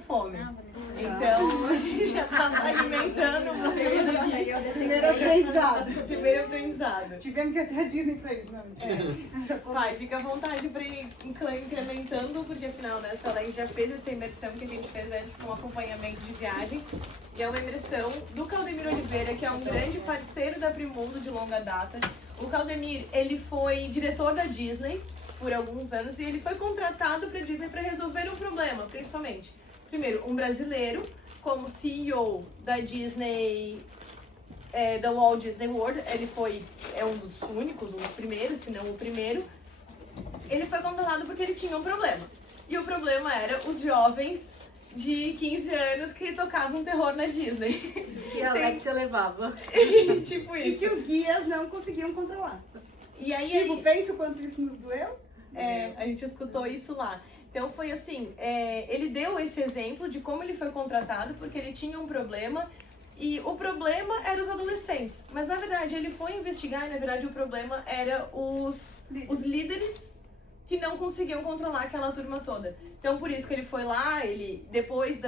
fome. Então, a gente já tá alimentando vocês aqui. Primeiro aprendizado. Primeiro aprendizado. Tivemos que ir até a Disney pra isso, não. Pai, fica à vontade para ir incrementando, porque afinal, né, a Solange já fez essa imersão que a gente fez antes com acompanhamento de viagem. E é uma imersão do Claudemir Oliveira, que é um grande parceiro da Primundo de longa data. O Claudemir, ele foi diretor da Disney por alguns anos e ele foi contratado para a Disney para resolver um problema, principalmente. Primeiro, um brasileiro como CEO da Disney, da Walt Disney World, ele é um dos únicos, um dos primeiros, se não o primeiro. Ele foi contratado porque ele tinha um problema. E o problema era os jovens de 15 anos que tocavam terror na Disney. E a Alexia levava. Tipo E isso. que os guias não conseguiam controlar. E aí, Tipo, pensa o quanto isso nos doeu. a gente escutou isso lá. Então foi assim, ele deu esse exemplo de como ele foi contratado porque ele tinha um problema e o problema era os adolescentes. Mas na verdade ele foi investigar e na verdade o problema era os líderes que não conseguiam controlar aquela turma toda. Então por isso que ele foi lá, ele depois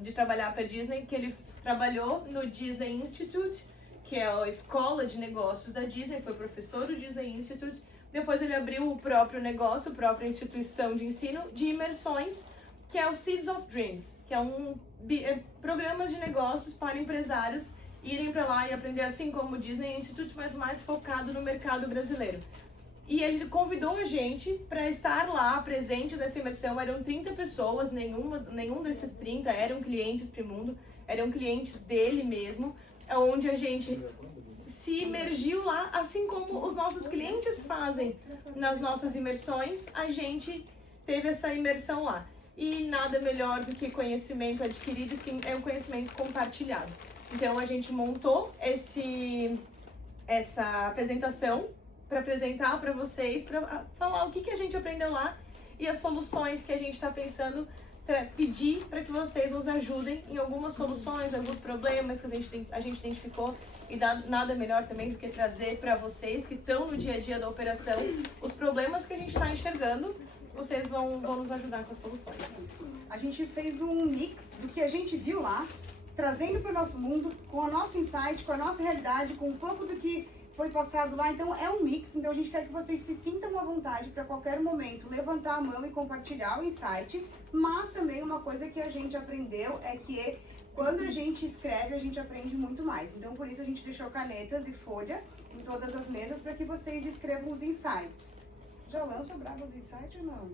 de trabalhar para Disney, que ele trabalhou no Disney Institute, que é a escola de negócios da Disney, foi professor do Disney Institute. Depois ele abriu o próprio negócio, a própria instituição de ensino de imersões, que é o Seeds of Dreams, que é programas de negócios para empresários irem para lá e aprender assim como o Disney Institute, mas mais focado no mercado brasileiro. E ele convidou a gente para estar lá presente nessa imersão. Eram 30 pessoas, nenhum desses 30 eram clientes Primundo, eram clientes dele mesmo, onde a gente se imergiu lá, assim como os nossos clientes fazem nas nossas imersões, a gente teve essa imersão lá. E nada melhor do que conhecimento adquirido, sim, é um conhecimento compartilhado. Então a gente montou essa apresentação para apresentar para vocês, para falar o que a gente aprendeu lá e as soluções que a gente está pensando pedir para que vocês nos ajudem em algumas soluções, alguns problemas que a gente identificou e nada melhor também do que trazer para vocês que estão no dia a dia da operação os problemas que a gente está enxergando, vocês vão nos ajudar com as soluções. A gente fez um mix do que a gente viu lá, trazendo para o nosso mundo, com o nosso insight, com a nossa realidade, com um pouco do que foi passado lá. Então é um mix, então a gente quer que vocês se sintam à vontade para qualquer momento levantar a mão e compartilhar o insight, mas também uma coisa que a gente aprendeu é que quando a gente escreve, a gente aprende muito mais. Então por isso a gente deixou canetas e folha em todas as mesas para que vocês escrevam os insights. Já lança o bravo do insight ou não?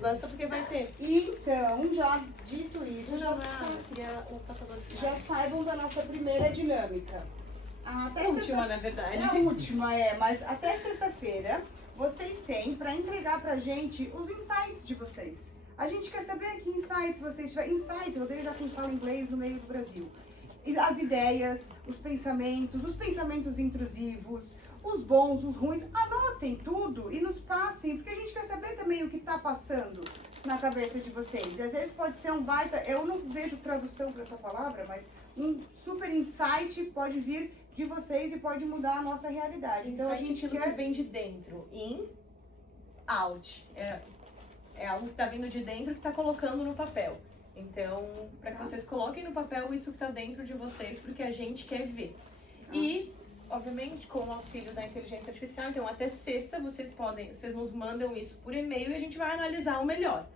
Lança porque vai ter. Então, já dito isso, já saibam da nossa primeira dinâmica. Até Última, na verdade. É a última, mas até sexta-feira vocês têm para entregar pra gente os insights de vocês. A gente quer saber que insights vocês tiverem. Insights, eu odeio já quem fala inglês no meio do Brasil. As ideias, os pensamentos intrusivos, os bons, os ruins. Anotem tudo e nos passem, porque a gente quer saber também o que está passando na cabeça de vocês. E às vezes pode ser um baita, eu não vejo tradução para essa palavra, mas um super insight pode vir de vocês e pode mudar a nossa realidade. Então a gente quer que vem de dentro, in, out. É algo que está vindo de dentro que está colocando no papel. Então, para que vocês coloquem no papel isso que está dentro de vocês, porque a gente quer ver. E, obviamente, com o auxílio da inteligência artificial, então até sexta vocês nos mandam isso por e-mail e a gente vai analisar o melhor.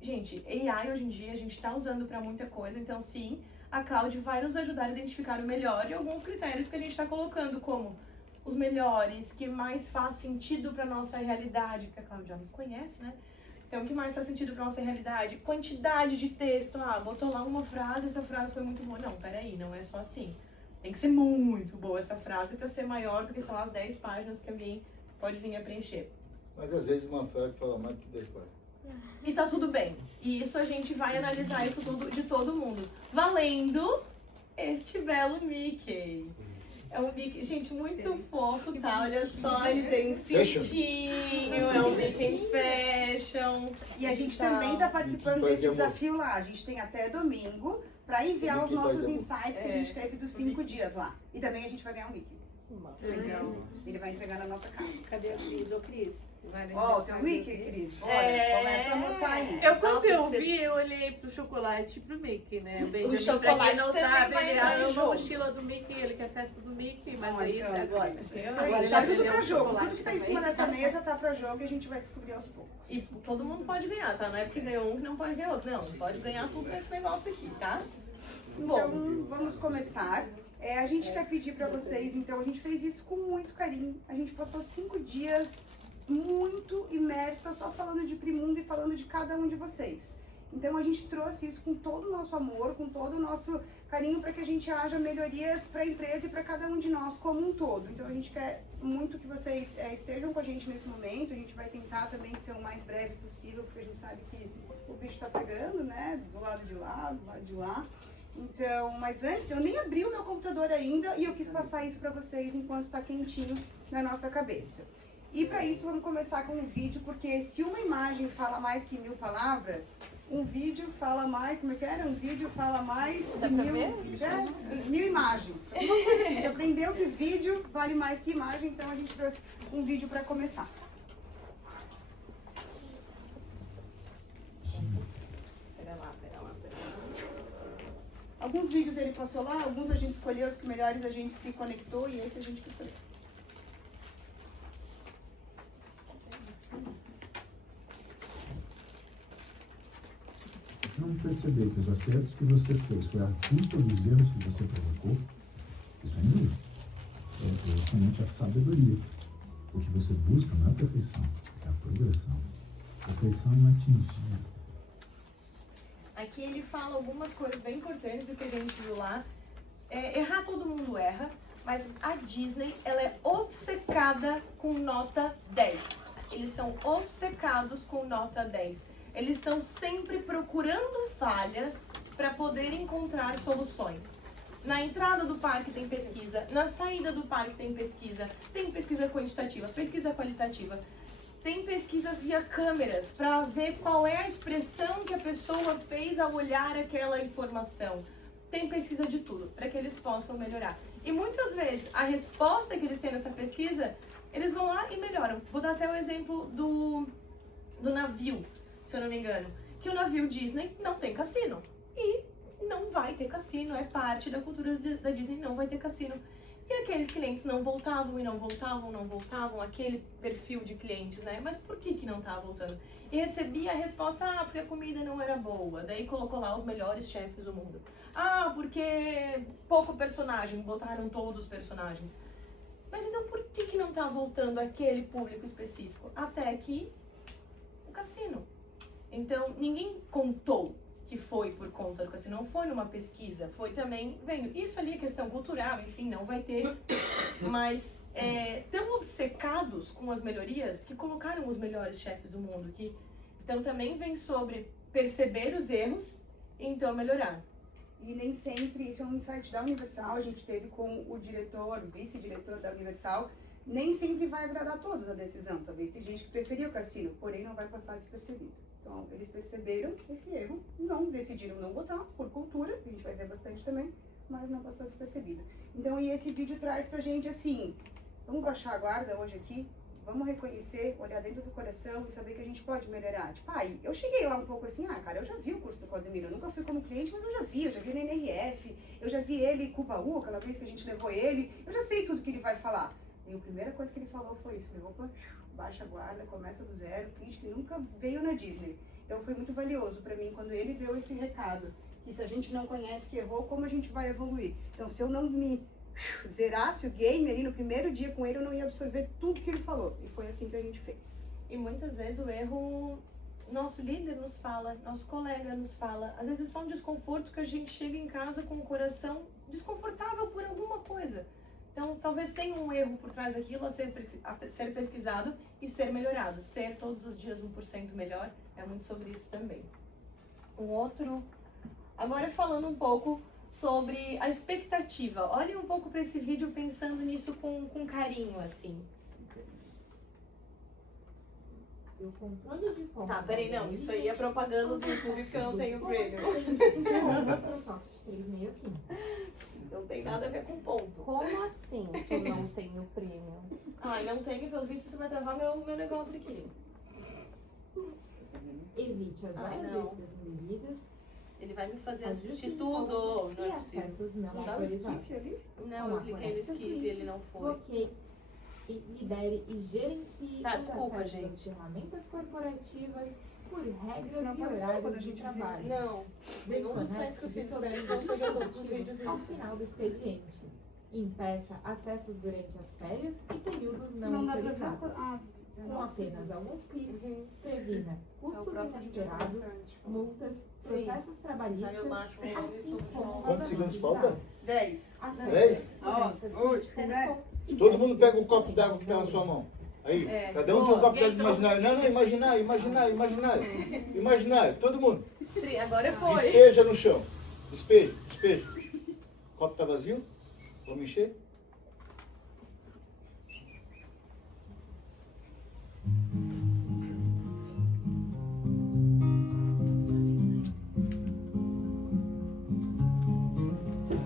Gente, AI hoje em dia a gente está usando para muita coisa, então sim, a Cloud vai nos ajudar a identificar o melhor e alguns critérios que a gente está colocando, como os melhores, que mais faz sentido para nossa realidade, porque a Cloud já nos conhece, né? Então, o que mais faz sentido para nossa realidade? Quantidade de texto. Botou lá uma frase, essa frase foi muito boa. Não, peraí, não é só assim. Tem que ser muito boa essa frase para ser maior do que, sei lá, as 10 páginas que alguém pode vir a preencher. Mas às vezes uma frase fala mais que 10 páginas. E tá tudo bem. E isso a gente vai analisar isso tudo de todo mundo. Valendo este belo Mickey. É um Mickey, gente, muito fofo, tá? Olha só, ele tem um cintinho, é um Mickey Fashion. E a gente também tá participando desse desafio lá. A gente tem até domingo para enviar os nossos insights que a gente teve dos 5 dias lá. E também a gente vai ganhar um Mickey. Legal. Ele vai entregar na nossa casa. Cadê a Cris? Ô, Cris. vai no Ó, o teu aniversário Mickey, dele. Cris. Olha, É. começa a anotar aí. Quando Nossa, eu você- vi, eu olhei pro chocolate e pro Mickey, né? O Benjamin, pra chocolate quem não também sabe, vai ele entrar em ama a jogo. mochila do Mickey, ele quer festa do Mickey, mas Ó, aí então, agora. Isso Agora aí, ele tá já tudo deu pra um jogo. chocolate Tudo que tá em também. cima dessa mesa tá pra jogo e a gente vai descobrir aos poucos. E todo mundo pode ganhar, tá? Não é porque ganhou um que não pode ganhar outro. Não, pode ganhar tudo nesse negócio aqui, tá? Bom, Então, vamos começar. A gente quer pedir pra vocês, então, a gente fez isso com muito carinho. A gente passou 5 dias muito imersa, só falando de Primundo e falando de cada um de vocês. Então, a gente trouxe isso com todo o nosso amor, com todo o nosso carinho, para que a gente haja melhorias para a empresa e para cada um de nós como um todo. Então, a gente quer muito que vocês estejam com a gente nesse momento. A gente vai tentar também ser o mais breve possível, porque a gente sabe que o bicho está pegando, né? Do lado de lá, do lado de lá. Então, mas antes, eu nem abri o meu computador ainda e eu quis passar isso para vocês enquanto está quentinho na nossa cabeça. E para isso vamos começar com um vídeo, porque se uma imagem fala mais que 1000 palavras, um vídeo fala mais, como é que era? Um vídeo fala mais que Dá pra ver? 1000 imagens. Uma coisa assim, a gente aprendeu que vídeo vale mais que imagem, então a gente trouxe um vídeo para começar. pera lá. Alguns vídeos ele passou lá, alguns a gente escolheu, os que melhores a gente se conectou e esse a gente escolheu. Não perceber que os acertos que você fez foi a culpa dos erros que você provocou, isso é injusto. É justamente a sabedoria. O que você busca não é a perfeição, é a progressão. A perfeição é inatingível. Aqui ele fala algumas coisas bem importantes do que a gente viu lá. Errar todo mundo erra, mas a Disney, ela é obcecada com nota 10. Eles são obcecados com nota 10. Eles estão sempre procurando falhas para poder encontrar soluções. Na entrada do parque tem pesquisa, na saída do parque tem pesquisa quantitativa, pesquisa qualitativa. Tem pesquisas via câmeras para ver qual é a expressão que a pessoa fez ao olhar aquela informação. Tem pesquisa de tudo para que eles possam melhorar. E muitas vezes a resposta que eles têm nessa pesquisa, eles vão lá e melhoram. Vou dar até o exemplo do navio, se eu não me engano. Que o navio Disney não tem cassino. E não vai ter cassino, é parte da cultura da Disney, não vai ter cassino. E aqueles clientes não voltavam, aquele perfil de clientes, né? Mas por que não estava voltando? E recebia a resposta, porque a comida não era boa. Daí colocou lá os melhores chefes do mundo. Porque pouco personagem, botaram todos os personagens. Mas então por que não está voltando aquele público específico? Até que o cassino. Então ninguém contou que foi por conta do cassino, não foi numa pesquisa, foi também vendo. Isso ali é questão cultural, enfim, não vai ter, mas tão obcecados com as melhorias que colocaram os melhores chefes do mundo, então também vem sobre perceber os erros e então melhorar. E nem sempre, isso é um insight da Universal, a gente teve com o diretor, o vice-diretor da Universal, nem sempre vai agradar a todos a decisão. Talvez tem gente que preferia o cassino, porém não vai passar despercebido. Então, eles perceberam esse erro, decidiram não botar, por cultura, a gente vai ver bastante também, mas não passou despercebido. Então, e esse vídeo traz pra gente assim, vamos baixar a guarda hoje aqui, vamos reconhecer, olhar dentro do coração e saber que a gente pode melhorar. Tipo, eu cheguei lá um pouco assim, cara, eu já vi o curso do Claudemiro, eu nunca fui como cliente, mas eu já vi no NRF, eu já vi ele com o baú, aquela vez que a gente levou ele, eu já sei tudo que ele vai falar. E a primeira coisa que ele falou foi isso, falei, opa, baixa a guarda, começa do zero, finge que nunca veio na Disney. Então foi muito valioso para mim quando ele deu esse recado, que se a gente não conhece que errou, como a gente vai evoluir? Então se eu não me zerasse o game ali no primeiro dia com ele, eu não ia absorver tudo que ele falou. E foi assim que a gente fez. E muitas vezes o erro, nosso líder nos fala, nosso colega nos fala, às vezes é só um desconforto que a gente chega em casa com o coração desconfortável por alguma coisa. Então, talvez tenha um erro por trás daquilo a ser pesquisado e ser melhorado. Ser todos os dias 1% melhor, é muito sobre isso também. Agora falando um pouco sobre a expectativa. Olhem um pouco para esse vídeo pensando nisso com carinho, assim. O controle de compra. Tá, peraí, não, isso aí é propaganda do YouTube porque eu não tenho premium. Microsoft 365. Não tem nada a ver com ponto. Como assim tu não tem o premium? Ah, não tenho, pelo visto você vai travar meu negócio aqui. Evite as Ah, áreas não. desprotegidas, Ele vai me fazer ajuste assistir de tudo. conta Não e é possível. acessos não Não dá o autorizados. skip ali? Não, eu cliquei no skip e ele não foi. Bloqueie, e lidere e gerencie Tá, os desculpa, acessos gente. às ferramentas corporativas por Isso não regras e apareceu quando a horários de gente viu. trabalho. Não, nenhum dos testes que eu fiz, espero que não seja todos os vídeos Ao isso. final do expediente, impeça acessos durante as férias e períodos não, Não dá pra ver. autorizados. Ah, Com apenas alguns cliques, Uhum. previna então o custos próximo a gente vai inesperados, começar antes de falar. multas, Sim. processos trabalhistas, Sabe o macho falando isso? assim como Quantos segundos falta? 10. acessos 10? Ó, diretas oito, de né? tempo e Todo mundo pega um tempo copo d'água que tá na sua mão. Aí, É. cada um tem um Boa. copo d'água imaginário. Não, não, imaginário. Imaginário, todo mundo. Agora foi. Despeja no chão. Despeja. O copo tá vazio? Vamos encher?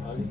Ali.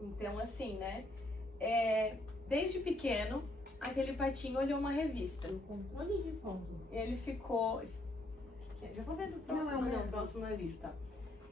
Então, assim, né? Desde pequeno, aquele patinho olhou uma revista. o controle de ponto. Ele ficou. Já vou ver do próximo. Não, é o Não, o próximo não é vídeo, tá?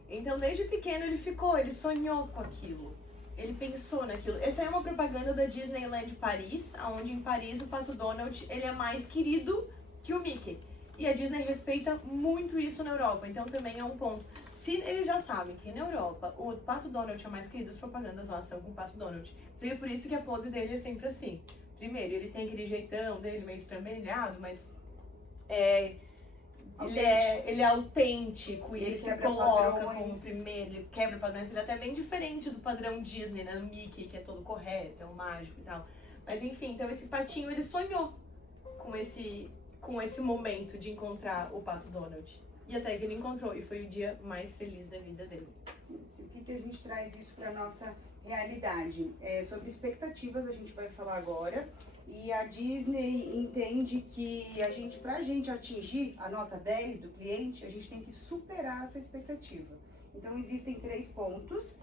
Então, desde pequeno, ele sonhou com aquilo. Ele pensou naquilo. Essa é uma propaganda da Disneyland Paris, onde em Paris o Pato Donald ele é mais querido que o Mickey. E a Disney respeita muito isso na Europa, então também é um ponto. Se eles já sabem que na Europa o Pato Donald é mais querido, as propagandas lá são com o Pato Donald. Então é por isso que a pose dele é sempre assim. Primeiro, ele tem aquele jeitão dele meio estrambelhado, mas ele é autêntico e ele se quebra coloca padrões. como primeiro, ele quebra padrões, ele é até bem diferente do padrão Disney, né? O Mickey, que é todo correto, é o mágico e tal. Mas enfim, então esse patinho, ele sonhou com esse momento de encontrar o Pato Donald. E até que ele encontrou, e foi o dia mais feliz da vida dele. O que a gente traz isso para nossa realidade? Sobre expectativas a gente vai falar agora. E a Disney entende que pra gente atingir a nota 10 do cliente, a gente tem que superar essa expectativa. Então existem 3 pontos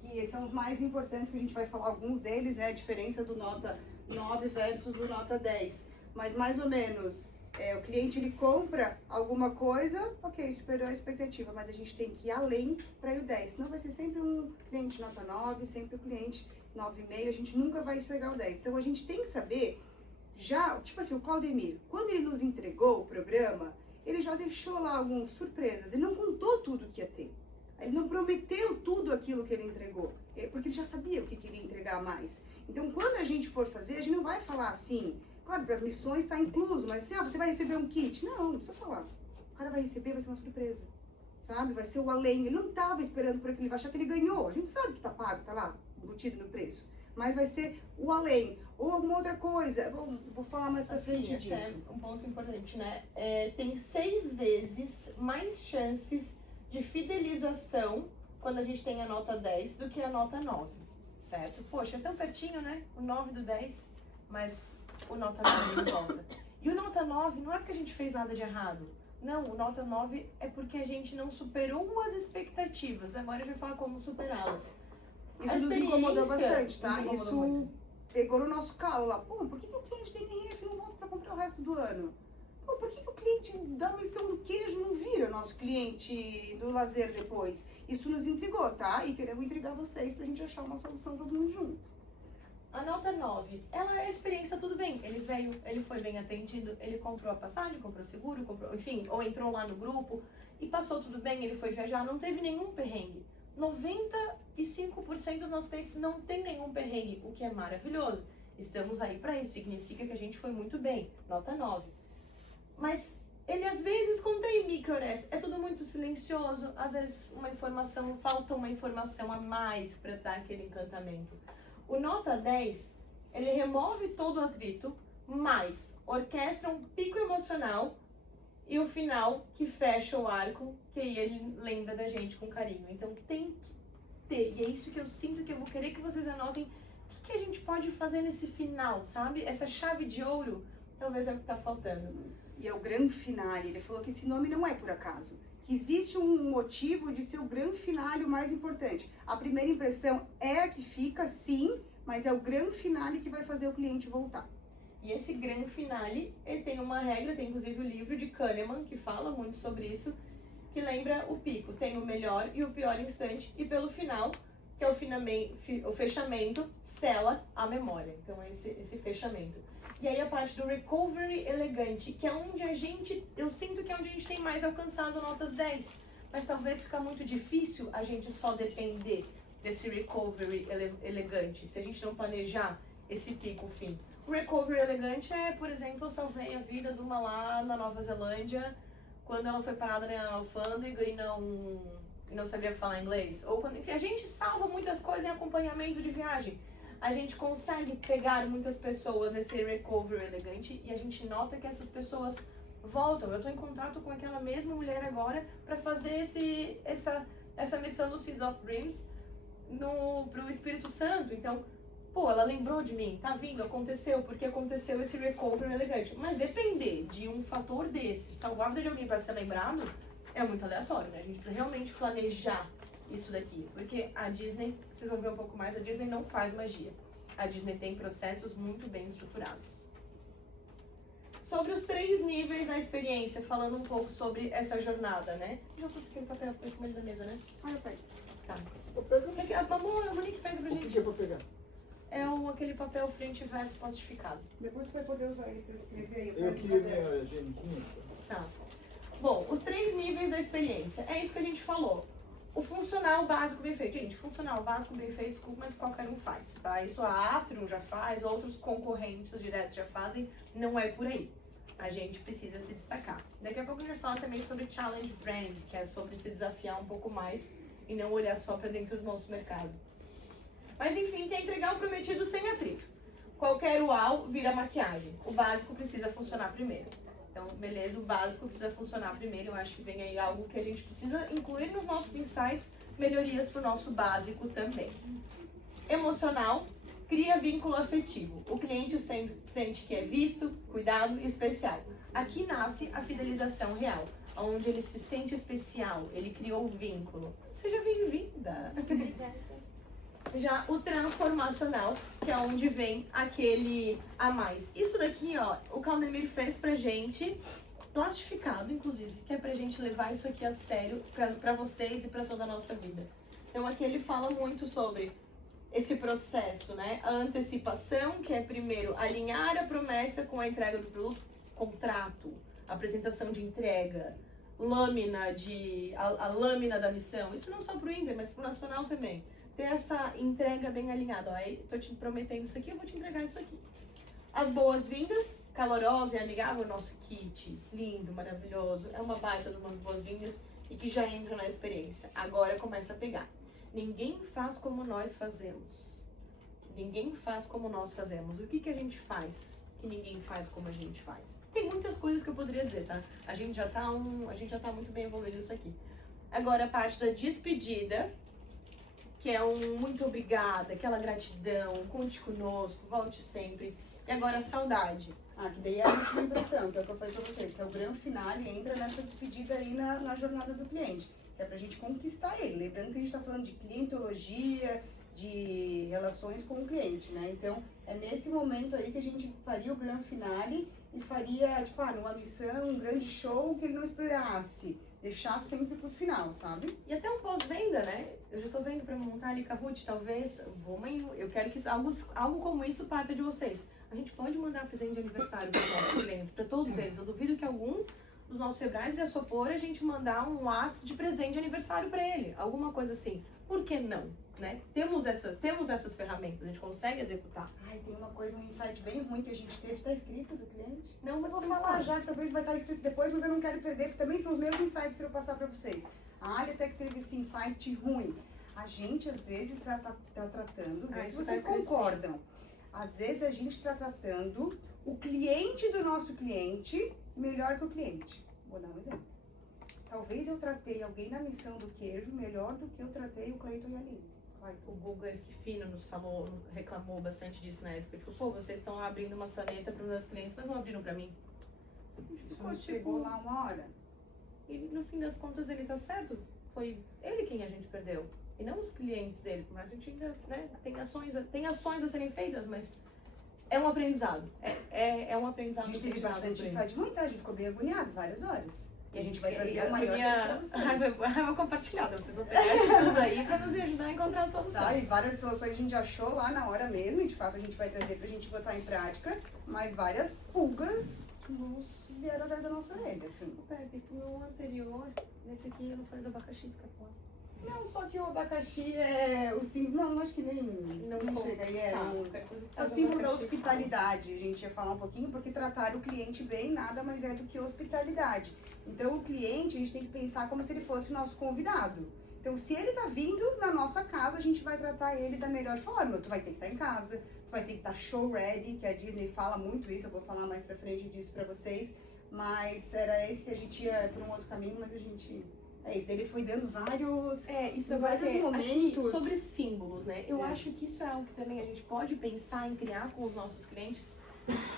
que são os mais importantes, que a gente vai falar alguns deles, né? A diferença do nota 9 versus o nota 10. Mas mais ou menos, o cliente ele compra alguma coisa, ok, superou a expectativa, mas a gente tem que ir além para ir o 10. Senão vai ser sempre um cliente nota 9, sempre o cliente 9,5, a gente nunca vai chegar ao 10. Então a gente tem que saber, já, tipo assim, o Claudemir, quando ele nos entregou o programa, ele já deixou lá algumas surpresas, ele não contou tudo que ia ter. Ele não prometeu tudo aquilo que ele entregou, porque ele já sabia o que queria entregar mais. Então, quando a gente for fazer, a gente não vai falar assim, claro, para as missões está incluso, mas assim, você vai receber um kit. Não precisa falar. O cara vai receber, vai ser uma surpresa, sabe? Vai ser o além. Ele não estava esperando por aquilo, ele vai achar que ele ganhou. A gente sabe que está pago, está lá, embutido no preço. Mas vai ser o além, ou alguma outra coisa. Vou falar mais pra frente Assim, até disso. um ponto importante, né? Tem 6 vezes mais chances de fidelização quando a gente tem a nota 10 do que a nota 9, certo? Poxa, é tão pertinho, né? O 9 do 10, mas o nota 9 não volta. E o nota 9 não é porque a gente fez nada de errado. Não, o nota 9 é porque a gente não superou as expectativas. Agora a gente vai falar como superá-las. Isso nos incomodou bastante, tá? nos incomodou Isso muito. pegou no nosso calo lá. Pô, por que o cliente tem NRF e não volta pra comprar o resto do ano? Pô, por que, que o cliente da missão do queijo não vira nosso cliente do lazer depois? Isso nos intrigou, tá? E queremos intrigar vocês pra gente achar uma solução todo mundo junto. A nota 9, ela é experiência, tudo bem. Ele veio, ele foi bem atendido, ele comprou a passagem, comprou o seguro, comprou, enfim, ou entrou lá no grupo e passou tudo bem, ele foi viajar, não teve nenhum perrengue. 95% dos nossos clientes não tem nenhum perrengue, o que é maravilhoso. Estamos aí para isso, significa que a gente foi muito bem, nota 9. Mas ele às vezes contém micro-horas, é tudo muito silencioso, às vezes falta uma informação a mais para dar aquele encantamento. O nota 10, ele remove todo o atrito, mas orquestra um pico emocional e o final que fecha o arco, que aí ele lembra da gente com carinho. Então tem que ter, e é isso que eu sinto que eu vou querer que vocês anotem, o que a gente pode fazer nesse final, sabe? Essa chave de ouro, talvez é o que tá faltando. E é o grande finale. Ele falou que esse nome não é por acaso. Que existe um motivo de ser o grande finale o mais importante. A primeira impressão é a que fica, sim, mas é o grande finale que vai fazer o cliente voltar. E esse grande finale, ele tem uma regra, tem inclusive o livro de Kahneman, que fala muito sobre isso, que lembra o pico. Tem o melhor e o pior instante, e pelo final, que é o fechamento, sela a memória. Então, esse fechamento. E aí a parte do recovery elegante, que é onde eu sinto que é onde a gente tem mais alcançado notas 10. Mas talvez fica muito difícil a gente só depender desse recovery elegante, se a gente não planejar esse pico fim. O recovery elegante é, por exemplo, eu salvei a vida de uma lá na Nova Zelândia, quando ela foi parada na alfândega e não sabia falar inglês. Ou quando a gente salva muitas coisas em acompanhamento de viagem. A gente consegue pegar muitas pessoas nesse recovery elegante e a gente nota que essas pessoas voltam. Eu estou em contato com aquela mesma mulher agora para fazer essa missão do Seeds of Dreams pro Espírito Santo. Então, pô, ela lembrou de mim, tá vindo, aconteceu, porque aconteceu esse recovery elegante. Mas depender de um fator desse, salvar a vida de alguém para ser lembrado, é muito aleatório, né? A gente precisa realmente planejar isso daqui, porque a Disney, vocês vão ver um pouco mais, a Disney não faz magia. A Disney tem processos muito bem estruturados. Sobre os 3 níveis da experiência, falando um pouco sobre essa jornada, né? Já pus aquele papel por cima da mesa, né? Ah, eu pego. Tá. Eu pego. A Monique pega pra O que gente. que é pra pegar? É aquele papel frente e verso plastificado. Depois você vai poder usar ele para escrever aí. Eu queria minha agendinha. Tá. Bom, os 3 níveis da experiência. É isso que a gente falou. O funcional básico bem feito. Gente, funcional básico bem feito, desculpa, mas qualquer um faz, tá? Isso a Atrium já faz, outros concorrentes diretos já fazem, não é por aí. A gente precisa se destacar. Daqui a pouco a gente vai falar também sobre Challenge Brand, que é sobre se desafiar um pouco mais e não olhar só para dentro do nosso mercado. Mas enfim, quer entregar o prometido sem atrito. Qualquer uau vira maquiagem. O básico precisa funcionar primeiro. Então, beleza, o básico precisa funcionar primeiro. Eu acho que vem aí algo que a gente precisa incluir nos nossos insights, melhorias para o nosso básico também. Emocional, cria vínculo afetivo. O cliente sente que é visto, cuidado e especial. Aqui nasce a fidelização real, onde ele se sente especial, ele criou o vínculo. Seja bem-vinda! Já o transformacional, que é onde vem aquele a mais. Isso daqui, ó, o Caldemir fez pra gente, plastificado, inclusive, que é pra gente levar isso aqui a sério pra vocês e pra toda a nossa vida. Então aqui ele fala muito sobre esse processo, né? A antecipação, que é primeiro alinhar a promessa com a entrega do produto, contrato, apresentação de entrega, a lâmina da missão. Isso não só pro Inter, mas pro nacional também. Ter essa entrega bem alinhada. Ó, tô te prometendo isso aqui, eu vou te entregar isso aqui. As boas-vindas, calorosa e amigável, o nosso kit, lindo, maravilhoso. É uma baita de umas boas-vindas e que já entra na experiência. Agora começa a pegar. Ninguém faz como nós fazemos. Ninguém faz como nós fazemos. O que a gente faz que ninguém faz como a gente faz? Tem muitas coisas que eu poderia dizer, tá? A gente já tá muito bem envolvido nisso aqui. Agora a parte da despedida, que é um muito obrigada, aquela gratidão, conte conosco, volte sempre. E agora a saudade. Ah, que daí é a última impressão, que é o que eu falei pra vocês, que é o grande final e entra nessa despedida aí na jornada do cliente. Que é pra gente conquistar ele. Lembrando que a gente tá falando de clientologia, de relações com o cliente, né? Então, é nesse momento aí que a gente faria o grande finale e faria, tipo, numa missão, um grande show que ele não esperasse. Deixar sempre pro final, sabe? E até um pós-venda, né? Eu já tô vendo pra montar ali com a Ruth, talvez, eu quero que algo como isso parta de vocês. A gente pode mandar presente de aniversário para os nossos clientes, para todos eles. Eu duvido que algum dos nossos Sebrais iria supor a gente mandar um WhatsApp de presente de aniversário para ele. Alguma coisa assim. Por que não? Né? Temos essas ferramentas, a gente consegue executar. Ai, tem uma coisa, um insight bem ruim que a gente teve, tá escrito do cliente? Não, mas Vou falar já, que talvez vai estar escrito depois, mas eu não quero perder, porque também são os meus insights para eu passar para vocês. A Ali até que teve esse insight ruim. A gente, às vezes, tá tratando, vê se isso vocês tá escrito, concordam. Às vezes, a gente está tratando o cliente do nosso cliente melhor que o cliente. Vou dar um exemplo. Talvez eu tratei alguém na missão do queijo melhor do que eu tratei o Cleiton e a Aline. O Google Esquifino nos falou, reclamou bastante disso na época. Tipo, pô, vocês estão abrindo uma saneta para os meus clientes, mas não abriram para mim. Só chegou lá uma hora. E no fim das contas ele tá certo. Foi ele quem a gente perdeu. E não os clientes dele. Mas a gente ainda, né, tem ações a serem feitas, mas é um aprendizado. É um aprendizado. A gente teve bastante insight ruim, tá? A gente ficou bem agoniado várias horas. E a gente vai trazer a o maior deles pra vocês. Eu vou compartilhar, vocês vão pegar isso tudo aí pra nos ajudar a encontrar a solução. Sabe, várias soluções a gente achou lá na hora mesmo, e de fato a gente vai trazer pra gente botar em prática, mas várias pulgas nos vieram atrás da nossa orelha, assim. Pepe, no anterior, nesse aqui eu não falei do abacaxi, tu quer falar? Não, só que o abacaxi é o símbolo, não, acho que nem chega aí, é o símbolo da hospitalidade, a gente ia falar um pouquinho, porque tratar o cliente bem nada mais é do que hospitalidade. Então o cliente, a gente tem que pensar como se ele fosse nosso convidado. Então se ele tá vindo na nossa casa, a gente vai tratar ele da melhor forma. Tu vai ter que estar em casa, tu vai ter que estar show ready, que a Disney fala muito isso, eu vou falar mais pra frente disso pra vocês, mas era esse que a gente ia por um outro caminho, mas a gente... É isso, ele foi dando vários, vários momentos. Aqui, sobre símbolos, né? Eu acho que isso é algo que também a gente pode pensar em criar com os nossos clientes.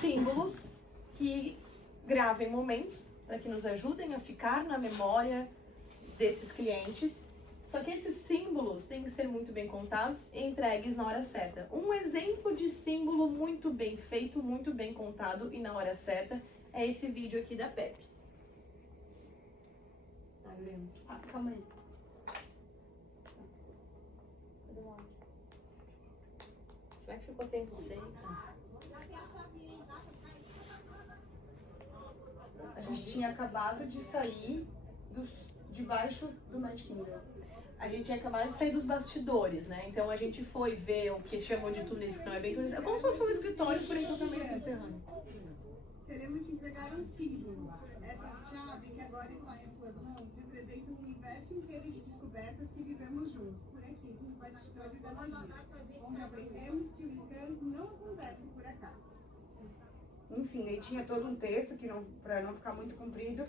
Símbolos que gravem momentos, para que nos ajudem a ficar na memória desses clientes. Só que esses símbolos têm que ser muito bem contados e entregues na hora certa. Um exemplo de símbolo muito bem feito, muito bem contado e na hora certa é esse vídeo aqui da Pepe. Calma aí. Será que ficou tempo sem? A gente tinha acabado de sair debaixo do Magic Kingdom. A gente tinha acabado de sair dos bastidores, né? Então a gente foi ver o que chamou de túneis, que não é bem túneis. É como se fosse um escritório por encantamento subterrâneo. Queremos te entregar um símbolo. Essa chave que agora está em suas mãos representa um universo inteiro de descobertas que vivemos juntos, por aqui, nos bastidores da magia, onde aprendemos que o encanto não acontece por acaso. Enfim, aí tinha todo um texto, que para não ficar muito comprido,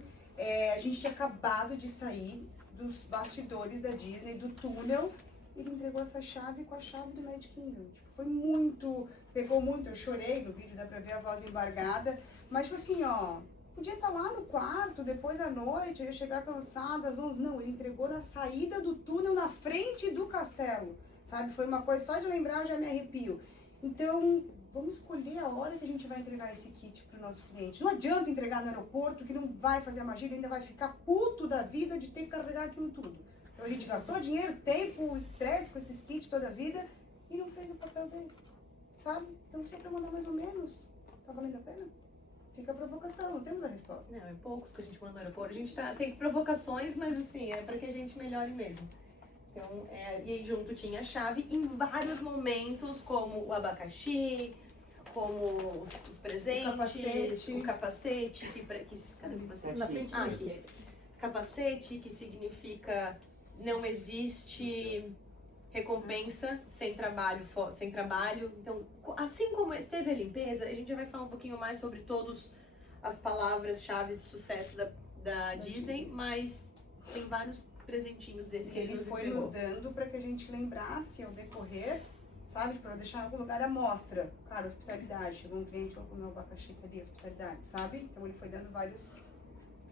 a gente tinha acabado de sair dos bastidores da Disney, do túnel, e ele entregou essa chave com a chave do Magic Kingdom. Tipo, foi muito, pegou muito, eu chorei no vídeo, dá pra ver a voz embargada, mas tipo assim, ó, podia estar lá no quarto, depois da noite, eu ia chegar cansada, às 11, não, ele entregou na saída do túnel, na frente do castelo, sabe? Foi uma coisa, só de lembrar eu já me arrepio. Então, vamos escolher a hora que a gente vai entregar esse kit pro nosso cliente. Não adianta entregar no aeroporto, que não vai fazer a magia, ele ainda vai ficar puto da vida de ter que carregar aquilo tudo. Então a gente gastou dinheiro, tempo, estresse com esses kits toda a vida e não fez o papel dele, sabe? Então sempre mandar mais ou menos, tá valendo a pena? Fica a provocação, não temos a resposta. Não, é poucos que a gente manda no aeroporto. A gente tem provocações, mas assim, é pra que a gente melhore mesmo. Então, e aí junto tinha a chave em vários momentos, como o abacaxi, como os presentes, o capacete, cadê o capacete? Na frente Ah, do aqui. Mickey. Capacete, que significa não existe recompensa sem trabalho. Então, assim como teve a limpeza, a gente já vai falar um pouquinho mais sobre todas as palavras-chave de sucesso da Disney, mas tem vários presentinhos desse que Ele foi nos dando para que a gente lembrasse ao decorrer, sabe? Para deixar em algum lugar a mostra. Cara, hospitalidade. Chegou um cliente, vou comer um abacaxi ali, hospitalidade, sabe? Então ele foi dando vários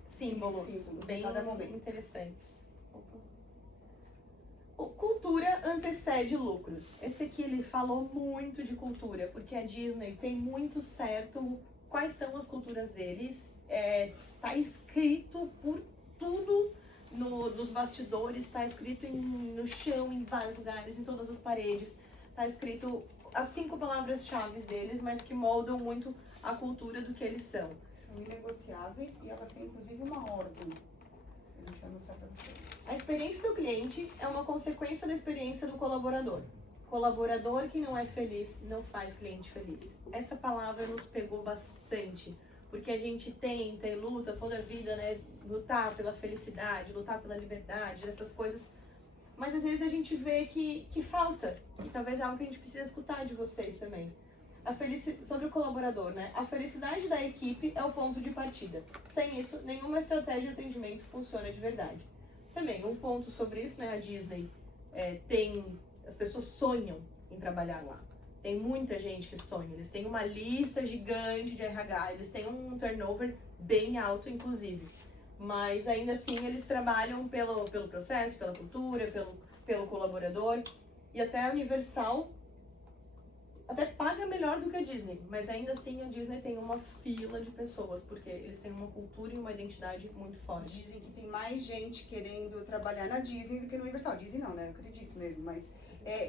símbolos bem em cada momento. interessantes. Cultura antecede lucros. Esse aqui ele falou muito de cultura, porque a Disney tem muito certo quais são as culturas deles, está escrito por tudo nos bastidores, está escrito no chão, em vários lugares, em todas as paredes, está escrito as 5 palavras-chave deles, mas que moldam muito a cultura do que eles são. São inegociáveis e elas têm inclusive uma ordem. A gente vai mostrar para vocês. A experiência do cliente é uma consequência da experiência do colaborador. Colaborador que não é feliz não faz cliente feliz. Essa palavra nos pegou bastante, porque a gente tenta e luta toda a vida, né? Lutar pela felicidade, lutar pela liberdade, essas coisas. Mas às vezes a gente vê que falta, e talvez é algo que a gente precisa escutar de vocês também. Sobre o colaborador, né? A felicidade da equipe é o ponto de partida. Sem isso, nenhuma estratégia de atendimento funciona de verdade. Também, um ponto sobre isso, né? A Disney as pessoas sonham em trabalhar lá. Tem muita gente que sonha. Eles têm uma lista gigante de RH, eles têm um turnover bem alto, inclusive. Mas ainda assim, eles trabalham pelo processo, pela cultura, pelo colaborador. E até a Universal até paga melhor do que a Disney, mas ainda assim a Disney tem uma fila de pessoas, porque eles têm uma cultura e uma identidade muito forte. Dizem que tem mais gente querendo trabalhar na Disney do que no Universal. Disney não, né? Eu acredito mesmo, mas...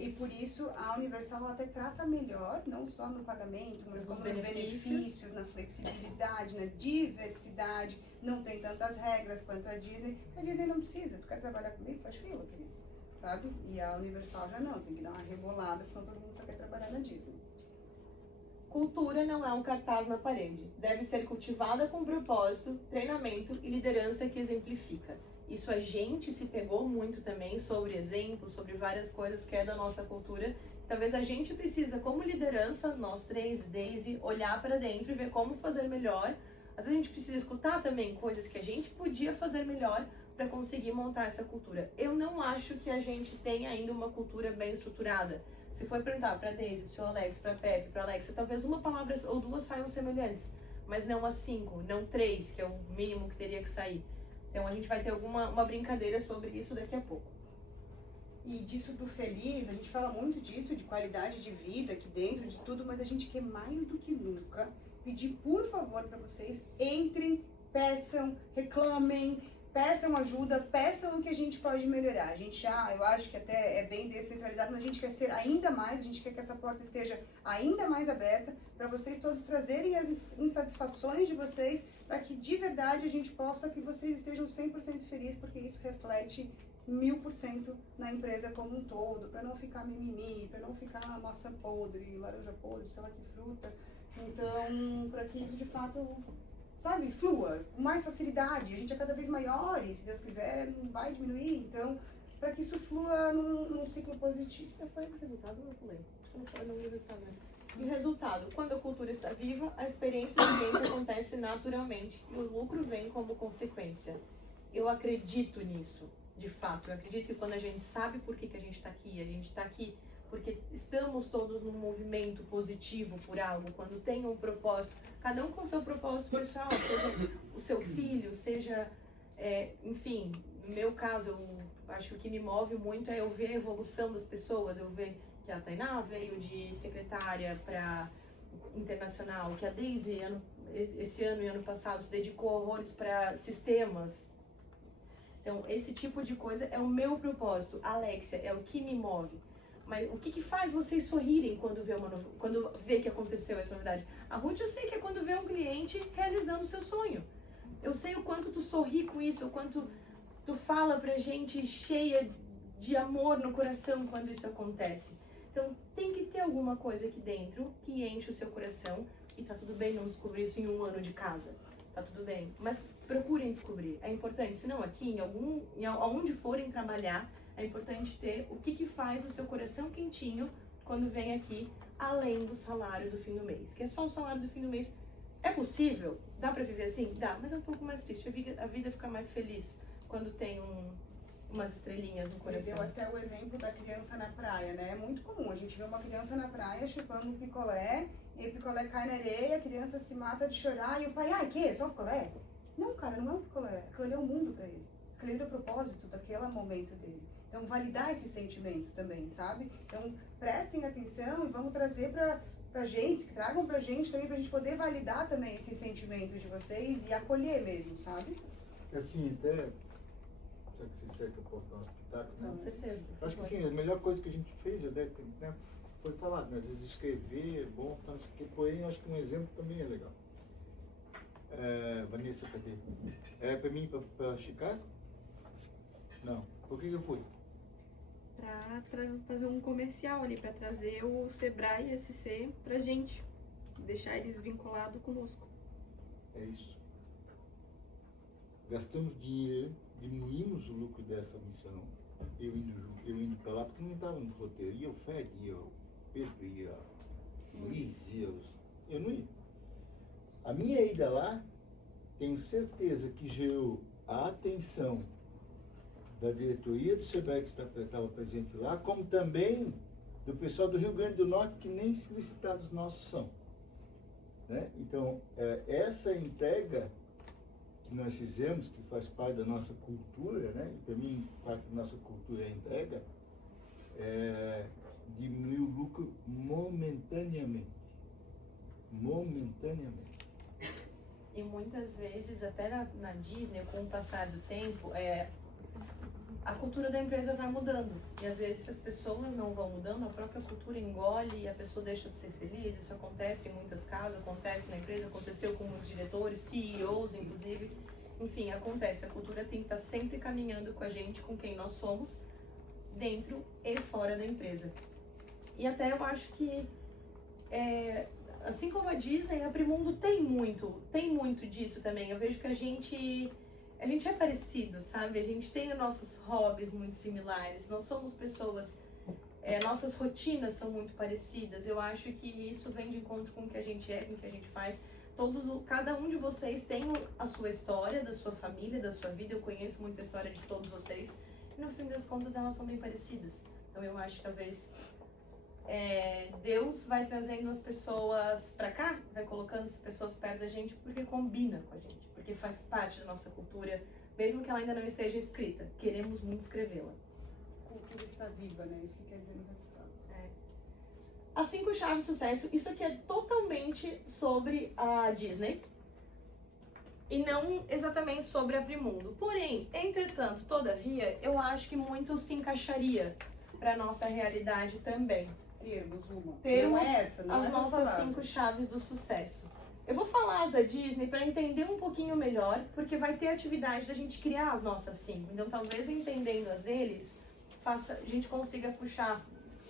e por isso a Universal até trata melhor, não só no pagamento, mas como nos benefícios, na flexibilidade, na diversidade. Não tem tantas regras quanto a Disney. A Disney não precisa. Tu quer trabalhar comigo? Faz fila, querido. Sabe? E a Universal já não, tem que dar uma rebolada, porque senão todo mundo só quer trabalhar na Disney. Cultura não é um cartaz na parede. Deve ser cultivada com propósito, treinamento e liderança que exemplifica. Isso a gente se pegou muito também sobre exemplos, sobre várias coisas que é da nossa cultura. Talvez a gente precisa, como liderança, nós três, Daisy, olhar para dentro e ver como fazer melhor. Às vezes a gente precisa escutar também coisas que a gente podia fazer melhor para conseguir montar essa cultura. Eu não acho que a gente tem ainda uma cultura bem estruturada. Se for perguntar para Daisy, para o seu Alex, para Pepe, para Alexa, talvez uma palavra ou duas saiam semelhantes, mas não as 5, não 3, que é o mínimo que teria que sair. Então a gente vai ter uma brincadeira sobre isso daqui a pouco. E disso do feliz, a gente fala muito disso, de qualidade de vida aqui dentro, de tudo, mas a gente quer mais do que nunca pedir, por favor, para vocês, entrem, peçam, reclamem, peçam ajuda, peçam o que a gente pode melhorar. A gente eu acho que até é bem descentralizado, mas a gente quer ser ainda mais, a gente quer que essa porta esteja ainda mais aberta para vocês todos trazerem as insatisfações de vocês, para que de verdade a gente possa que vocês estejam 100% felizes, porque isso reflete 1000% na empresa como um todo, para não ficar mimimi, para não ficar maçã podre, laranja podre, sei lá que fruta. Então, para que isso de fato, sabe, flua com mais facilidade. A gente é cada vez maior e, se Deus quiser, não vai diminuir. Então, para que isso flua num ciclo positivo. Você foi o resultado, eu pulei. Não foi no resultado, né? E o resultado, quando a cultura está viva, a experiência do cliente acontece naturalmente e o lucro vem como consequência. Eu acredito nisso, de fato. Eu acredito que quando a gente sabe por que a gente está aqui porque estamos todos num movimento positivo por algo, quando tem um propósito, cada um com o seu propósito pessoal, seja o seu filho, seja, enfim, no meu caso, eu acho que o que me move muito é eu ver a evolução das pessoas, eu ver que a Tainá veio de secretária para internacional, que a Daisy, esse ano e ano passado, se dedicou horrores para sistemas. Então, esse tipo de coisa é o meu propósito. Alexia, é o que me move. Mas o que faz vocês sorrirem quando vê que aconteceu essa novidade? A Ruth, eu sei que é quando vê um cliente realizando o seu sonho. Eu sei o quanto tu sorri com isso, o quanto tu fala pra gente cheia de amor no coração quando isso acontece. Então, tem que ter alguma coisa aqui dentro que enche o seu coração. E tá tudo bem não descobrir isso em 1 ano de casa. Tá tudo bem. Mas procurem descobrir. É importante. Se não aqui, aonde forem trabalhar, é importante ter o que faz o seu coração quentinho quando vem aqui, além do salário do fim do mês. Que é só o salário do fim do mês. É possível? Dá pra viver assim? Dá, mas é um pouco mais triste. A vida fica mais feliz quando tem umas estrelinhas no coração. Deu até o exemplo da criança na praia, né? É muito comum. A gente vê uma criança na praia chupando um picolé, e o picolé cai na areia, a criança se mata de chorar, e o pai, que? Só picolé? Não, cara, não é um picolé. Aquilo ali é o mundo pra ele. Aquilo ali é o propósito daquele momento dele. Então, validar esses sentimentos também, sabe? Então, prestem atenção e vamos trazer pra gente, que tragam pra gente também, pra gente poder validar também esse sentimento de vocês e acolher mesmo, sabe? Assim, até, já que você quer que eu posso dar um espetáculo, né? Com certeza. por Acho que favor. sim, a melhor coisa que a gente fez, né, foi falado, né? Às vezes escrever é bom, então, isso aqui, porém, acho que um exemplo também é legal. Vanessa, cadê? É pra mim, pra Chicago? Não. Por que eu fui? Pra fazer um comercial ali, pra trazer o Sebrae SC pra gente, deixar eles vinculados conosco. É isso. Gastamos dinheiro, diminuímos o lucro dessa missão. Eu indo pra lá, porque não estava no roteiro. Ia o Fred, ia o Pedro, ia o Luiz, eu não ia. A minha ida lá, tenho certeza que gerou a atenção da diretoria do Sebrae que estava presente lá, como também do pessoal do Rio Grande do Norte, que nem solicitados nossos são. Né? Então, essa entrega que nós fizemos, que faz parte da nossa cultura, né? E para mim, parte da nossa cultura é a entrega, diminuiu o lucro momentaneamente. Momentaneamente. E muitas vezes, até na Disney, com o passar do tempo, a cultura da empresa vai mudando. E às vezes, se as pessoas não vão mudando, a própria cultura engole e a pessoa deixa de ser feliz. Isso acontece em muitos casos, acontece na empresa, aconteceu com muitos diretores, CEOs, inclusive. Enfim, acontece. A cultura tem que estar sempre caminhando com a gente, com quem nós somos, dentro e fora da empresa. E até eu acho que, assim como a Disney, a Primundo tem muito disso também. Eu vejo que a gente é parecido, sabe? A gente tem os nossos hobbies muito similares. Nós somos pessoas, nossas rotinas são muito parecidas. Eu acho que isso vem de encontro com o que a gente é, com o que a gente faz. Cada um de vocês tem a sua história, da sua família, da sua vida. Eu conheço muito a história de todos vocês. E no fim das contas, elas são bem parecidas. Então eu acho que talvez Deus vai trazendo as pessoas pra cá, vai colocando as pessoas perto da gente porque combina com a gente, porque faz parte da nossa cultura, mesmo que ela ainda não esteja escrita. Queremos muito escrevê-la. A cultura está viva, né? Isso que quer dizer no resultado. As 5 chaves de sucesso, isso aqui é totalmente sobre a Disney e não exatamente sobre a Primundo. Porém, entretanto, todavia, eu acho que muito se encaixaria para nossa realidade também. Termos uma. Termos não é essa, não as é essa nossas palavra. 5 chaves do sucesso. Eu vou falar as da Disney para entender um pouquinho melhor, porque vai ter atividade da gente criar as nossas 5. Então, talvez entendendo as deles, a gente consiga puxar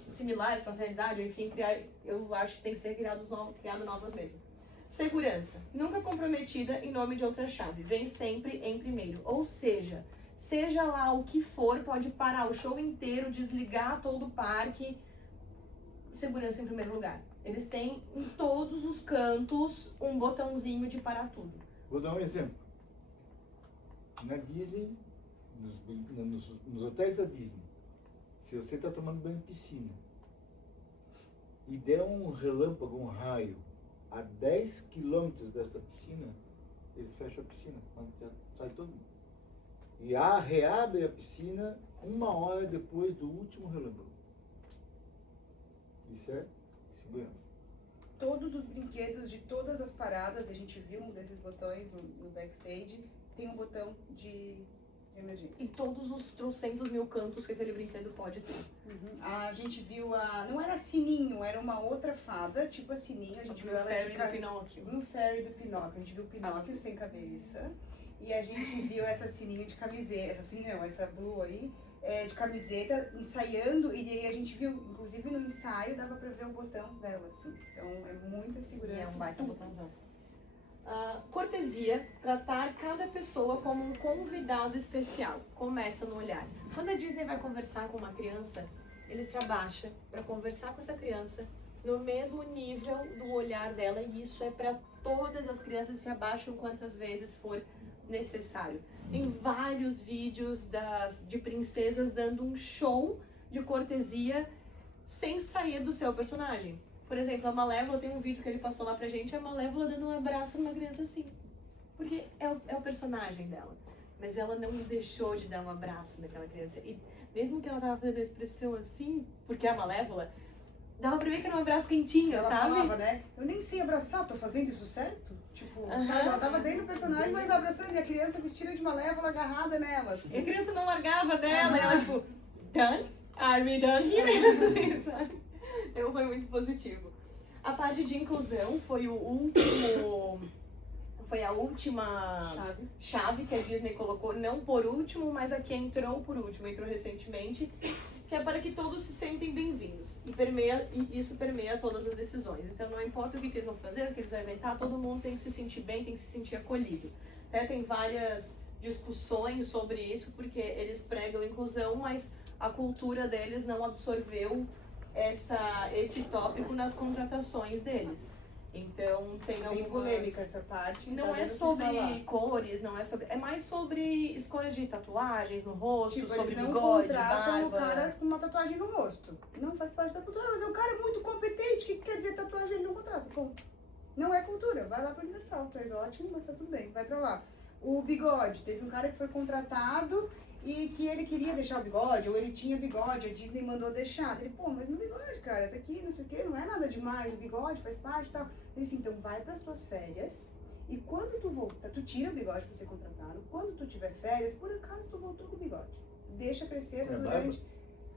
similares para a realidade, ou enfim, eu acho que tem que ser criado novas mesmo. Segurança. Nunca comprometida em nome de outra chave. Vem sempre em primeiro. Ou seja lá o que for, pode parar o show inteiro, desligar todo o parque. Segurança em primeiro lugar. Eles têm em todos os cantos um botãozinho de parar tudo. Vou dar um exemplo. Na Disney, nos hotéis da Disney, se você está tomando banho em piscina e der um relâmpago, um raio, a 10 quilômetros desta piscina, eles fecham a piscina, quando já sai todo mundo. E reabre a piscina 1 hora depois do último relâmpago. Isso é segurança. Todos os brinquedos de todas as paradas, a gente viu um desses botões no backstage, tem um botão de emergência. E todos os 300.000 cantos que aquele brinquedo pode ter. A gente viu não era Sininho, era uma outra fada, tipo a Sininho, a gente viu ela Fairy de do Pinóquio. Um fairy do Pinóquio, a gente viu o Pinóquio sem cabeça. E a gente viu essa Sininho de camiseta, essa Blue aí, de camiseta, ensaiando, e aí a gente viu, inclusive no ensaio, dava pra ver o botão dela, assim. Então é muita segurança. E é um baita botãozão. Cortesia, tratar cada pessoa como um convidado especial. Começa no olhar. Quando a Disney vai conversar com uma criança, ele se abaixa para conversar com essa criança no mesmo nível do olhar dela, e isso é para todas as crianças, se abaixam quantas vezes for necessário. Tem vários vídeos de princesas dando um show de cortesia sem sair do seu personagem. Por exemplo, a Malévola, tem um vídeo que ele passou lá pra gente, a Malévola dando um abraço numa criança assim. Porque é o personagem dela. Mas ela não deixou de dar um abraço naquela criança. E mesmo que ela tava fazendo a expressão assim, porque é a Malévola, Dava pra ver que era um abraço quentinho, Ela sabe? falava, né? Eu nem sei abraçar, tô fazendo isso certo? Tipo, Aham. sabe? Ela tava dentro do personagem, mas abraçando, e a criança vestida de malévola agarrada nela, assim. E a criança não largava dela, e ela tipo, done? Are we done here? Assim, sabe? Então foi muito positivo. A parte de inclusão foi o último... Foi a última chave que a Disney colocou, não por último, mas a que entrou por último, entrou recentemente, que é para que todos se sentem bem-vindos. E isso permeia todas as decisões. Então não importa o que eles vão fazer, o que eles vão inventar, todo mundo tem que se sentir bem, tem que se sentir acolhido. Tem várias discussões sobre isso, porque eles pregam inclusão, mas a cultura deles não absorveu esse tópico nas contratações deles. Então tem Bem algumas... polêmica essa parte. Não tá é dando o que sobre falar. cores, não é sobre... É mais sobre escolha de tatuagens no rosto, Tipo, sobre eles não bigode, contratam o barba. cara com uma tatuagem no rosto. Não faz parte da cultura, mas o cara é muito competente. O que quer dizer tatuagem? Ele não contrata. Ponto. Não é cultura. Vai lá pro Universal. Faz ótimo, mas tá tudo bem. Vai pra lá. O bigode. Teve um cara que foi contratado e que ele queria deixar o bigode, ou ele tinha bigode, a Disney mandou deixar. Ele, pô, mas no bigode, cara, tá aqui, não sei o quê, não é nada demais, o bigode faz parte e tal. Ele disse, então vai pras tuas férias, e quando tu voltar, tu tira o bigode pra ser contratado, quando tu tiver férias, por acaso tu voltou com o bigode. Deixa crescer durante...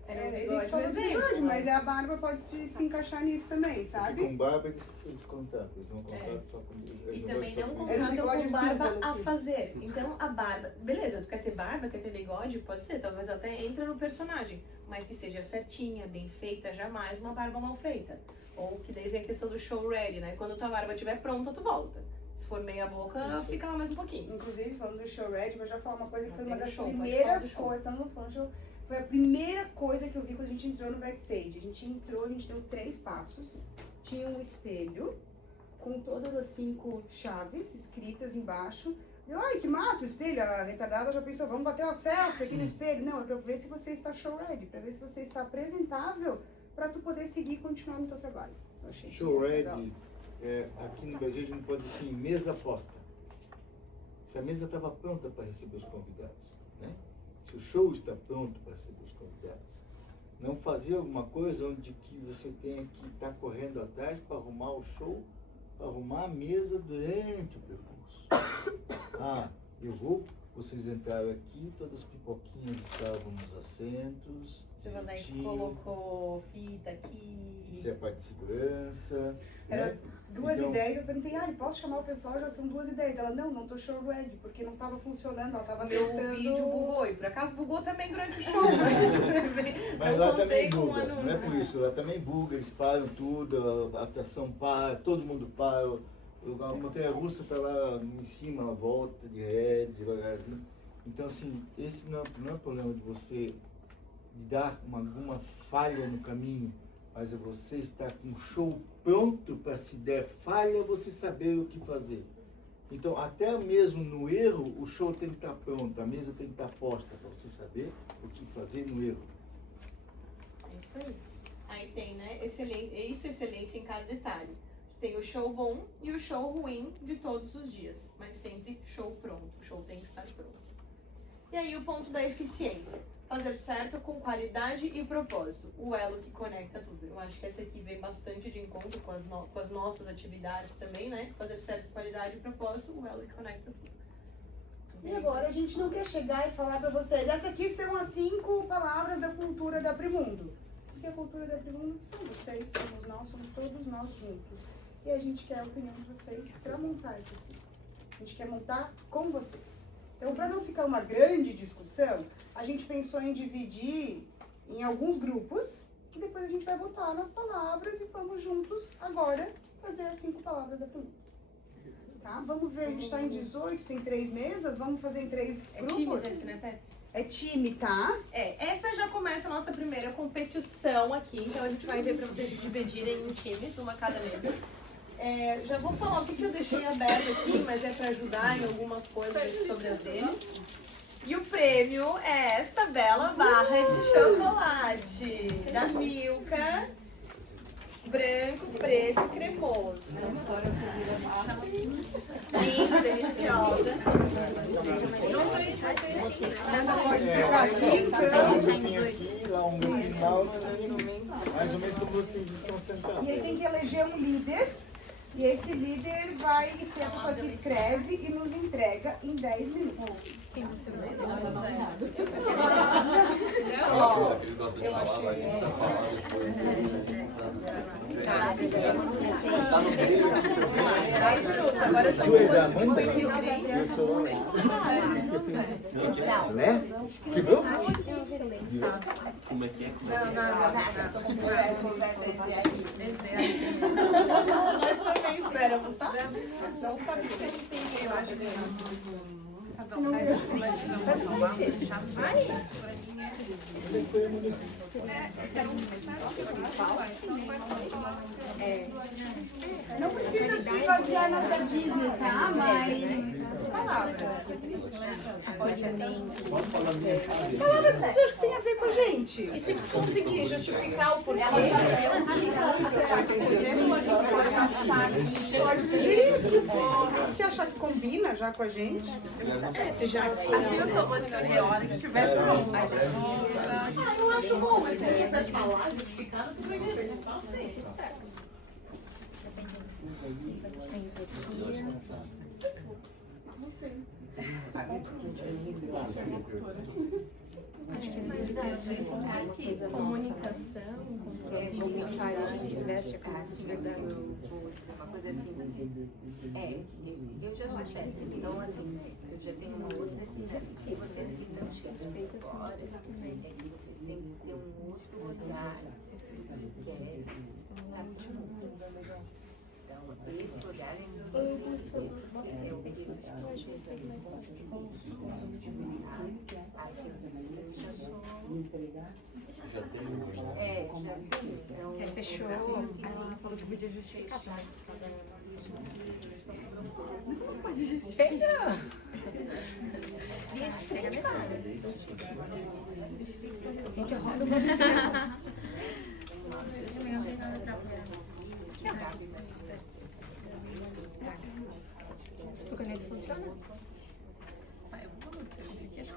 ele falou do bigode, mas a barba pode se encaixar nisso também, Porque sabe? com barba eles contratam, eles não contratam só com E também não Era um contratam bigode com assim, barba pelo a que- fazer. Então a barba, beleza, tu quer ter barba, quer ter bigode, pode ser, talvez até entra no personagem, mas que seja certinha, bem feita, jamais uma barba mal feita. Ou que daí vem a questão do show ready, né? Quando tua barba estiver pronta, tu volta. Se for meia boca, fica lá mais um pouquinho. Inclusive, falando do show Red, vou já falar uma coisa que foi Tem uma das show, pode falar primeiras do show. coisas. Então, não falando show. Foi a primeira coisa que eu vi quando a gente entrou no backstage. A gente entrou, a gente deu 3 passos. Tinha um espelho com todas as 5 chaves escritas embaixo. Eu, ai, que massa o espelho. A retardada já pensou, vamos bater uma selfie aqui no espelho. Não, é pra ver se você está show ready, pra ver se você está apresentável pra tu poder seguir e continuar no teu trabalho. Eu achei isso Show muito legal. ready, aqui no Brasil a gente pode dizer assim, mesa posta. Se a mesa estava pronta para receber os convidados, né? Se o show está pronto para receber os convidados. Não fazer alguma coisa onde que você tenha que estar correndo atrás para arrumar o show, para arrumar a mesa durante o percurso. Ah, vocês entraram aqui, todas as pipoquinhas estavam nos assentos. Silva Neves direitinho. colocou fita aqui. Isso é a parte de segurança. Era né? 2 Então- e 10, eu perguntei, posso chamar o pessoal? Já são 2 e 10. Ela, não tô show ready, porque não tava funcionando, ela tava Meu testando. vídeo bugou, e por acaso bugou também durante o show, mas Mas eu lá contei também com um buga, não é anúncio. por isso, lá também buga, eles param tudo, a atração para, todo mundo para, a montanha-russa está lá em cima, ela volta de ré, devagarzinho. Então assim, esse não é problema de você dar alguma falha no caminho, mas é você estar com o show pronto para se der falha, você saber o que fazer. Então, até mesmo no erro, o show tem que estar pronto, a mesa tem que estar posta para você saber o que fazer no erro. É isso aí. Aí tem, né, excelência em cada detalhe. Tem o show bom e o show ruim de todos os dias, mas sempre show pronto. O show tem que estar pronto. E aí o ponto da eficiência. Fazer certo com qualidade e propósito. O elo que conecta tudo. Eu acho que essa aqui vem bastante de encontro com as nossas atividades também, né? Fazer certo com qualidade e propósito, o elo que conecta tudo. E agora a gente não quer chegar e falar pra vocês, essas aqui são as 5 palavras da cultura da Primundo. Porque a cultura da Primundo são vocês, somos nós, somos todos nós juntos. E a gente quer a opinião de vocês pra montar essas 5. A gente quer montar com vocês. Então, para não ficar uma grande discussão, a gente pensou em dividir em alguns grupos e depois a gente vai votar nas palavras e vamos juntos agora fazer as 5 palavras da Primundo. Tá? Vamos ver, a gente está em 18, tem 3 mesas, vamos fazer em 3 É grupos? times esse, né, Pé? É time, tá? Essa já começa a nossa primeira competição aqui, então a gente vai ver para vocês se dividirem em times, uma cada mesa. Já vou falar o que eu deixei aberto aqui, mas é para ajudar em algumas coisas aqui sobre as deles. E o prêmio é esta bela barra de chocolate da Milka. branco, preto e cremoso. Linda, deliciosa. Aqui, lá um final, mais ou menos como vocês estão sentados. E aí tem que eleger um líder. E esse líder vai ser a pessoa que escreve e nos entrega em 10 minutos. Ele gosta de falar, vai começar a falar depois. Tá no meio. 10 minutos. Agora são Tu és a vocês Amanda? que Eu sou... Né? Que bom? Como é que é? Nós também éramos, tá? Não sabia. Não precisa se basear na Disney, tá? Mas palavras. Palavras que você acha que tem a ver com a gente. E se conseguir justificar o porquê? Pode sugerir. Se achar que combina já com a gente. Se já Eu sou uma hora que estiver pronto. eu acho bom, mas se você quiser falar, justificado, tudo bem, espaço tem, tudo certo. Comunicação, a gente veste a camisa de verdade. Uma coisa assim, eu já sou chefe, então assim, eu já tenho uma outra cidade. E vocês que não respeito as mulheres também. Vocês têm que ter um outro olhar, que é então, esse olhar é Já tem Fechou. Ela falou que podia justificar. Pode justificar. Dia de entrega de casa. Gente, eu rodo Tu caneta funciona? Eu vou esse aqui acho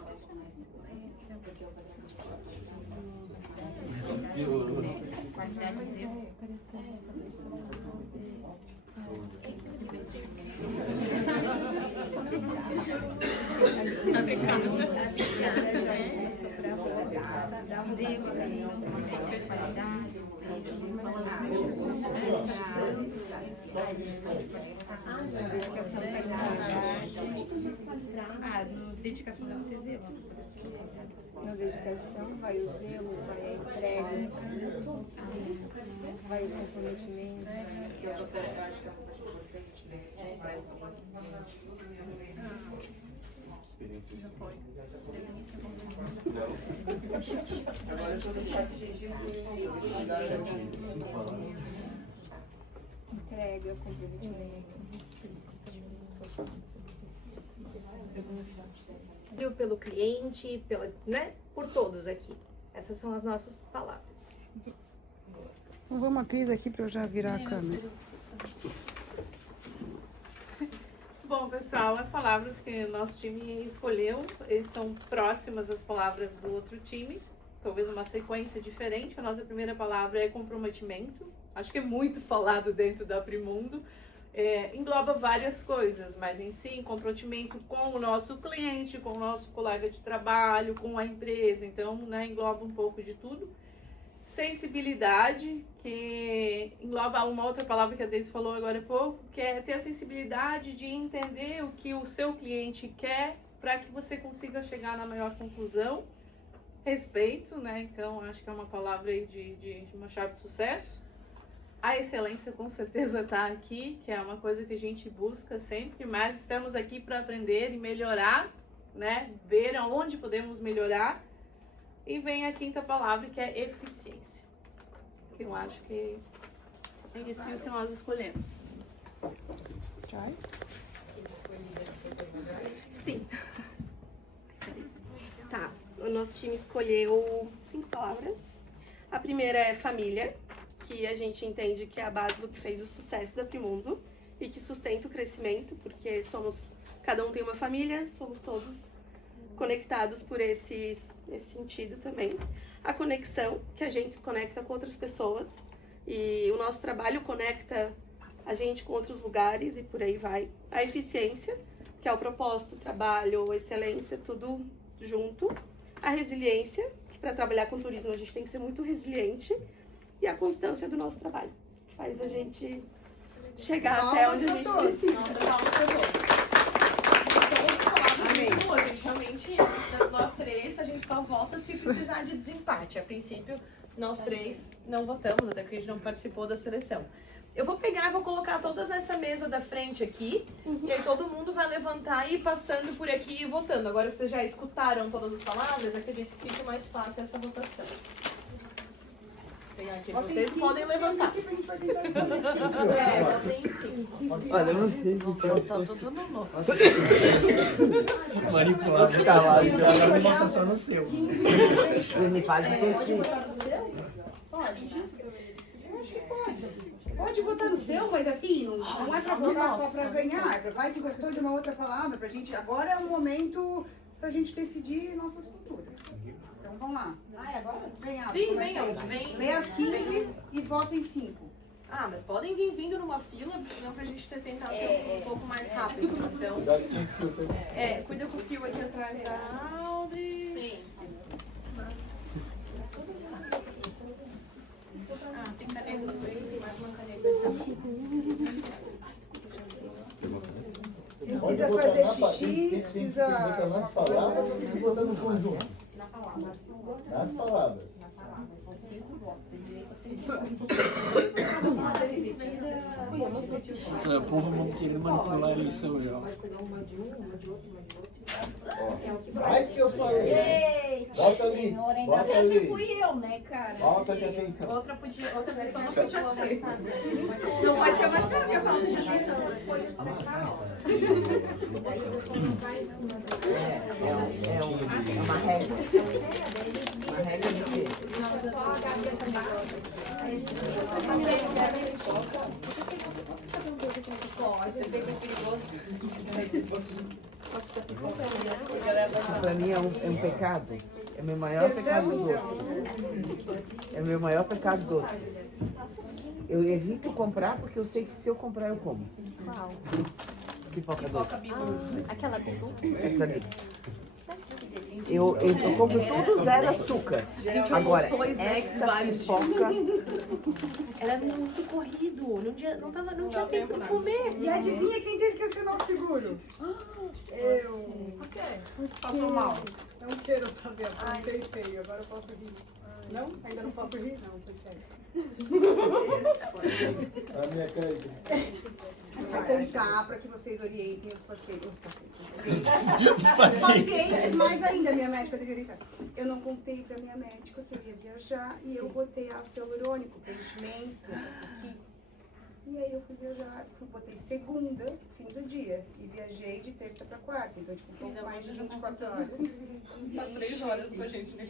dedicação deve ser zelo. Na dedicação vai o zelo, vai a entrega, vai o comprometimento. Eu acho que é já foi. Entrega, comprometimento. Pelo cliente, né? Por todos aqui. Essas são as nossas palavras. Então vamos a Cris aqui para eu já virar a câmera. Bom, pessoal, as palavras que o nosso time escolheu são próximas às palavras do outro time. Talvez uma sequência diferente. A nossa primeira palavra é comprometimento. Acho que é muito falado dentro da Aprimundo. Engloba várias coisas, mas em si, comprometimento com o nosso cliente, com o nosso colega de trabalho, com a empresa. Então, né, engloba um pouco de tudo. Sensibilidade, que engloba uma outra palavra que a Deise falou agora há pouco, que é ter a sensibilidade de entender o que o seu cliente quer para que você consiga chegar na maior conclusão. Respeito, né? Então, acho que é uma palavra aí de uma chave de sucesso. A excelência com certeza está aqui, que é uma coisa que a gente busca sempre, mas estamos aqui para aprender e melhorar, né? Ver aonde podemos melhorar. E vem a quinta palavra, que é eficiência. Que eu acho que é isso que nós escolhemos. Sim. Tá, o nosso time escolheu 5 palavras. A primeira é família. que a gente entende que é a base do que fez o sucesso da Primundo e que sustenta o crescimento, porque cada um tem uma família, somos todos conectados por esse sentido também. A conexão, que a gente se conecta com outras pessoas e o nosso trabalho conecta a gente com outros lugares e por aí vai. A eficiência, que é o propósito, trabalho, excelência, tudo junto. A resiliência, que para trabalhar com turismo a gente tem que ser muito resiliente. E a constância do nosso trabalho, que faz a gente chegar até onde a gente precisa. A gente realmente, nós três, a gente só vota se precisar de desempate. A princípio, nós três não votamos, até porque a gente não participou da seleção. Eu vou pegar e vou colocar todas nessa mesa da frente aqui, e aí todo mundo vai levantar e ir passando por aqui e votando. Agora que vocês já escutaram todas as palavras, acredito que fique mais fácil essa votação. Vocês podem levantar. Votem sim. Olha, eu não sei. Tá tudo no nosso. Manipulado, ficar lá, então agora Olhar votação no seu. Ele me faz Pode votar no seu? Pode. Eu acho que pode. Pode votar no seu, mas assim, não é pra votar só pra ganhar. Vai que gostou de uma outra palavra pra gente. Agora é um momento pra gente decidir nossas culturas. Então vamos lá. Agora? Vem, Sim, vem. Lê as 15 e vota em 5. Ah, mas podem vir vindo numa fila, senão pra gente tentar ser um pouco mais rápido. Então, cuida com o fio aqui atrás da Audrey. Sim. Tem canetas por aí, tem mais uma caneta. Precisa fazer xixi, precisa... Botar nas palavras ou tem que botar no conjunto? Nas palavras. São 5 votos. Tem direito a 5 votos. O povo não querendo manipular a eleição já. Vai que eu falei. Bota ali. Bota ali. Fui eu, né, cara? Bota de atenção. Outra pessoa não podia ser. Não pode ser uma chave, eu falo É uma regra. Uma regra de quê? Só a Gabi essa Pra mim é um pecado. É meu maior pecado doce. É meu maior pecado doce. Eu evito comprar porque eu sei que se eu comprar eu como. Qual? Pipoca doce. Aquela bilu? Essa ali. Eu compro tudo zero açúcar. Agora, essa pipoca... Era muito corrido, não tinha tempo pra comer. E adivinha quem teve que assinar o seguro? Eu. Por quê? Passou mal. Não quero saber, eu fiquei feio, agora eu posso rir. Não? Ainda não posso rir? Não, foi sério. A minha cara. Vou contar para que vocês orientem os pacientes. Os pacientes mais ainda, minha médica deveria estar. Eu não contei para minha médica que eu ia viajar e eu botei ácido hialurônico, preenchimento aqui. E aí eu fui viajar, botei segunda, fim do dia, e viajei de terça para quarta, então tipo, um pouco mais de 24 horas. Tá 3 horas com a gente, né?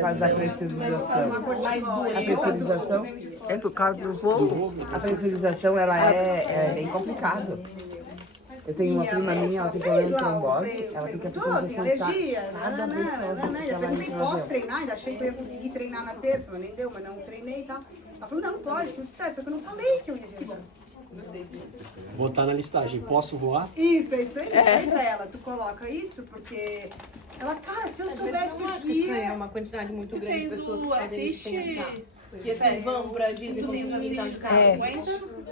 Faz a pressurização. A pressurização é por causa do voo. A pressurização ela é bem complicado. Eu tenho uma prima minha, ela tem problema de trombose, ela tem que a pressurização tem alergia. cada vez mais Eu perguntei, posso treinar? Ainda achei que eu ia conseguir treinar na terça, mas nem deu, mas não treinei e tal. Ela falou, não, pode, tudo certo, só que eu não falei que eu ia viajar. Botar na listagem, posso voar? Isso, é isso aí. Aí pra ela, tu coloca isso, porque ela, cara, se eu soubesse que Isso é uma quantidade muito grande de pessoas que fazem isso sem avisar. Que assim vão pra Disney com os amigos de casa.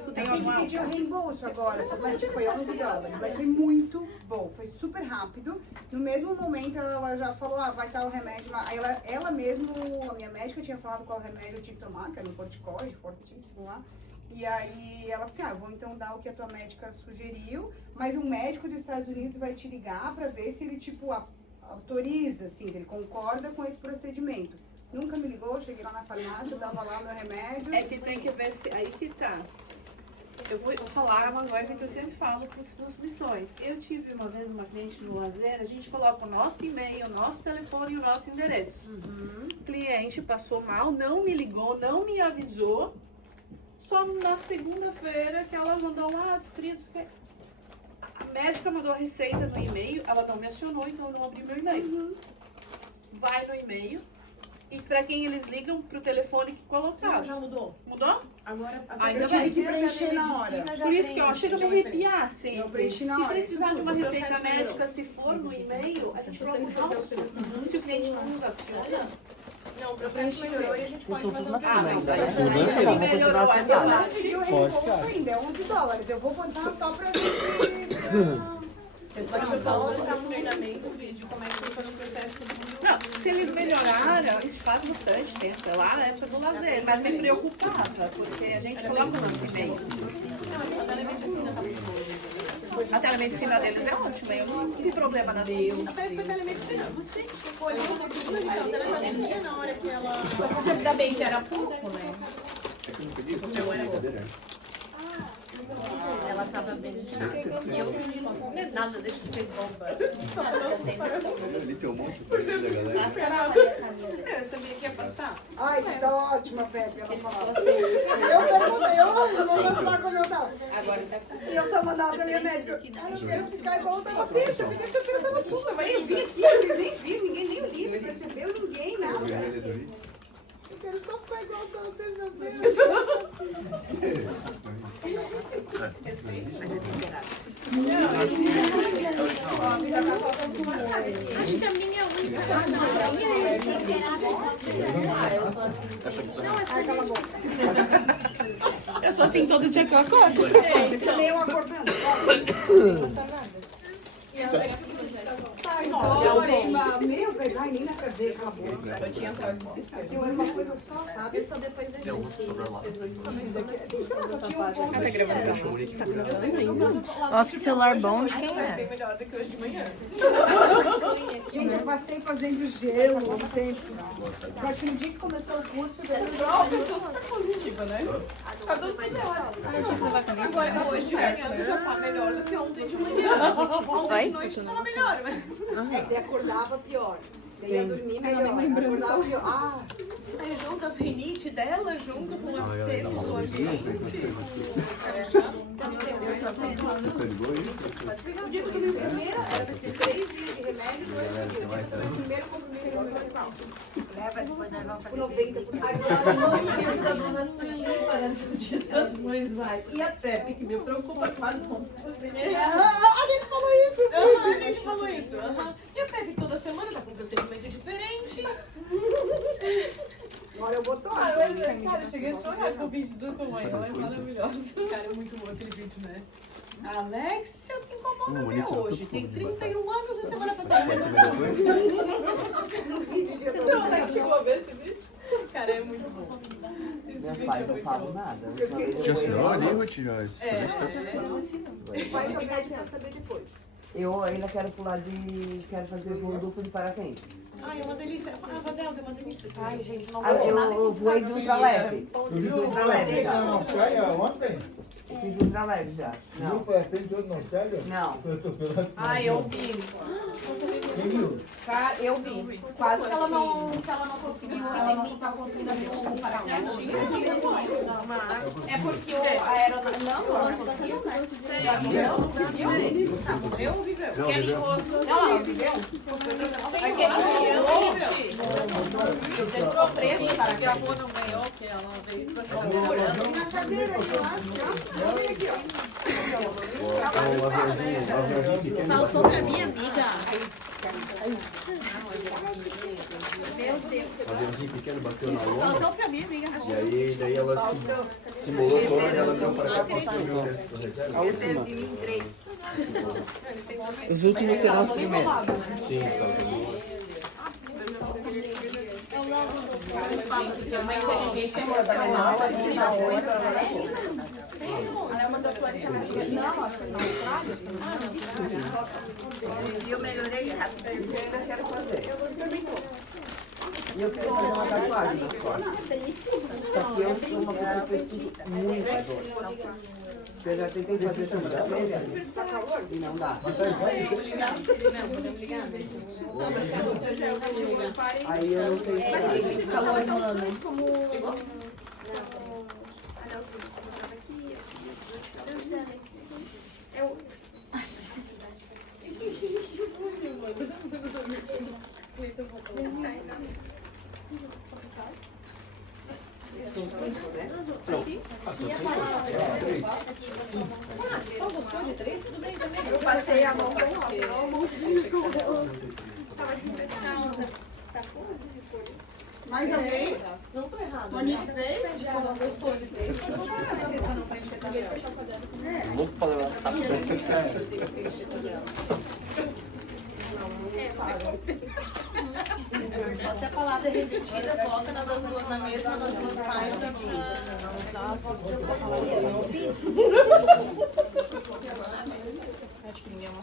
Tu tem que pedir o reembolso agora, mas tipo, foi $11, mas foi muito bom, foi super rápido. No mesmo momento ela já falou, vai estar o remédio lá. Aí ela mesmo, a minha médica tinha falado qual remédio eu tinha que tomar, que era um corticoide, fortíssimo lá. E aí ela disse, eu vou então dar o que a tua médica sugeriu, mas um médico dos Estados Unidos vai te ligar pra ver se ele, tipo, autoriza, assim, se ele concorda com esse procedimento. Nunca me ligou, cheguei lá na farmácia, dava lá o meu remédio. É que tem que ver se... Aí que tá. Eu vou falar uma coisa que eu sempre falo para as missões. Eu tive uma vez uma cliente no lazer, a gente coloca o nosso e-mail, o nosso telefone e o nosso endereço. O cliente passou mal, não me ligou, não me avisou. Só na segunda-feira que ela mandou lá, distritos. A médica mandou a receita no e-mail, ela não me acionou, então eu não abri meu e-mail. Vai no e-mail. E pra quem eles ligam, pro telefone que colocaram. Já mudou. Mudou? Agora, Ainda eu tive vai que preencher na hora. Por isso que, ó, chega a me arrepiar, assim. Eu preenchi na Se hora, precisar isso de uma tudo. receita médica, se for no e-mail, a gente coloca o falso. Se o cliente não nos aciona, não, o processo melhorou e a gente pode fazer uma não, pergunta. se melhorou, Eu não pedi o reembolso ainda, é $11. Eu vou botar só pra gente... Mas eu falo passar um treinamento, Cris, de como é que funciona o processo do... não, se eles melhoraram, isso faz bastante tempo, é lá na época do lazer, mas me preocupava, porque a gente coloca o nosso e-mail. Não, a telemedicina tá muito boa. A telemedicina deles é ótima, eu não tive problema na dele. Até foi telemedicina, você escolheu um pouquinho de telemedicina na hora que ela... Ainda bem que era pouco, né? Ela tava bem. E eu pedi não comer nada, deixa de ser boba. Ali tem um monte de coisa da galera. Eu sabia que ia passar. Ai, que tá ótima, Pepe, ela falava. Eu perguntei, eu vou passar como eu tava. E eu só mandava pra minha médica, eu não quero ficar igual eu tava terça, porque terça-feira tava tudo. Mas eu vim aqui, vocês nem viram, ninguém nem o livro percebeu, ninguém, nada. Eu quero só ficar igual eu tava terça-feira. Acho que a minha Eu sou assim todo dia que eu acordo. Também eu acordando. Ai, ótima. Meu, ai, nem dá pra ver, acabou. Eu tinha entrado no desespero. Eu era uma coisa só, sabe? só depois da Tem alguns sobrar lá. Sim, sei lá, só tinha um ponto de Nossa, que celular bom de quem Mas é? bem melhor do que hoje de manhã. Gente, eu passei fazendo gelo há um tempo. Só que no dia que começou o curso, Eu sou super positiva, né? Tá tudo melhor. Agora, hoje de manhã, tu já tá melhor do que ontem de manhã. Ontem de noite tava melhor, mas... daí acordava pior. Daí ia dormir melhor, acordava pior. Ah, Aí junto as rinite dela, junto com o seco do ambiente. o dia que eu tomei o primeiro, era pra ser 3 dias de remédio, 2 dias. O dia que eu tomei o primeiro comprimido, leva depois da nova. 90%. E a Pepe, que me preocupa quase não. A gente falou isso. A gente falou isso. E a Pepe toda semana tá com um procedimento diferente. Agora eu boto Cara, eu cheguei a chorar com o vídeo da tua mãe, ela é maravilhosa. Cara, é muito bom aquele vídeo, né? A Alexia te incomoda até hoje. Tem 31 anos e semana passada. no vídeo de Você não chegou a ver esse vídeo? Cara, é muito bom. Meu pai não fala nada. Já assinou ali, Ruth? Já Faz a médica pra saber depois. Eu ainda quero pular de... Quero fazer voo duplo de paraquedas. Ai, é uma delícia. A asa dela é uma delícia. Ai, gente, não Eu voei de ultraleve. Eu vi Fiz ultraleve já. na Austrália ontem. Eu fiz ultraleve já. Viu Não. o parapente todo na Austrália? Não. Foi atropelado. Ah, eu vi. Quem viu? Eu vi. Quase que ela não conseguiu, ela não tá conseguindo abrir o paraquedas. É porque a aeronave. Não, ela não conseguiu, né? Ela não conseguiu. Morreu ou viveu? Não, ela viveu. Aquele monte. Entrou preso no paraquedas. Que a avó não ganhou, que ela veio pra essa Na cadeira, eu acho. Eu vim aqui, ó. O aviãozinho pequeno. Faltou pra minha amiga. O aviãozinho pequeno bateu na lona. Faltou pra minha amiga. E aí, daí ela se molou toda e ela veio para cá para construir o reserva. A última. Os últimos serão os primeiros. Sim, tá. É uma inteligência emocional ali na outra, né? É uma tatuagem. Não, acho que na Austrália. Eu melhorei rápido, eu ainda quero fazer. E eu queria fazer uma tatuagem nas costas. Só que eu sou uma pessoa que eu sinto muita dor. Eu já tentei fazer sobrancelha e não dá. Aí eu não tenho coragem. Calor, mano. Como... Só gostou de 3? Tudo bem também. Eu passei a mão com a mãozinha. Tava desimpressionada. Tá com Mais alguém? Não tô errado. Monique fez? Só não gostou de 3. Louco pra levar. Só se a palavra é repetida, coloca na mesma das duas páginas. Acho que ninguém é uma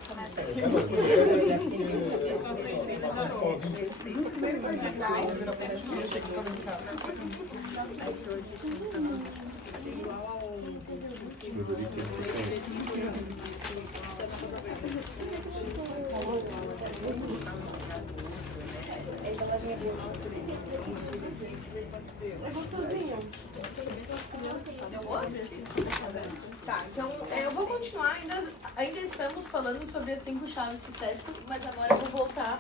Tá, então eu vou continuar, ainda estamos falando sobre as 5 chaves de sucesso, mas agora eu vou voltar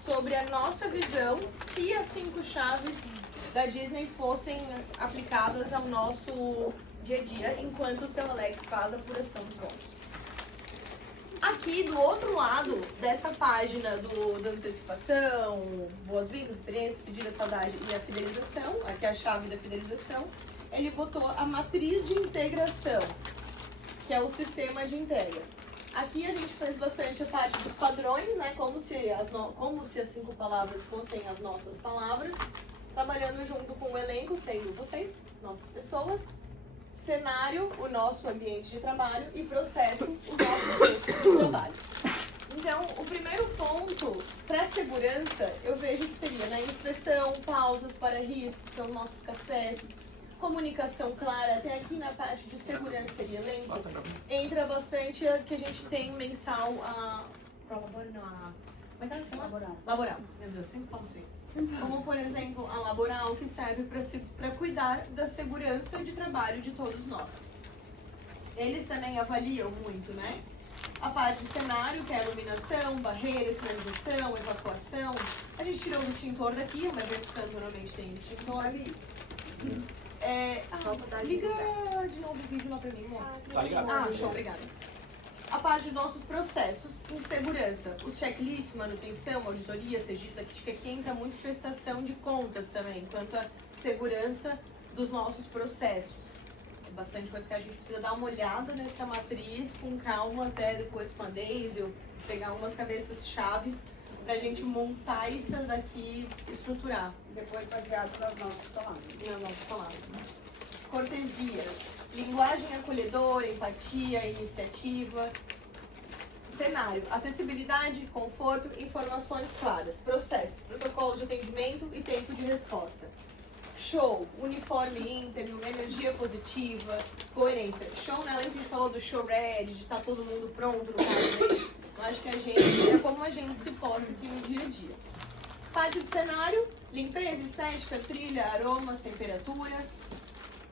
sobre a nossa visão se as 5 chaves da Disney fossem aplicadas ao nosso dia a dia, enquanto o seu Alex faz a apuração dos votos. Aqui do outro lado dessa página da antecipação, boas-vindas, experiências, pedir a saudade e a fidelização, aqui é a chave da fidelização, ele botou a matriz de integração, que é o sistema de entrega. Aqui a gente fez bastante a parte dos padrões, né? Como se as 5 palavras fossem as nossas palavras, trabalhando junto com o elenco, sendo vocês, nossas pessoas, cenário, o nosso ambiente de trabalho e processo, os nossos ambientes de trabalho. Então, o primeiro ponto para segurança, eu vejo que seria na inspeção, pausas para risco, são nossos cafés, comunicação clara, até aqui na parte de segurança e elenco, entra bastante a que a gente tem mensal laboral. Meu Deus, sempre falo assim. Como, por exemplo, a laboral, que serve para cuidar da segurança de trabalho de todos nós. Eles também avaliam muito, né? A parte de cenário, que é a iluminação, barreira, sinalização, evacuação. A gente tirou o extintor daqui, mas esse canto normalmente tem extintor ali. Liga de novo o vídeo lá pra mim, amor. Tá ligado? Ah, show, obrigada. A parte dos nossos processos em segurança, os checklists, manutenção, auditoria, registro, aqui entra muito prestação de contas também, quanto à segurança dos nossos processos. É bastante coisa que a gente precisa dar uma olhada nessa matriz com calma, até depois com a Daisy, eu pegar umas cabeças chaves pra gente montar isso daqui, estruturar. Depois baseado nas nossas palavras. Nas nossas palavras. Cortesia, linguagem acolhedora, empatia, iniciativa. Cenário, acessibilidade, conforto, informações claras. Processos, protocolo de atendimento e tempo de resposta. Show, uniforme íntegro, energia positiva, coerência. Show, né? Lembra que a gente falou do show ready, de estar todo mundo pronto no caso deles? Eu acho que a gente, é como a gente se porta aqui no dia a dia. Parte de cenário, limpeza, estética, trilha, aromas, temperatura.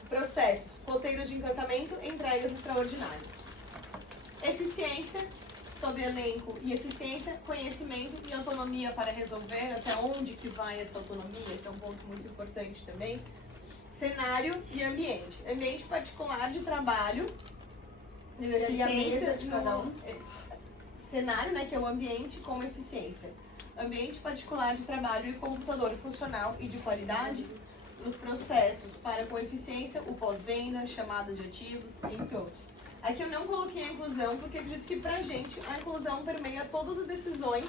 Processos, roteiros de encantamento, entregas extraordinárias. Eficiência, sobre elenco e eficiência, conhecimento e autonomia para resolver até onde que vai essa autonomia, que é um ponto muito importante também. Cenário e ambiente. Ambiente particular de trabalho. E a mesa de cada um. Cenário, né, que é o ambiente com eficiência. Ambiente particular de trabalho e computador funcional e de qualidade. Os processos para com eficiência, o pós-venda, chamadas de ativos, entre outros. Aqui eu não coloquei a inclusão, porque acredito que pra gente a inclusão permeia todas as decisões,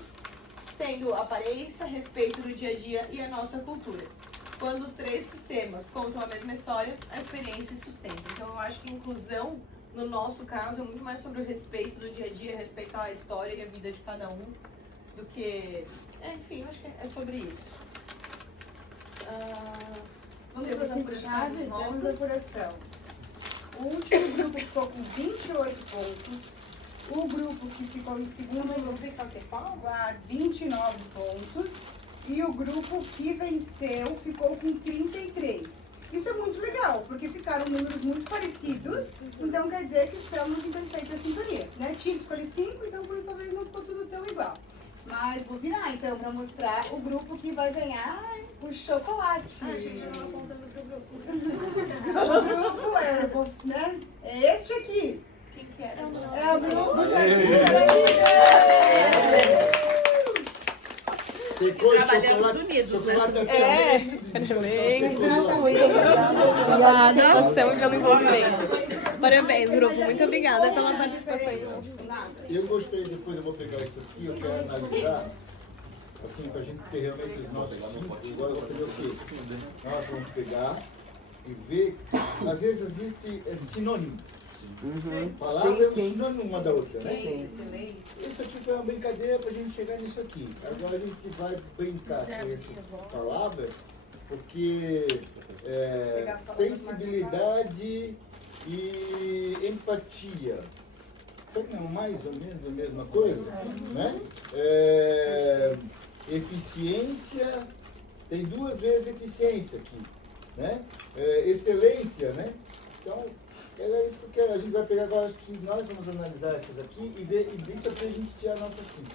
sendo aparência, respeito do dia a dia e a nossa cultura. Quando os 3 sistemas contam a mesma história, a experiência se sustenta. Então eu acho que inclusão, no nosso caso, é muito mais sobre o respeito do dia a dia, respeitar a história e a vida de cada um, do que... enfim, eu acho que é sobre isso. Vamos fazer a apuração dos votos. Temos a apuração. O último grupo ficou com 28 pontos. O grupo que ficou em segundo lugar, 29 pontos. E o grupo que venceu ficou com 33. Isso é muito legal, porque ficaram números muito parecidos. Então quer dizer que estamos em perfeita sintonia, né? Tinha que escolher 5, então por isso talvez não ficou tudo tão igual. Mas vou virar então para mostrar o grupo que vai ganhar o chocolate. A gente já não apontando pro grupo. O grupo é este aqui. Quem que era? É o grupo da Secou Trabalhando chocolate, unidos, né? chocolate assim. Obrigada pelo envolvimento. Parabéns, grupo. Muito obrigada pela participação. Eu gostei, depois eu vou pegar isso aqui, eu quero analisar, assim, pra gente ter realmente os nossos símbolos. Agora eu vou fazer o quê? Nós vamos pegar e ver, às vezes existe sinônimo. Palavra é um sinônimo uma da outra, né? Isso aqui foi uma brincadeira pra gente chegar nisso aqui. Agora a gente vai brincar com essas palavras, porque sensibilidade e empatia. Será que não é mais ou menos a mesma coisa? Né? Eficiência, tem 2 vezes eficiência aqui. Né? Excelência, né? Então, é isso que eu quero. A gente vai pegar agora, acho que nós vamos analisar essas aqui e ver, e disso aqui a gente tira a nossa 5.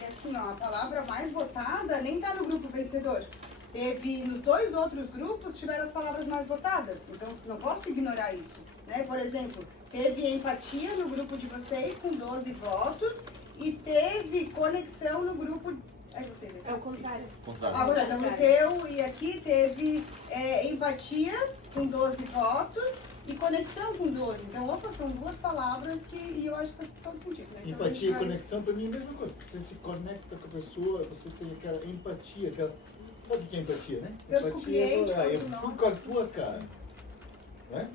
E assim, ó, a palavra mais votada nem tá no grupo vencedor. Teve, nos 2 outros grupos, tiveram as palavras mais votadas. Então, não posso ignorar isso. Né? Por exemplo, teve empatia no grupo de vocês, com 12 votos. E teve conexão no grupo... É o contrário. Agora, então, no teu e aqui teve empatia, com 12 votos. E conexão com 12. Então, opa, são 2 palavras que e eu acho que faz todo sentido. Né? Então, empatia e conexão, para mim, é a mesma coisa. Você se conecta com a pessoa, você tem aquela empatia, aquela... Sabe o que é empatia, né? Eu Empatia eu fui com a tua cara. Né?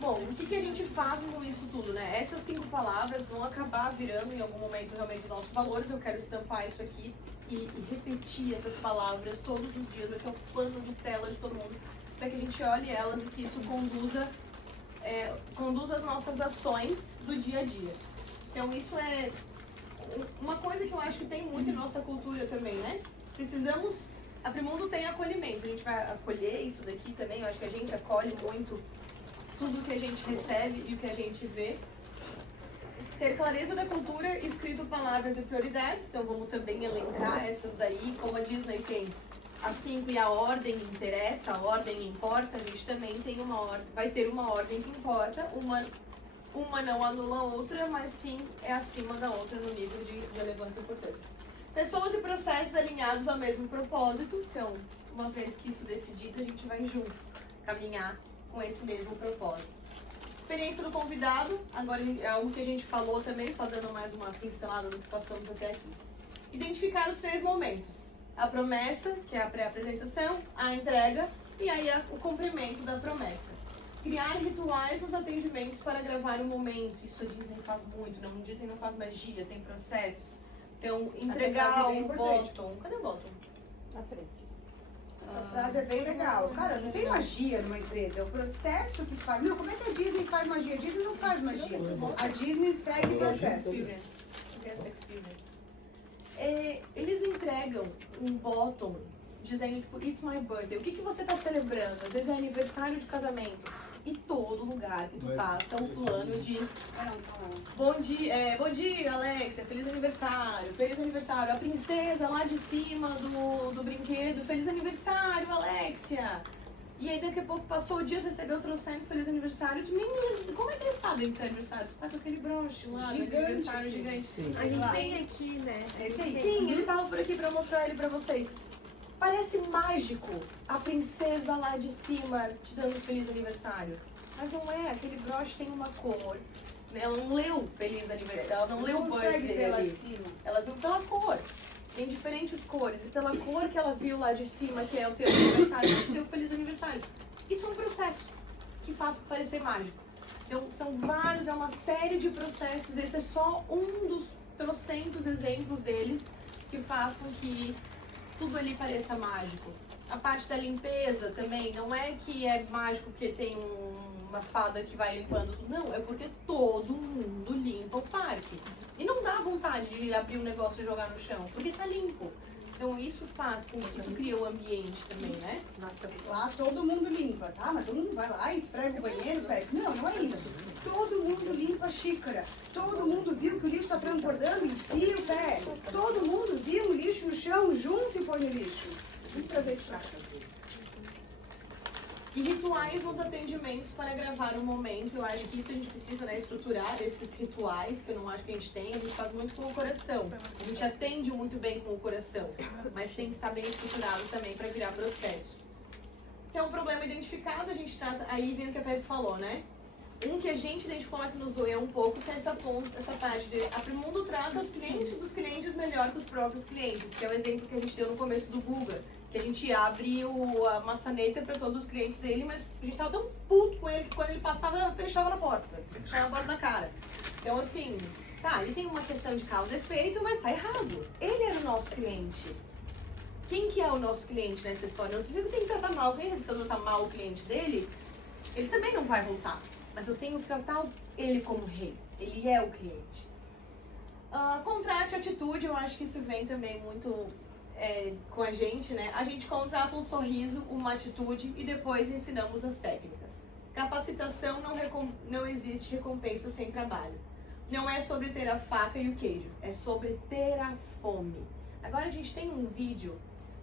Bom, o que a gente faz com isso tudo, né? Essas 5 palavras vão acabar virando em algum momento realmente os nossos valores. Eu quero estampar isso aqui e repetir essas palavras todos os dias. Vai ser o plano de tela de todo mundo, para que a gente olhe elas e que isso conduza as nossas ações do dia a dia. Então isso é uma coisa que eu acho que tem muito em nossa cultura também, né? Precisamos... A Primundo tem acolhimento, a gente vai acolher isso daqui também, eu acho que a gente acolhe muito tudo que a gente recebe e o que a gente vê. Ter clareza da cultura, escrito palavras e prioridades, então vamos também elencar essas daí, como a Disney tem as 5 e a ordem interessa, a ordem importa, a gente também tem uma ordem, vai ter uma ordem que importa, uma não anula a outra, mas sim é acima da outra no nível de relevância e importância. Pessoas e processos alinhados ao mesmo propósito, então, uma vez que isso decidido, a gente vai juntos caminhar com esse mesmo propósito. Experiência do convidado, agora é algo que a gente falou também, só dando mais uma pincelada do que passamos até aqui. Identificar os 3 momentos. A promessa, que é a pré-apresentação, a entrega e aí o cumprimento da promessa. Criar rituais nos atendimentos para gravar o momento. Isso a Disney faz muito, não, a Disney não faz magia, tem processos. Então, entregar o bottom. Cadê o bottom? Na frente. Essa frase é bem legal. Cara, não tem magia numa empresa, é o processo que faz. Não, como é que a Disney faz magia? A Disney não faz magia. A Disney segue processos. Guest experience. Eles entregam um bottom dizendo, tipo, it's my birthday. O que você está celebrando? Às vezes é aniversário de casamento. E todo lugar que tu passa, o fulano diz bom dia, Alexia, feliz aniversário, a princesa lá de cima do brinquedo, feliz aniversário, Alexia. E aí daqui a pouco passou o dia, tu recebeu trocentos feliz aniversário, tu nem lembra, como é que eles sabem que tu é aniversário? Tu tá com aquele broche lá, do aniversário gigante. A gente tem aqui, né? Sim, ele tava por aqui pra mostrar ele pra vocês. Parece mágico a princesa lá de cima te dando feliz aniversário. Mas não é, aquele broche tem uma cor. Ela não leu feliz aniversário, ela não leu o birthday ali. Ela viu pela cor. Tem diferentes cores. E pela cor que ela viu lá de cima, que é o teu aniversário, ela te deu feliz aniversário. Isso é um processo que faz parecer mágico. Então, são vários, é uma série de processos. Esse é só um dos trocentos exemplos deles que faz com que tudo ali pareça mágico. A parte da limpeza também, não é que é mágico porque tem uma fada que vai limpando tudo. Não, é porque todo mundo limpa o parque. E não dá vontade de abrir um negócio e jogar no chão, porque tá limpo. Então isso faz com que isso cria o ambiente também, né? Lá todo mundo limpa, tá? Mas todo mundo vai lá, esfrega o banheiro, pega. Não, não é isso. Todo mundo limpa a xícara. Todo mundo viu que o lixo está transbordando, enfia o pé. Todo mundo viu um lixo no chão, junto e põe no lixo. Vamos trazer isso pra cá. E rituais nos atendimentos para gravar o momento. Eu acho que isso a gente precisa, né, estruturar esses rituais, que eu não acho que a gente tem. A gente faz muito com o coração. A gente atende muito bem com o coração. Mas tem que estar bem estruturado também para virar processo. Então, um problema identificado, a gente trata... Aí vem o que a Pepe falou, né? Um que a gente identificou lá que nos doeu um pouco, que é essa parte de... A Primundo trata os clientes dos clientes melhor que os próprios clientes, que é o exemplo que a gente deu no começo do Guga. Que a gente abre a maçaneta para todos os clientes dele, mas a gente tava tão puto com ele que quando ele passava, fechava na porta. Fechava a porta na cara. Então, assim, tá, ele tem uma questão de causa e efeito, mas tá errado. Ele era o nosso cliente. Quem que é o nosso cliente nessa história? Não significa que tem que tratar mal o cliente. Se eu tratar mal o cliente dele, ele também não vai voltar. Mas eu tenho que tratar ele como rei. Ele é o cliente. Contrate atitude, eu acho que isso vem também muito... com a gente, né? A gente contrata um sorriso, uma atitude e depois ensinamos as técnicas. Capacitação não existe recompensa sem trabalho. Não é sobre ter a faca e o queijo, é sobre ter a fome. Agora a gente tem um vídeo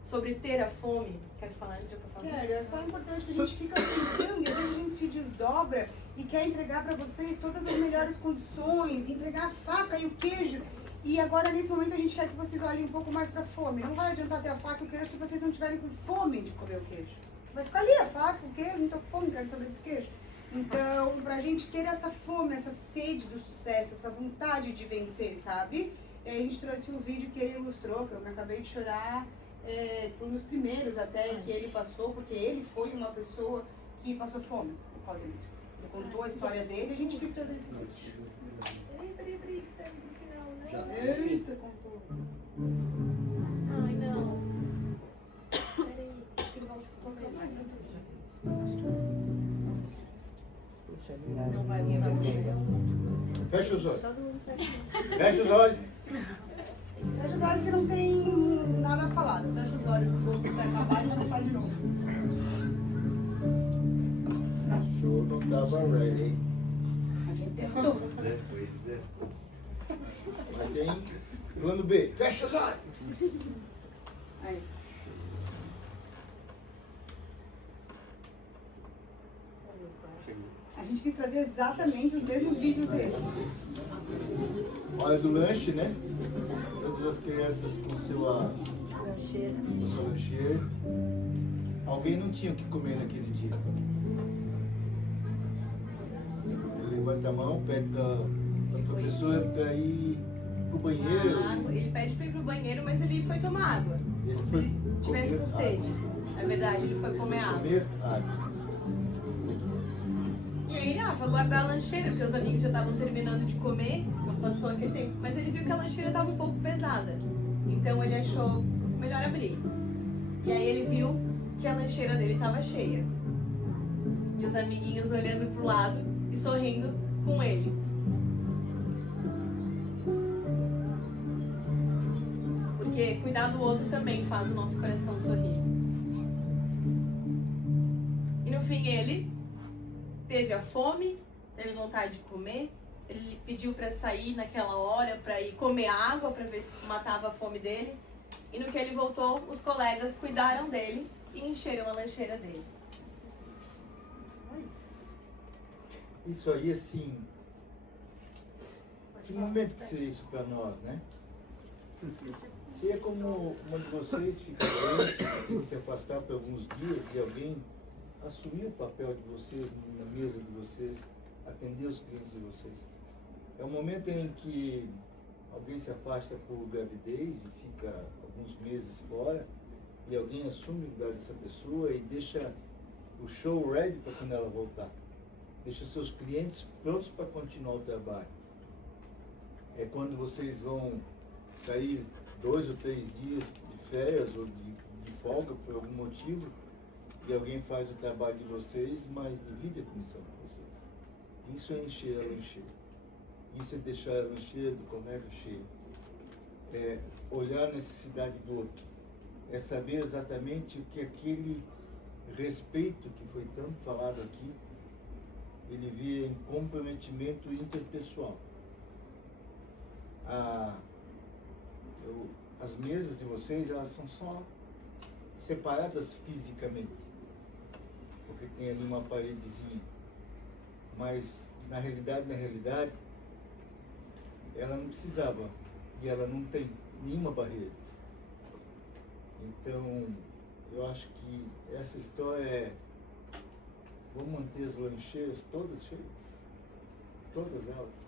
sobre ter a fome. Quer falar antes de eu passar o vídeo? Quero, é só importante que a gente fica pensando e às vezes a gente se desdobra e quer entregar para vocês todas as melhores condições, entregar a faca e o queijo. E agora, nesse momento, a gente quer que vocês olhem um pouco mais pra fome. Não vai adiantar ter a faca e o queijo se vocês não tiverem com fome de comer o queijo. Vai ficar ali a faca, o queijo, não tô com fome, quero saber desse queijo. Então, pra gente ter essa fome, essa sede do sucesso, essa vontade de vencer, sabe? E aí a gente trouxe um vídeo que ele ilustrou, que eu me acabei de chorar. Foi um dos primeiros até que ele passou, porque ele foi uma pessoa que passou fome, o Claudemir. Ele contou a história dele e a gente quis trazer esse vídeo. Peraí, eita, contou. Ai, não. Peraí, que ele volte pro começo. Não vai vir mais. Fecha os olhos. Fecha os olhos. Fecha os olhos que não tem nada falado. Fecha os olhos, o povo vai acabar e vai começar de novo. O show não tava ready. A gente testou. Pois é. Mas tem plano B. Fecha os olhos. Aí. A gente quis trazer exatamente os mesmos vídeos dele. Hora do lanche, né? Todas as crianças com sua lancheira. Alguém não tinha o que comer naquele dia. Ele levanta a mão, pede para a professora para ir pro banheiro. Ele pede para ir pro banheiro, mas ele foi tomar água. Se ele tivesse com sede. É verdade, ele foi comer água. Comer água. E aí ele, foi guardar a lancheira, porque os amigos já estavam terminando de comer, passou aquele tempo. Mas ele viu que a lancheira estava um pouco pesada. Então ele achou melhor abrir. E aí ele viu que a lancheira dele estava cheia. E os amiguinhos olhando pro lado e sorrindo com ele. Porque cuidar do outro também faz o nosso coração sorrir. E no fim ele teve a fome, teve vontade de comer. Ele pediu para sair naquela hora, para ir comer água, para ver se matava a fome dele. E no que ele voltou, os colegas cuidaram dele e encheram a lancheira dele. Isso aí, assim... Que momento que seria isso para nós, né? Se é como uma de vocês fica doente, tem que se afastar por alguns dias e alguém assumir o papel de vocês na mesa de vocês, atender os clientes de vocês. É um momento em que alguém se afasta por gravidez e fica alguns meses fora e alguém assume o lugar dessa pessoa e deixa o show ready para quando ela voltar. Deixa seus clientes prontos para continuar o trabalho. É quando vocês vão sair 2 ou 3 dias de férias ou de de folga por algum motivo e alguém faz o trabalho de vocês, mas divide a comissão com vocês. Isso é encher a lancheira. Isso é deixar a lancheira do comércio cheia. É olhar a necessidade do outro. É saber exatamente o que aquele respeito que foi tanto falado aqui, ele via em comprometimento interpessoal. As mesas de vocês, elas são só separadas fisicamente, porque tem ali uma paredezinha, mas na realidade, ela não precisava, e ela não tem nenhuma barreira. Então, eu acho que essa história é, vamos manter as lancheiras todas cheias, todas elas.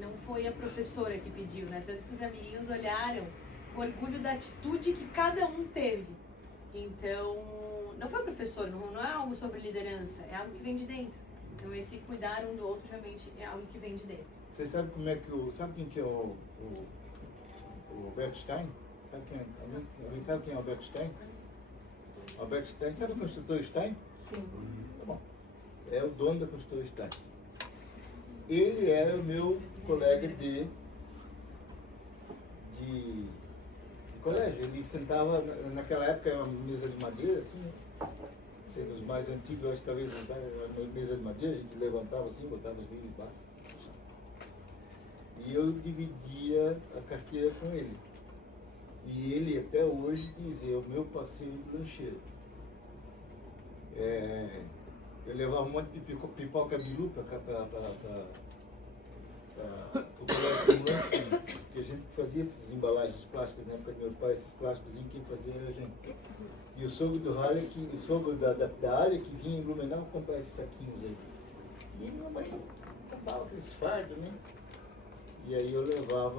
Não foi a professora que pediu, né? Tanto que os amiguinhos olharam com orgulho da atitude que cada um teve. Então, não foi a professora, não é algo sobre liderança, é algo que vem de dentro. Então, esse cuidar um do outro realmente é algo que vem de dentro. Você sabe como é que sabe quem que é o Albert Stein? Sabe quem é? Alguém sabe quem é Albert Stein? Albert Stein, sabe o construtor Stein? Sim. Tá bom. É o dono da construtora Stein. Ele era o meu colega de colégio. Ele sentava, naquela época, era uma mesa de madeira, assim, né? Sendo os mais antigos, eu acho que talvez uma mesa de madeira, a gente levantava assim, botava os vinhos embaixo. E eu dividia a carteira com ele. E ele até hoje dizia, o meu parceiro de lancheira. Eu levava um monte de pipoca bilu para o colégio de lanche, porque a gente fazia essas embalagens plásticas na época do meu pai, esses plásticos, quem fazia era a gente. E o sogro do Halle, o sogro da área que vinha em Blumenau comprar esses saquinhos aí. E minha mãe acabava com esses fardos, né? E aí eu levava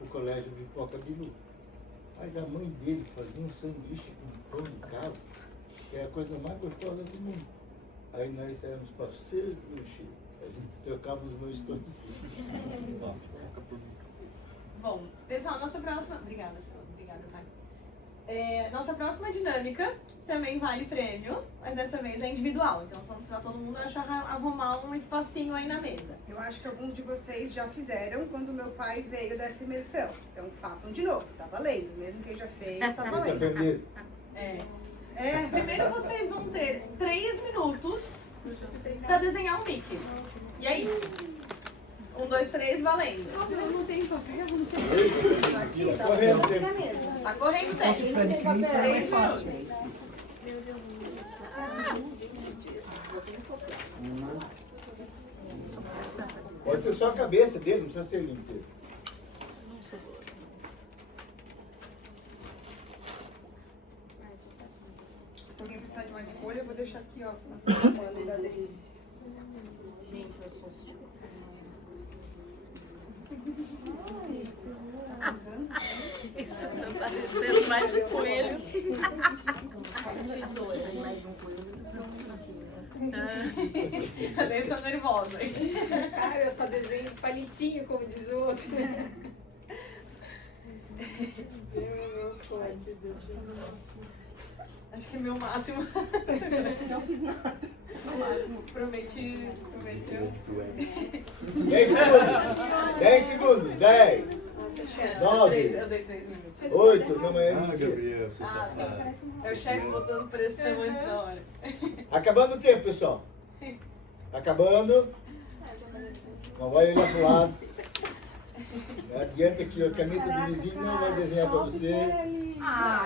o colégio de pipoca bilu. Mas a mãe dele fazia um sanduíche com pão de casa, que é a coisa mais gostosa do mundo. Aí nós éramos parceiros de lancheira. A gente trocava os lanches todos os dias. Bom, pessoal, nossa próxima... Obrigada, Pai. Nossa próxima dinâmica também vale prêmio, mas dessa vez é individual. Então, só precisar todo mundo arrumar um espacinho aí na mesa. Eu acho que alguns de vocês já fizeram quando meu pai veio dessa imersão. Então, façam de novo. Tá valendo. Mesmo quem já fez, tá valendo. Primeiro vocês vão ter 3 minutos para desenhar um Mickey. E é isso. 1, 2, 3, valendo. Não tem papel, não tem. Tá correndo o tempo. Tá correndo o tempo. 3 minutos. Pode ser só a cabeça dele, não precisa ser ele inteiro. Se alguém precisar de mais folha, eu vou deixar aqui, ó. Da Denise. Gente, eu sou tipo... Isso tá parecendo mais um coelho. Mais um coelho. A Denise tá nervosa. Cara, eu só desenho palitinho, como diz o outro. Acho que é meu máximo. Não fiz nada. O máximo. Prometeu. 10 segundos. 10 segundos. 10. 9. Eu dei 3 minutos. 8. Não é Gabriel, você tá. É o chefe botando pressão antes da hora. Acabando o tempo, pessoal. Acabando. Não vai olhar pro lado. Não adianta que a caneta do vizinho não vai desenhar pra você.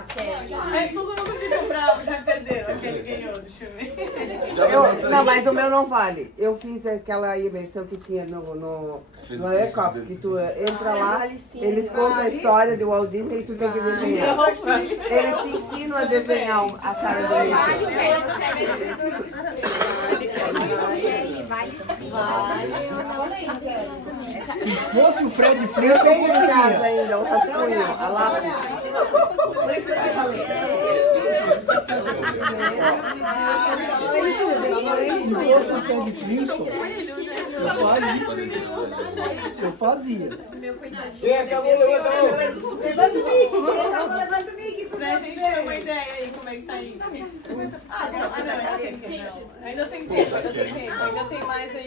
Kelly. Todo mundo ficou bravo, já perderam. Aquele ganhou, deixa eu ver. Não, mas o meu não vale. Eu fiz aquela imersão que tinha no ECOP, que tu entra lá, eles contam a história do Walt Disney e tu tem que desenhar. Eles te ensinam a desenhar a cara do Se fosse o Fred Flintstone, eu tenho em casa ainda, o rascunho, a lápis. Se fosse o Fred Flintstone, eu fazia. Quem acabou, levanta a mão. levanta o Mickey. Quem jogou, levanta o Mickey. Pra gente ter uma ideia aí como é que tá indo. Ainda tem tempo, ainda tem mais aí.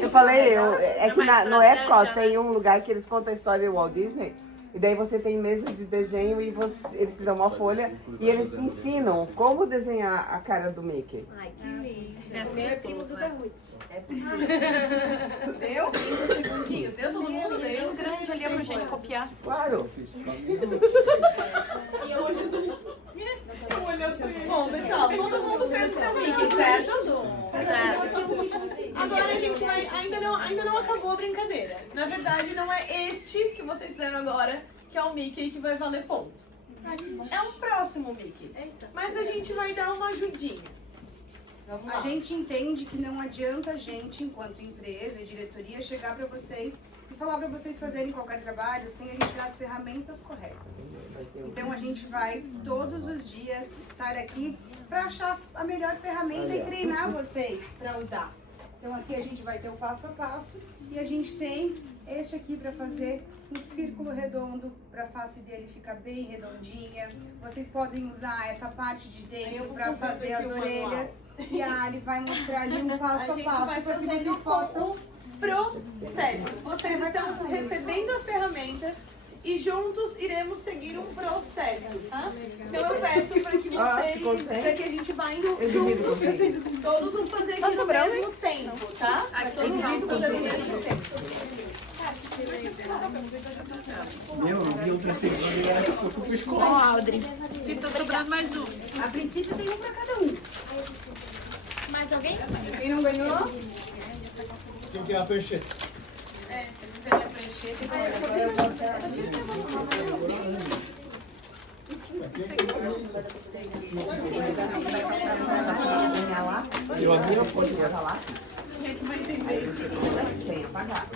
Eu falei, é que no Epcot tem um lugar que eles contam a história do Walt Disney. E daí você tem mesas de desenho e eles te dão uma folha e eles te ensinam como desenhar a cara do Mickey. Ai, que lindo. É primo do da Ruth. Deu? 30 segundinhos. Deu todo mundo? Deu? Grande ali pra gente copiar. Claro. Bom, pessoal, todo mundo fez o seu Mickey, certo? Agora a gente vai... Ainda não acabou a brincadeira. Na verdade, não é este que vocês fizeram agora que é o Mickey que vai valer ponto. É um próximo Mickey. Mas a gente vai dar uma ajudinha. A gente entende que não adianta a gente, enquanto empresa e diretoria, chegar para vocês e falar para vocês fazerem qualquer trabalho sem a gente dar as ferramentas corretas. Então a gente vai todos os dias estar aqui para achar a melhor ferramenta e treinar vocês para usar. Então aqui a gente vai ter o passo a passo e a gente tem este aqui para fazer um círculo redondo para a face dele ficar bem redondinha. Vocês podem usar essa parte de dentro para fazer as orelhas. E a Ali vai mostrar ali um passo a passo para que vocês possam... Processo. Vocês estão recebendo a ferramenta e juntos iremos seguir um processo, tá? Então eu peço para que vocês, para que a gente vá indo juntos, todos vão fazer aqui no mesmo tempo, tá? Todo mundo fazer no mesmo tempo. Eu pensei que era pro pescoço. Ó, Audrey. Ficou sobrando mais um. A princípio tem um para cada um. Mais alguém? Quem não ganhou? Quem quer a prancheta? Se você quer preencher, tem que só tira a mão. Eu a minha pode levar lá. Quem é que vai entender isso? Sem apagar.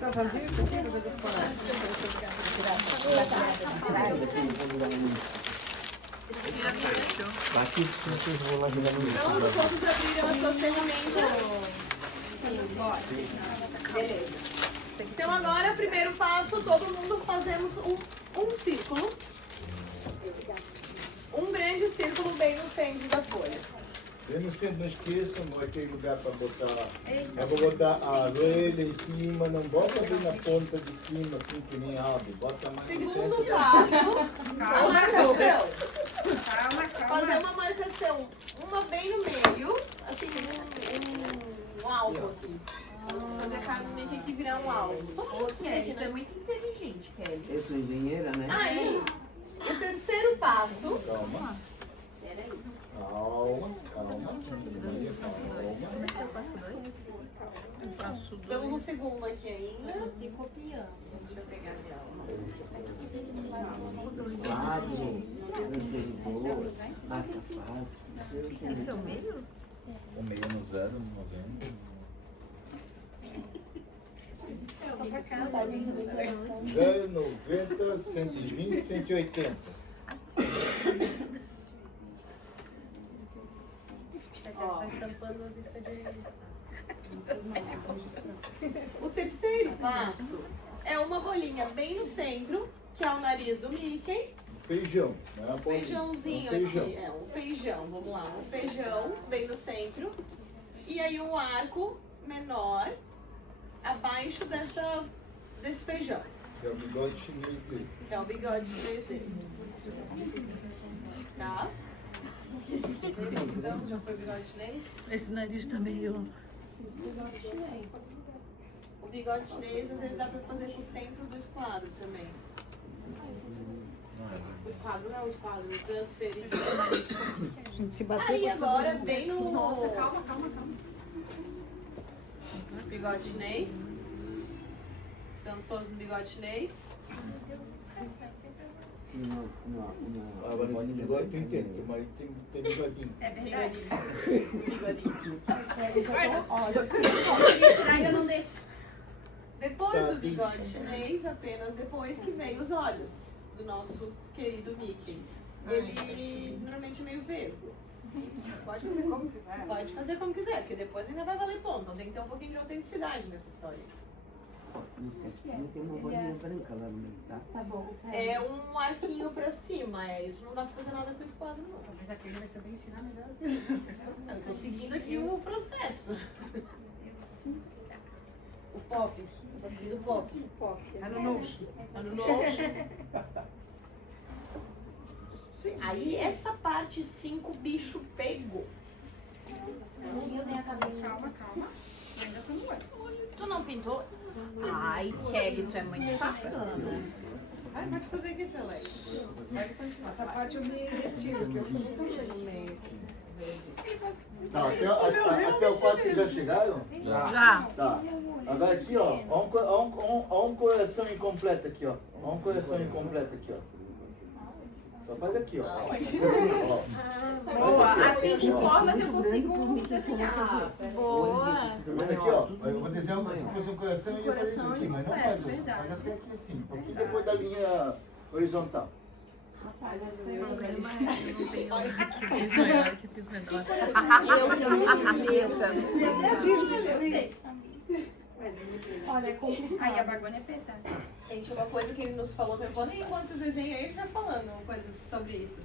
Tá vazio isso aqui? Eu vou fora. Aqui vocês vão lá jogar no Pronto, todos abriram as suas ferramentas. Beleza. Então agora, primeiro passo, todo mundo fazemos um círculo. Um grande círculo bem no centro da folha. Bem no centro, não esqueçam, vai ter lugar para botar. Eu vou botar a orelha em cima, não bota bem na ponta de cima, assim que nem ave. Bota mais no Segundo centro. passo, a marcação. Fazer uma marcação, uma bem no meio, assim, um alvo aqui. Fazer a cara do Mickey aqui virar um alvo. Kelly, tu é muito inteligente, Kelly. Eu sou engenheira, né? Aí, o terceiro passo. Calma. Calma, calma. Estamos no segundo aqui ainda. Eu tô copiando. Deixa eu pegar a Quadro, vencedor, marca fácil. Esse é o meio? O meio no 0, no 90. 0, 90, 120, 180. O terceiro passo é uma bolinha bem no centro, que é o nariz do Mickey. Feijão, né? Um feijãozinho aqui. É, um feijão, vamos lá. Um feijão bem no centro. E aí um arco menor abaixo desse feijão. Que é o bigode chinês dele. Que é o bigode chinês dele. Tá? Então, já foi o bigode chinês? Esse nariz tá meio... O bigode chinês, às vezes dá pra fazer com o centro do esquadro também. O esquadro não, o esquadro transferir. A gente se bateu. Aí agora bem no... Nossa, calma. Bigode chinês. Estamos todos no bigode chinês. Agora esse bigode tu entende, mas tem bigodinho. É verdade. Bigodinho. Tirar eu não deixo. Depois do bigode chinês, apenas depois que vem os olhos do nosso querido Mickey. Ele normalmente é meio vesgo. Pode fazer como quiser. Pode fazer como quiser, porque depois ainda vai valer ponto. Então tem que ter um pouquinho de autenticidade nessa história. Não esquece, não tem uma bolinha branca lá no meio, tá? Tá bom. É um arquinho pra cima, isso não dá pra fazer nada com esse quadro, não. Mas aqui ele vai saber ensinar melhor. Eu tô seguindo aqui o processo. O pop, tô seguindo o pop. Tá no Notion. Tá no Notion. Aí essa parte 5 o bicho pegou. Calma. Ainda tô no olho. Tu não pintou? Ai, Kelly, tu é muito bacana. Ai, pode fazer aqui, seu Alex. Pode continuar. Essa parte eu me retiro, porque eu sou muito assim no meio. Tá, até o 4 vocês já chegaram? Já. Tá. Agora aqui, ó um coração incompleto aqui, ó. Ó um coração incompleto aqui, ó. Só faz aqui, ó. Boa. Assim de formas eu consigo desenhar. Boa. Mas aqui, ó. Eu vou desenhar se fosse um coração, eu ia fazer isso aqui, mas não faz isso. Faz até aqui assim, um pouquinho depois da linha horizontal. O problema é que eu não tenho que fiz maior, que fiz menor. E até a Disney fez isso. Olha, é complicado. Aí a bagulha é pesada. Gente, uma coisa que ele nos falou, nem enquanto vocês desenham aí, ele vai falando coisas sobre isso.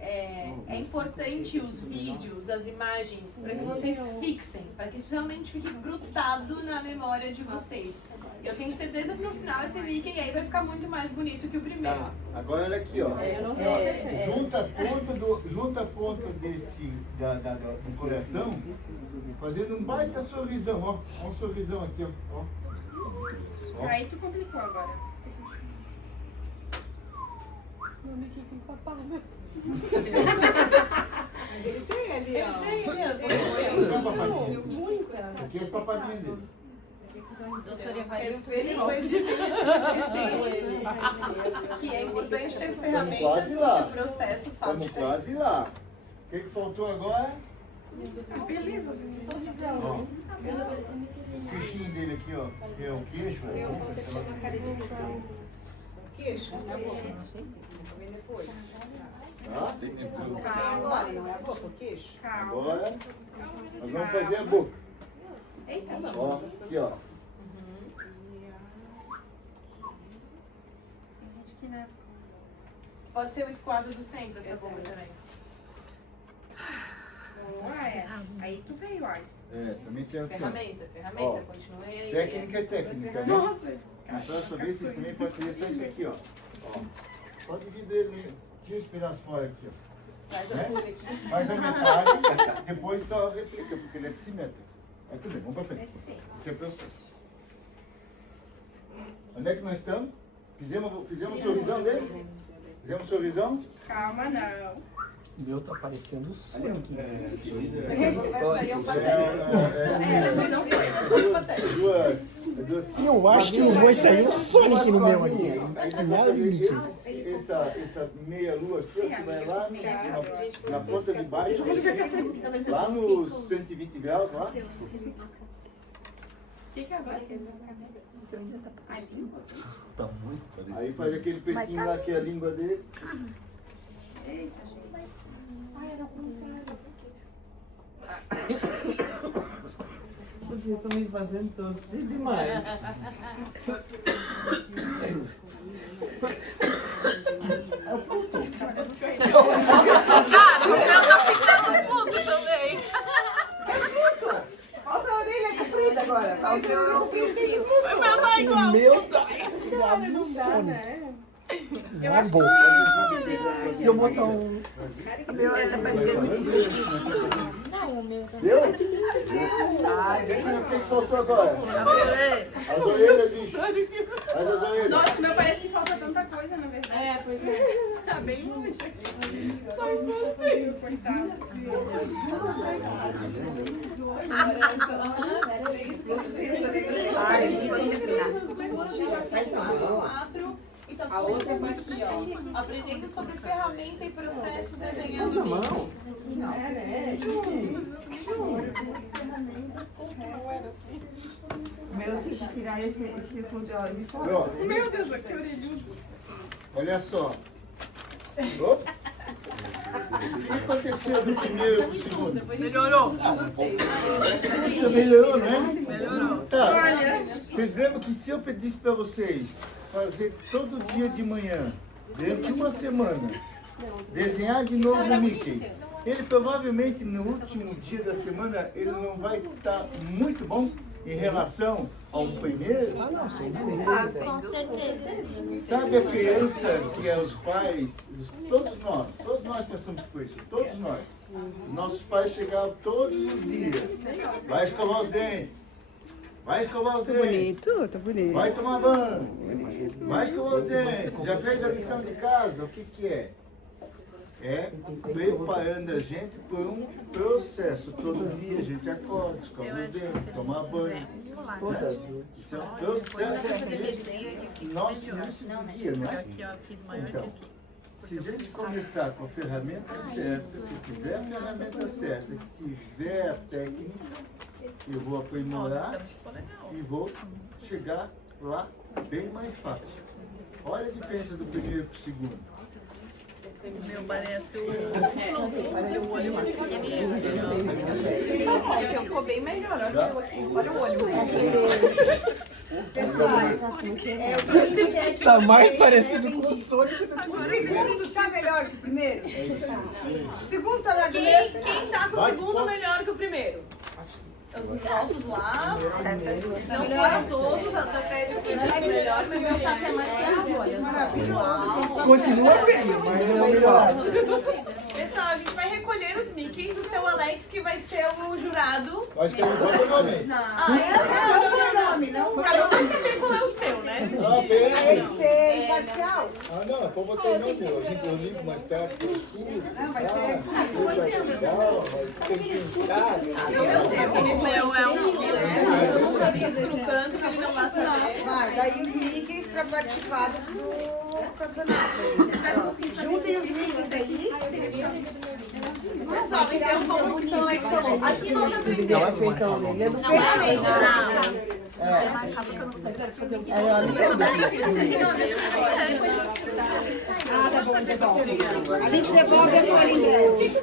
É importante os vídeos, as imagens, para que vocês fixem, para que isso realmente fique grudado na memória de vocês. Eu tenho certeza que no final esse Mickey aí vai ficar muito mais bonito que o primeiro. Tá, agora olha aqui, ó. Junta a ponta desse, do coração, fazendo um baita sorrisão, ó. Ó um sorrisão aqui, ó. Aí tu complicou agora. Meu Mickey tem papai mesmo. Mas ele tem ali, ó. Ele tem papadinha. Aqui é a papadinha dele. Doutora Evair, depois disso que é importante ter ferramentas e o processo fácil. Estamos quase lá. O que faltou agora? Beleza. Ó, o queixinho dele aqui, ó. Que é o queixo, ó. Queixo, na boca, não sei. Vem depois. Tá? Agora, não é a boca, o queixo. Agora, nós vamos fazer a boca. Eita, Ó, aqui, ó. Pode ser o esquadro do centro, essa boca também. Aí tu veio, olha. Também tem assim. Ferramenta, Ó, continue aí. técnica é técnica, né? Na próxima vez vocês também podem fazer só isso aqui, ó. Só divide ele, tira os pedaços fora aqui, ó. Faz a folha aqui. Faz a metade, depois só replica, porque ele é simétrico. Aí tudo bem, vamos pra frente. Esse é o processo. Onde é que nós estamos? Fizemos sorrisão dele? Fizemos sorrisão? Calma, não. O meu tá parecendo o Sonic. Eu acho que não vai sair o Sonic no meu aqui. Essa meia lua aqui, ó, que vai lá na ponta de baixo, lá nos 120 graus, lá. Que agora? Tá muito parecido. Aí faz aquele peitinho lá que é a língua dele. Eita, gente. Ai, era Vocês estão me fazendo tossir demais. Ah, o meu tá ficando puto também. Falta a orelha comprida agora. Falta a orelha comprida. O meu tá igual. O meu tá igual no Sonic. Não é bom. Se eu botar um... O meu tá parecendo Não, o meu tá. Deu? O que faltou agora? As orelhas, bicho. Faz as orelhas. Nossa, o meu parece que falta tanta coisa, na verdade. Pois é. Tá bem longe aqui. Só gostei. Coitado. E tá todo mundo aqui, ó, aprendendo sobre ferramenta e processo desenhando vídeos. Meu, tem que tirar esse círculo de óleo de fora. Ó, Meu Deus, que orelhudo. olha só. Opa. O que aconteceu do primeiro pro segundo? Melhorou. Melhorou, né? Melhorou. Tá. Vocês lembram que se eu pedisse para vocês fazer todo dia de manhã, durante uma semana, desenhar de novo o Mickey, ele provavelmente no último dia da semana ele não vai estar muito bom em relação ao primeiro? Ah, não, sem dúvida. Com certeza. Sabe a criança que é os pais, todos nós passamos por isso, todos nós. Nossos pais chegavam todos os dias. Vai escovar os dentes. Vai escovar os dentes. Bonito, tá bonito. Vai tomar banho. Vai escovar os dentes. Já fez a lição de casa? O que que é? É preparando a gente por um processo. Todo dia a gente acorda, escova os dentes, toma banho. Isso é um processo de nosso início de dia, não é? Então, se a gente começar com a ferramenta certa, se tiver a ferramenta certa, que tiver a técnica, eu vou aprimorar e vou chegar lá bem mais fácil. Olha a diferença do primeiro para o segundo. O meu parece o olho pequenininho. Ficou bem melhor. Olha o olho. Pessoal, o que a gente quer que Tá mais vocês- parecido com o Sonic do que O segundo tá melhor que o primeiro? O segundo tá melhor que o Quem, primeiro? quem tá com o segundo melhor que o primeiro? Os nossos lá, não foram todos, a da Fed foi melhor, mas ele é Maravilhoso. Continua feio, mas é o melhor. Pessoal, a gente vai recolher os Mickeys, o seu Alex que vai ser o jurado. Acho que eu não vou ter nome. Não. Cada um vai saber qual é o seu, né? Pra ele ser imparcial. Ah, não, é pra botar o nome. A gente eu ligo mais tarde. Não, vai ser. Legal, mas tem que pensar. Esse meu é eu nunca vi isso no canto que ele não vai saber. Vai, daí os Mickeys pra participar do campeonato. Juntem os Mickeys aí. Pessoal, então, como o Alex falou, aqui nós Não, aprendemos assim, então, ele é do ferramentas. Ah, tá bom, devolve. A gente devolve a folha em breve.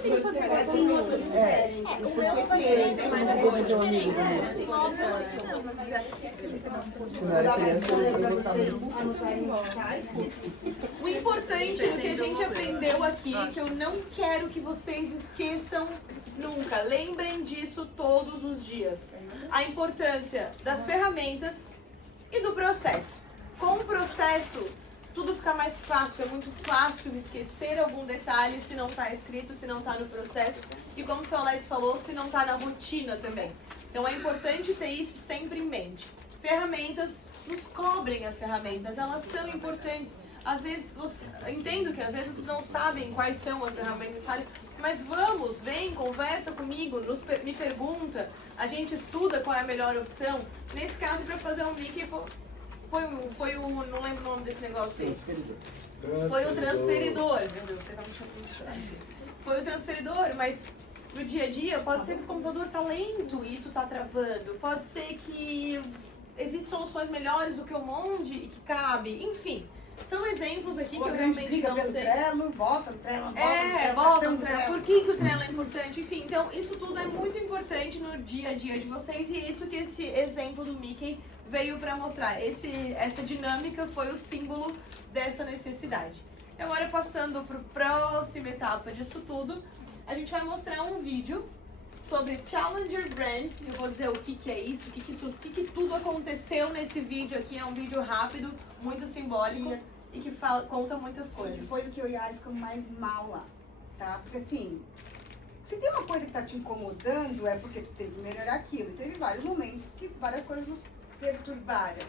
Quando eu era criança, eu gostava O importante do que a gente aprendeu aqui, que eu não quero que vocês esqueçam nunca, lembrem disso todos os dias. A importância das ferramentas e do processo. Com o processo, tudo fica mais fácil, é muito fácil esquecer algum detalhe se não está escrito, se não está no processo. E como o seu Alex falou, se não está na rotina também. Então é importante ter isso sempre em mente. Ferramentas, nos cobrem as ferramentas, elas são importantes. Às vezes, entendo que às vezes vocês não sabem quais são as ferramentas necessárias, mas vamos, vem, conversa comigo, me pergunta, a gente estuda qual é a melhor opção. Nesse caso, para fazer um Mickey, foi o, não lembro o nome desse negócio aí. Foi o transferidor, meu Deus, você tá me chamando de chorar. Foi o transferidor, mas no dia a dia pode ser que o computador tá lento e isso tá travando, pode ser que existem soluções melhores do que o Monde e que cabe, enfim. São exemplos aqui que eu realmente não sei. Trello, bota no Trello, Bota no Trello. Por que o Trello é importante? Enfim, então isso tudo é muito importante no dia a dia de vocês e é isso que esse exemplo do Mickey veio para mostrar. Essa dinâmica foi o símbolo dessa necessidade. Agora, passando para a próxima etapa disso tudo, a gente vai mostrar um vídeo sobre Challenger Brand. Eu vou dizer o que é isso, o que tudo aconteceu nesse vídeo aqui. É um vídeo rápido, muito simbólico e que conta muitas coisas. Foi do que eu e a Ari ficamos mais mal lá, tá? Porque assim, se tem uma coisa que tá te incomodando, é porque tu teve que melhorar aquilo. E teve vários momentos que várias coisas nos perturbaram.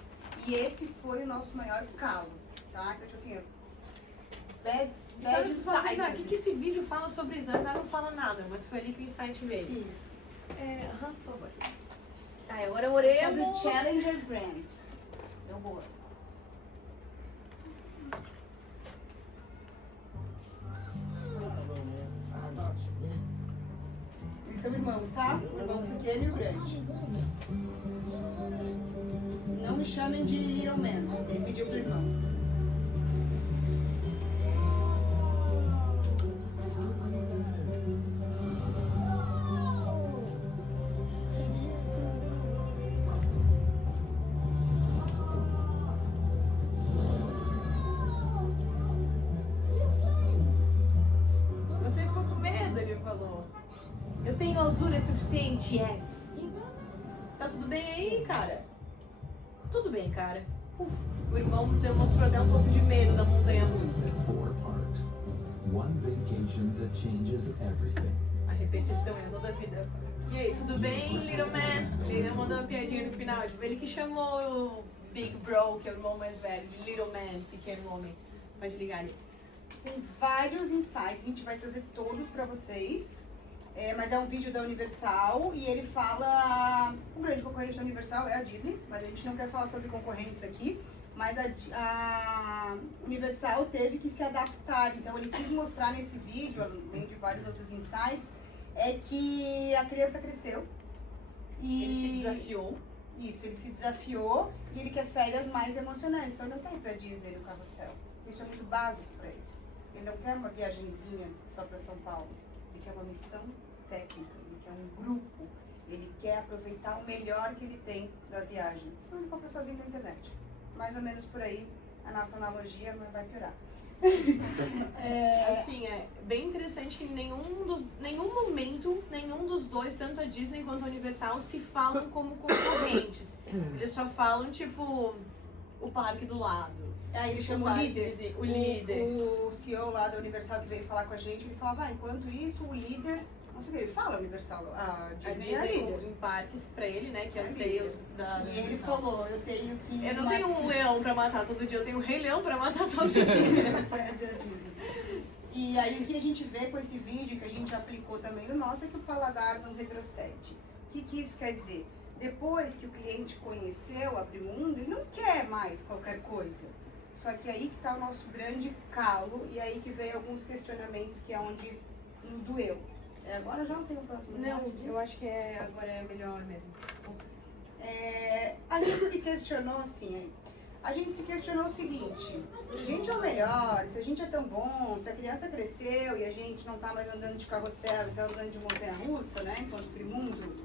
E esse foi o nosso maior calo, tá? Então, tipo assim, bad insight. O que esse vídeo fala sobre isso? Não fala nada, mas foi ali que o insight veio. Isso. Por favor. Tá, agora oremos. Sobre Challenger Brand. Deu boa. Eles são irmãos, tá? Irmão pequeno e o grande. Não me chamem de Little Man. Ele pediu pro irmão. altura é suficiente? Yes. Tá tudo bem aí, cara? Tudo bem, cara. O irmão demonstrou até um pouco de medo da montanha-russa. 4 parks. One vacation that changes everything. A repetição é toda a vida. E aí, tudo bem, Little Man? Ele mandou uma piadinha no final. Tipo, ele que chamou o Big Bro, que é o irmão mais velho, de Little Man, pequeno homem. Pode ligar ali. Tem vários insights, a gente vai trazer todos pra vocês. Mas é um vídeo da Universal e ele fala... O grande concorrente da Universal é a Disney, mas a gente não quer falar sobre concorrentes aqui. Mas a Universal teve que se adaptar, então ele quis mostrar nesse vídeo, além de vários outros insights, é que a criança cresceu e... Ele se desafiou. Isso, ele se desafiou e ele quer férias mais emocionantes. Então ele não quer ir pra Disney no carrossel. Isso é muito básico pra ele. Ele não quer uma viagenzinha só pra São Paulo. Ele quer uma missão técnica, ele quer um grupo. Ele quer aproveitar o melhor que ele tem da viagem. Senão ele compra sozinho na internet. Mais ou menos por aí a nossa analogia, mas vai piorar. Assim, é bem interessante que em nenhum momento, nenhum dos dois, tanto a Disney quanto a Universal, se falam como concorrentes. Eles só falam, tipo, o parque do lado. Aí ele chama o líder. O líder. O CEO lá da Universal que veio falar com a gente, ele falava, enquanto isso, o líder... Não sei o que ele fala, Universal. A Disney é líder. Em parques pra ele, né, que é o CEO da E ele falou, eu tenho que... Eu não tenho um leão pra matar todo dia, eu tenho um rei leão pra matar todo dia. É da Disney. E aí o que a gente vê com esse vídeo, que a gente aplicou também no nosso, é que o paladar não retrocede. O que isso quer dizer? Depois que o cliente conheceu a Abrimundo, ele não quer mais qualquer coisa. Só que aí que está o nosso grande calo e aí que veio alguns questionamentos que é onde nos doeu. Agora já não tem o próximo. Não, eu acho que agora é melhor mesmo. A gente se questionou assim, a gente se questionou o seguinte, se a gente é o melhor, se a gente é tão bom, se a criança cresceu e a gente não tá mais andando de carrossel e tá andando de montanha-russa, né, enquanto Abrimundo,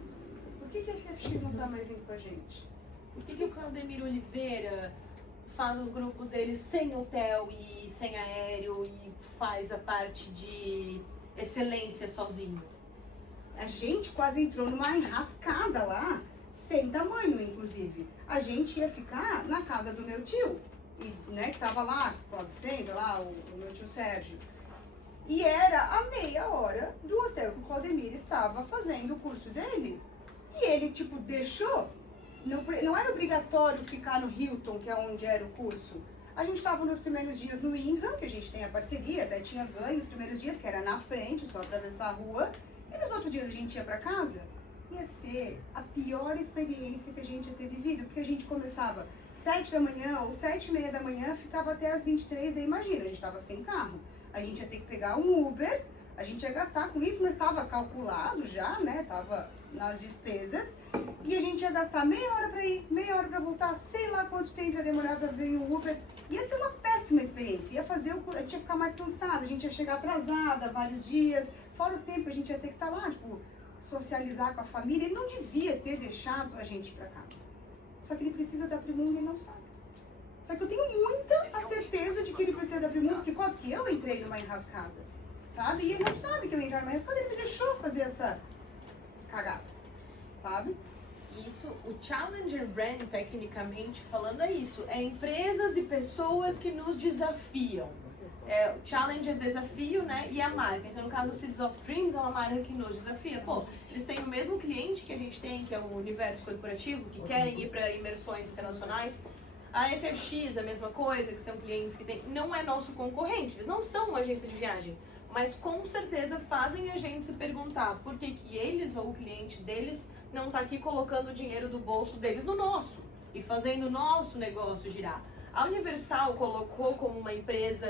por que a FFX não tá mais indo com a gente? Por que o Claudemir Oliveira faz os grupos dele sem hotel e sem aéreo e faz a parte de excelência sozinho? A gente quase entrou numa enrascada lá, sem tamanho, inclusive. A gente ia ficar na casa do meu tio, e, né, que tava lá, com a licença lá, o meu tio Sérgio. E era a meia hora do hotel que o Claudemir estava fazendo o curso dele. E ele, tipo, deixou. Não era obrigatório ficar no Hilton, que é onde era o curso. A gente estava nos primeiros dias no Inham, que a gente tem a parceria, até tinha ganho os primeiros dias, que era na frente, só atravessar a rua. E nos outros dias a gente ia para casa. Ia ser a pior experiência que a gente ia ter vivido, porque a gente começava 7 da manhã ou 7h30 da manhã, ficava até as 23, daí imagina, a gente estava sem carro. A gente ia ter que pegar um Uber, a gente ia gastar com isso, mas estava calculado já, né? Tava nas despesas. E a gente ia gastar meia hora para ir, meia hora para voltar, sei lá quanto tempo ia demorar para vir o Uber. Ia ser uma péssima experiência, ia fazer a gente ia ficar mais cansada, a gente ia chegar atrasada vários dias, fora o tempo a gente ia ter que estar lá, tipo, socializar com a família. Ele não devia ter deixado a gente ir para casa. Só que ele precisa da Abrimundo e ele não sabe. Só que eu tenho muita a certeza de que ele precisa da Abrimundo, porque quase que eu entrei numa enrascada, sabe? E ele não sabe que eu ia entrar numa enrascada, ele me deixou fazer essa cagada, sabe? Isso, o Challenger Brand, tecnicamente falando, é isso. É empresas e pessoas que nos desafiam. O Challenger é desafio, né? E a marca. Então, no caso, o Seeds of Dreams é uma marca que nos desafia. Pô, eles têm o mesmo cliente que a gente tem, que é o universo corporativo, que querem ir para imersões internacionais. A FFX, a mesma coisa, que são clientes que tem. Não é nosso concorrente, eles não são uma agência de viagem. Mas com certeza fazem a gente se perguntar por que eles ou o cliente deles não está aqui colocando o dinheiro do bolso deles no nosso e fazendo o nosso negócio girar. A Universal colocou como uma empresa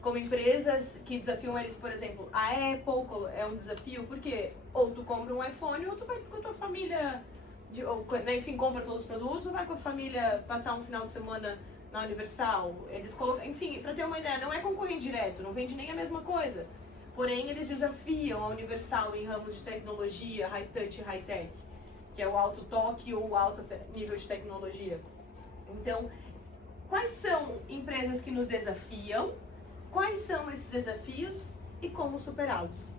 como empresas que desafiam eles, por exemplo, a Apple é um desafio, porque ou tu compra um iPhone ou tu vai com a tua família, enfim, compra todos os produtos, ou vai com a família passar um final de semana na Universal. Eles colocam, enfim, para ter uma ideia, não é concorrente direto, não vende nem a mesma coisa. Porém, eles desafiam a Universal em ramos de tecnologia, high-touch e high-tech, que é o alto toque ou o alto nível de tecnologia. Então, quais são empresas que nos desafiam, quais são esses desafios e como superá-los?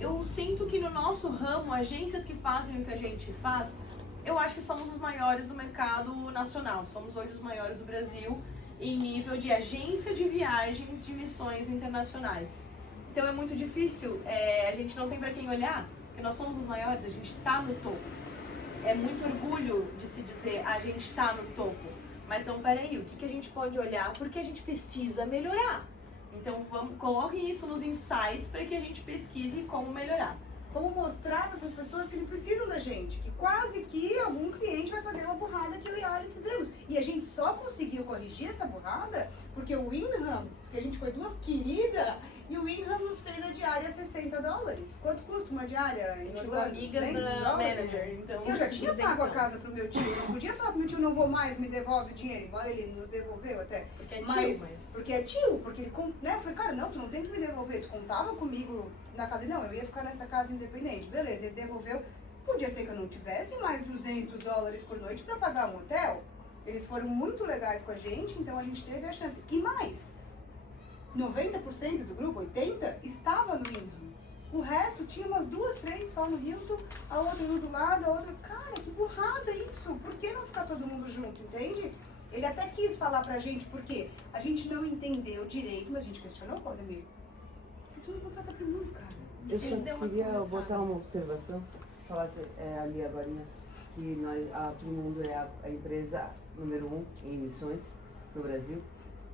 Eu sinto que no nosso ramo, agências que fazem o que a gente faz, eu acho que somos os maiores do mercado nacional. Somos hoje os maiores do Brasil em nível de agência de viagens de missões internacionais. Então é muito difícil, a gente não tem para quem olhar, porque nós somos os maiores, a gente está no topo. É muito orgulho de se dizer, a gente está no topo. Mas então, peraí, o que a gente pode olhar? Porque a gente precisa melhorar. Então, coloquem isso nos insights para que a gente pesquise como melhorar. Como mostrar para essas pessoas que eles precisam da gente, que quase que algum cliente vai fazer uma burrada que eu e a Ali fizemos. E a gente só conseguiu corrigir essa burrada porque o Windham, porque a gente foi duas queridas, e o Windham nos fez a diária $60. Quanto custa uma diária em Orlando? Amigas da manager, então... Eu já tinha pago a casa pro meu tio, eu não podia falar pro meu tio, não vou mais, me devolve o dinheiro, embora ele nos devolveu até. Porque é tio, Porque é tio, porque ele, né, eu falei, cara, não, tu não tem que me devolver, tu contava comigo na casa, não, eu ia ficar nessa casa independente, beleza, ele devolveu, podia ser que eu não tivesse mais $200 por noite pra pagar um hotel, eles foram muito legais com a gente, então a gente teve a chance, e mais, 90% do grupo, 80%, estava no Hilton. O resto tinha umas 2, 3 só no Hilton, a outra do lado, a outra... Cara, que burrada isso! Por que não ficar todo mundo junto, entende? Ele até quis falar pra gente, porque a gente não entendeu direito, mas a gente questionou o Claudemir. Porque tu não contrata pro mundo, cara. Eu só queria botar uma observação, falar ali agora, que a Primundo é a empresa número 1 em emissões no Brasil.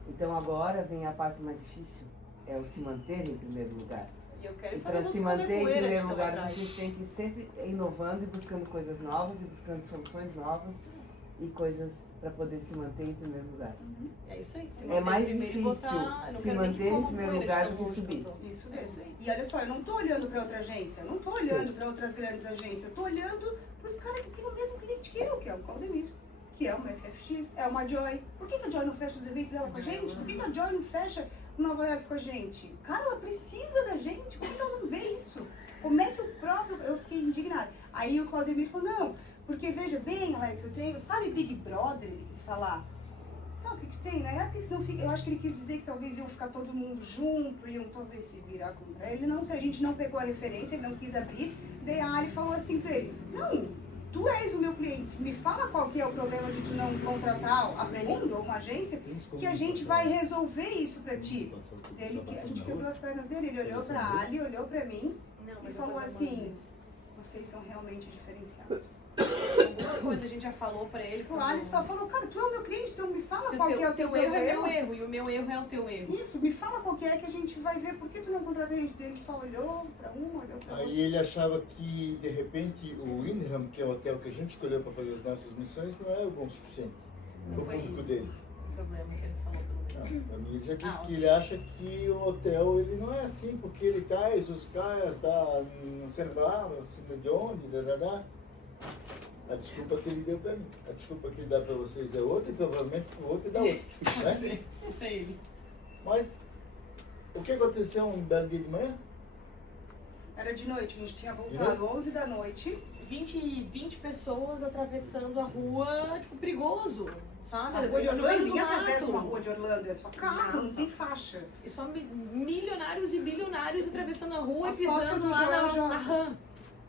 Então agora vem a parte mais difícil, é o se manter em primeiro lugar. E para se manter em primeiro lugar, a gente tem que sempre inovando e buscando coisas novas e buscando soluções novas e coisas para poder se manter em primeiro lugar. É isso aí. É mais difícil se manter em primeiro lugar do que subir. Isso mesmo. E olha só, eu não tô olhando para outra agência, eu não tô olhando para outras grandes agências, eu tô olhando para os caras que têm o mesmo cliente que é o Claudemir, que é uma FFX, é uma Joy. Por que a Joy não fecha os eventos dela com a gente? Por que a Joy não fecha o Nova York com a gente? Cara, ela precisa da gente, como que ela não vê isso? Como é que o próprio... Eu fiquei indignada. Aí o Claudemir falou, não, porque veja bem, Alex, eu tenho... Sabe Big Brother, ele quis falar? Então, o que tem, né? Porque senão fica, eu acho que ele quis dizer que talvez iam ficar todo mundo junto, iam talvez se virar contra ele. Não, se a gente não pegou a referência, ele não quis abrir. Daí a Ali falou assim pra ele, não... Tu és o meu cliente, me fala qual que é o problema de tu não contratar a Primundo ou uma agência, que a gente vai resolver isso pra ti. Dele, a gente quebrou as pernas dele, ele olhou pra Ali, olhou pra mim e falou assim, vocês são realmente diferenciados. Algumas coisas a gente já falou pra ele. O Ali só falou, cara, tu é o meu cliente, então me fala qual que é o teu erro. problema. É meu erro e o meu erro é o teu erro. Isso, me fala qual que é a gente vai ver, por que tu não contrata a gente dele, só olhou pra um, olhou pra outro. Aí ele achava que, de repente, o Windham, que é o hotel que a gente escolheu para fazer as nossas missões, não é o bom o suficiente. O público dele. O problema que ele falou pelo menos. Não, ele já disse que ele acha que o hotel ele não é assim, porque ele traz os caras da não sei lá, não sei de onde, A desculpa que ele deu para mim, a desculpa que ele dá para vocês é outra e provavelmente o outro é da outra. Né? Esse é ele. Mas o que aconteceu um belo dia de manhã? Era de noite, a gente tinha voltado 11 da noite. 20 pessoas atravessando a rua, tipo, perigoso, sabe? A rua de Orlando, ninguém mato. atravessa uma rua de Orlando, é só carro, não tem faixa. E só milionários e bilionários atravessando a rua A e pisando do lá Jojo. na RAM.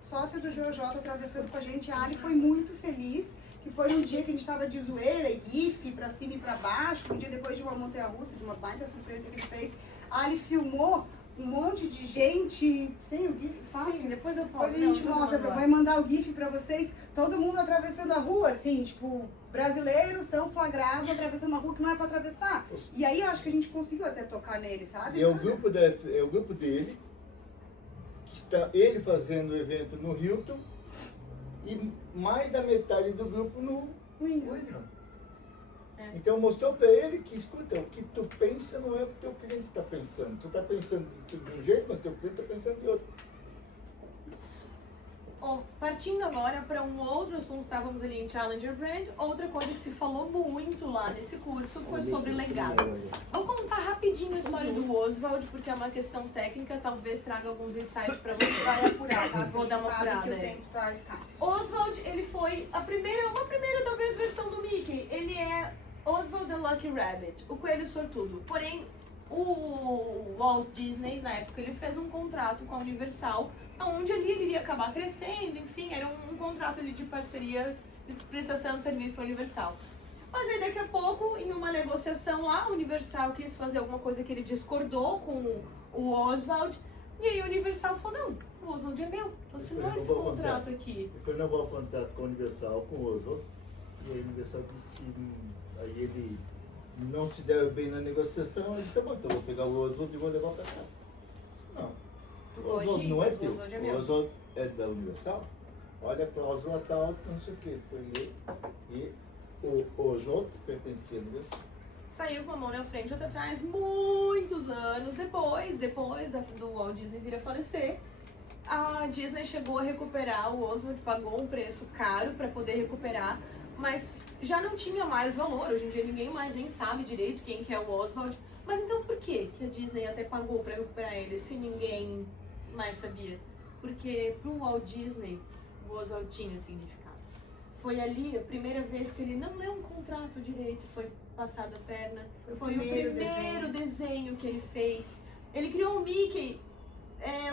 Sócia do JJ atravessando com a gente, a Ali foi muito feliz, que foi um dia que a gente tava de zoeira e gif pra cima e pra baixo, um dia depois de uma montanha-russa, de uma baita surpresa que a gente fez. A Ali filmou um monte de gente, tem o gif fácil? Sim, depois eu posso. Depois a gente mostra, vai mandar o gif pra vocês, todo mundo atravessando a rua, assim, tipo, brasileiros são flagrados atravessando uma rua que não é pra atravessar. E aí eu acho que a gente conseguiu até tocar nele, sabe? E é o grupo dele, que está ele fazendo o evento no Hilton e mais da metade do grupo no Windham. Então mostrou para ele que, escuta, o que tu pensa não é o que teu cliente está pensando. Tu está pensando de um jeito, mas teu cliente está pensando de outro. Partindo agora para um outro assunto, estávamos ali em Challenger Brand, outra coisa que se falou muito lá nesse curso foi sobre legado. Vou contar rapidinho a história do Oswald, porque é uma questão técnica, talvez traga alguns insights para você. Vai apurar, tá? Vou dar uma apurada. Que o tempo tá escasso. Oswald, ele foi uma primeira talvez versão do Mickey. Ele é Oswald the Lucky Rabbit, o coelho sortudo. Porém, o Walt Disney, na época, ele fez um contrato com a Universal, onde ali ele iria acabar crescendo, enfim, era um contrato ali de parceria, de prestação de serviço para a Universal. Mas aí daqui a pouco, em uma negociação lá, a Universal quis fazer alguma coisa que ele discordou com o Oswald, e aí a Universal falou, não, o Oswald é meu, assinou esse contrato aqui. Foi um novo contrato com a Universal, com o Oswald, e a Universal disse, aí ele não se deu bem na negociação, ele disse, tá bom, então eu vou pegar o Oswald e vou levar para casa. Não, o Oswald não é teu, o Oswald é da Universal. Olha a cláusula tal, não sei o que, foi ler, e o Oswald pertencia à Universal. Saiu com a mão na frente e outra atrás, muitos anos depois do Walt Disney vir a falecer, a Disney chegou a recuperar o Oswald, pagou um preço caro para poder recuperar, mas já não tinha mais valor. Hoje em dia ninguém mais nem sabe direito quem que é o Oswald. Mas então por que a Disney até pagou para recuperar ele se ninguém mais sabia? Porque para o Walt Disney o Oswald tinha significado. Foi ali a primeira vez que ele não leu um contrato direito, foi passado a perna. Foi o primeiro desenho que ele fez. Ele criou o Mickey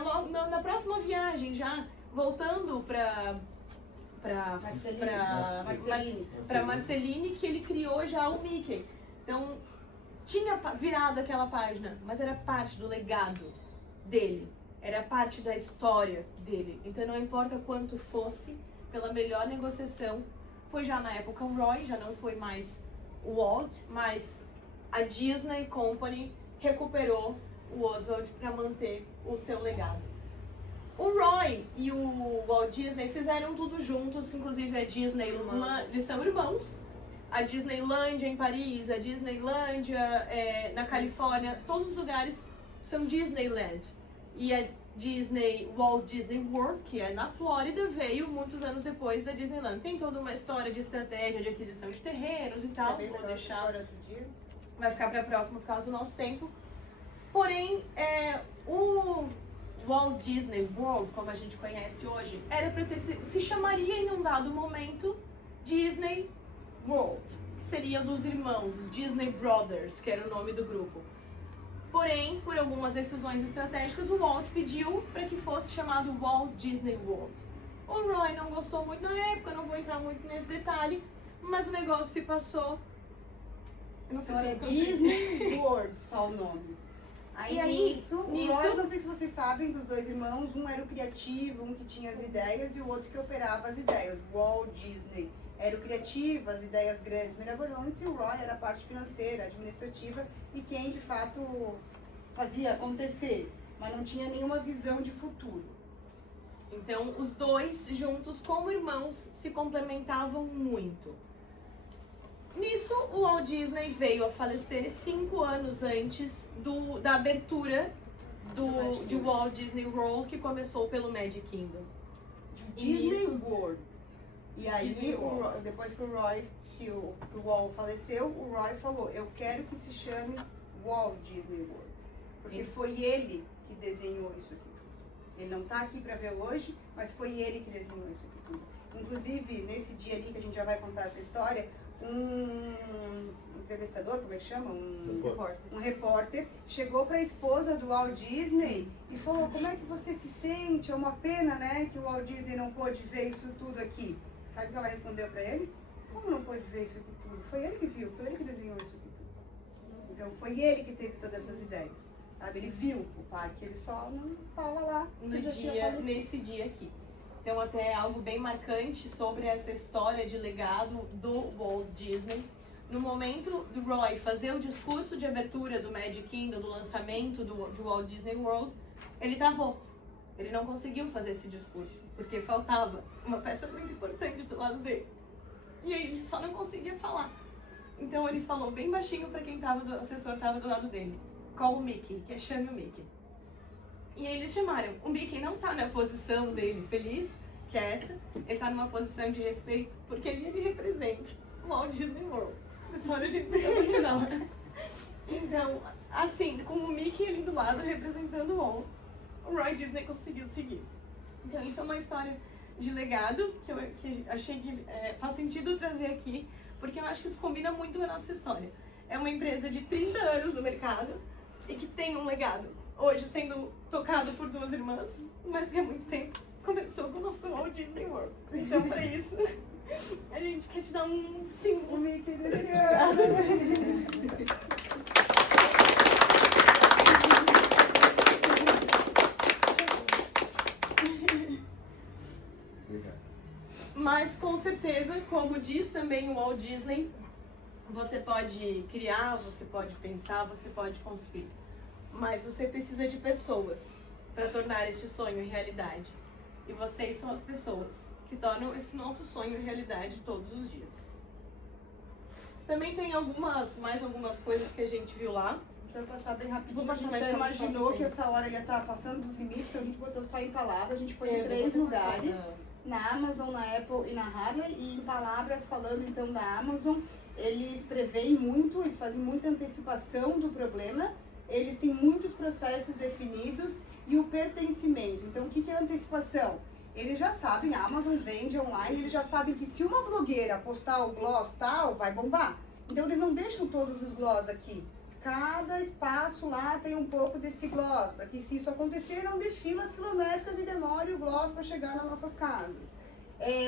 logo na próxima viagem já, voltando para Marceline, que ele criou já o Mickey. Então, tinha virado aquela página, mas era parte do legado dele, era parte da história dele. Então, não importa quanto fosse, pela melhor negociação, foi já na época o Roy, já não foi mais o Walt, mas a Disney Company recuperou o Oswald para manter o seu legado. O Roy e o Walt Disney fizeram tudo juntos, inclusive a Disneyland, eles são irmãos. A Disneylandia em Paris, a Disneylândia na Califórnia, todos os lugares são Disneyland. E a Walt Disney World, que é na Flórida, veio muitos anos depois da Disneyland. Tem toda uma história de estratégia de aquisição de terrenos e tal. Vou deixar, vai ficar para a próxima por causa do nosso tempo. Porém, o Walt Disney World, como a gente conhece hoje, era para se chamaria em um dado momento Disney World, que seria dos irmãos, Disney Brothers, que era o nome do grupo. Porém, por algumas decisões estratégicas, o Walt pediu para que fosse chamado Walt Disney World. O Roy não gostou muito na época, não vou entrar muito nesse detalhe, mas o negócio se passou. Eu não sei se é Disney World, só o nome. Aí nisso, o Roy, não sei se vocês sabem, dos dois irmãos, um era o criativo, um que tinha as ideias, e o outro que operava as ideias. Walt Disney era o criativo, as ideias grandes, mirabolantes, e o Roy era a parte financeira, administrativa, e quem de fato fazia acontecer, mas não tinha nenhuma visão de futuro. Então, os dois juntos, como irmãos, se complementavam muito. Nisso, o Walt Disney veio a falecer 5 anos antes da abertura de Walt Disney World, que começou pelo Magic Kingdom. Disney World. E aí, depois que o Walt faleceu, o Roy falou, eu quero que se chame Walt Disney World. Porque foi ele que desenhou isso aqui tudo. Ele não está aqui para ver hoje, mas foi ele que desenhou isso aqui tudo. Inclusive, nesse dia ali, que a gente já vai contar essa história, um entrevistador, como é que chama? Um repórter chegou para a esposa do Walt Disney e falou, como é que você se sente? É uma pena, né, que o Walt Disney não pôde ver isso tudo aqui. Sabe o que ela respondeu para ele? Como não pôde ver isso aqui tudo? Foi ele que viu, foi ele que desenhou isso aqui tudo. Então foi ele que teve todas essas ideias. Sabe? Ele viu o parque, ele só não estava lá nesse dia aqui. Então, até algo bem marcante sobre essa história de legado do Walt Disney. No momento do Roy fazer o discurso de abertura do Magic Kingdom, do lançamento do Walt Disney World, ele travou. Ele não conseguiu fazer esse discurso, porque faltava uma peça muito importante do lado dele. E aí ele só não conseguia falar. Então ele falou bem baixinho para quem o assessor estava do lado dele. Call o Mickey, que é chame o Mickey. E aí eles chamaram. O Mickey não tá na posição dele feliz, que é essa. Ele tá numa posição de respeito, porque ele representa o Walt Disney World. Essa hora a gente precisa continuar. Então, assim, com o Mickey ali do lado, representando o Walt, o Roy Disney conseguiu seguir. Então isso é uma história de legado, que eu achei que faz sentido trazer aqui, porque eu acho que isso combina muito com a nossa história. É uma empresa de 30 anos no mercado, e que tem um legado. Hoje sendo tocado por 2 irmãs, mas que há muito tempo começou com o nosso Walt Disney World. Então, para isso, a gente quer te dar um símbolo. Mickey desse ano. Mas com certeza, como diz também o Walt Disney, você pode criar, você pode pensar, você pode construir. Mas você precisa de pessoas para tornar este sonho realidade. E vocês são as pessoas que tornam esse nosso sonho realidade todos os dias. Também tem mais algumas coisas que a gente viu lá. A gente vai passar bem rapidinho. A gente já imaginou que essa hora ia estar passando dos limites, então a gente botou só em palavras. A gente foi em 3 lugares, na Amazon, na Apple e na Harley. E em palavras, falando então da Amazon, eles preveem muito, eles fazem muita antecipação do problema. Eles têm muitos processos definidos e o pertencimento. Então, o que é antecipação? Eles já sabem, a Amazon vende online, eles já sabem que se uma blogueira postar o gloss tal, vai bombar. Então, eles não deixam todos os gloss aqui. Cada espaço lá tem um pouco desse gloss, para que se isso acontecer, não dê filas quilométricas e demore o gloss para chegar nas nossas casas.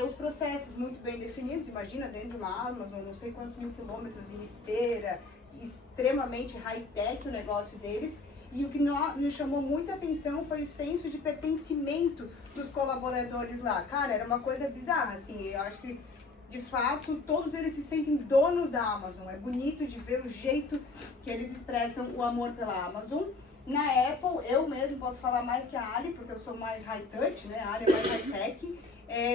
Os processos muito bem definidos, imagina dentro de uma Amazon, não sei quantos mil quilômetros em esteira, extremamente high-tech o negócio deles. E o que nos chamou muita atenção foi o senso de pertencimento dos colaboradores lá. Cara, era uma coisa bizarra, assim, eu acho que, de fato, todos eles se sentem donos da Amazon. É bonito de ver o jeito que eles expressam o amor pela Amazon. Na Apple, eu mesmo posso falar mais que a Ali, porque eu sou mais high-touch, né? A Ali é mais high-tech.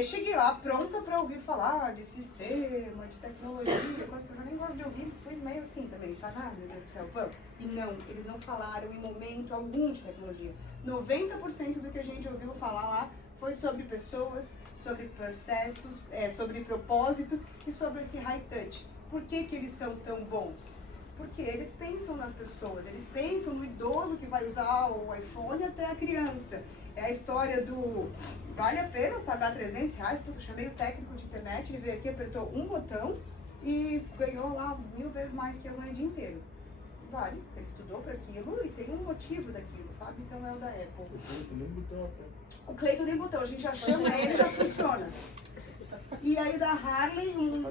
Cheguei lá pronta para ouvir falar de sistema, de tecnologia, coisa que eu já nem gosto de ouvir, fui meio assim também, sabe? Ah, meu Deus do céu, vamos. E não, eles não falaram em momento algum de tecnologia. 90% do que a gente ouviu falar lá foi sobre pessoas, sobre processos, sobre propósito e sobre esse high touch. Por que eles são tão bons? Porque eles pensam nas pessoas, eles pensam no idoso que vai usar o iPhone até a criança. É a história do vale a pena pagar R$300? Puta, chamei o técnico de internet, ele veio aqui, apertou um botão e ganhou lá 1000 vezes mais que eu ganhei o dia inteiro. Vale, ele estudou para aquilo e tem um motivo daquilo, sabe? Então é o da Apple. O Cleiton nem botou, a gente já chama ele, já funciona. E aí da Harley, um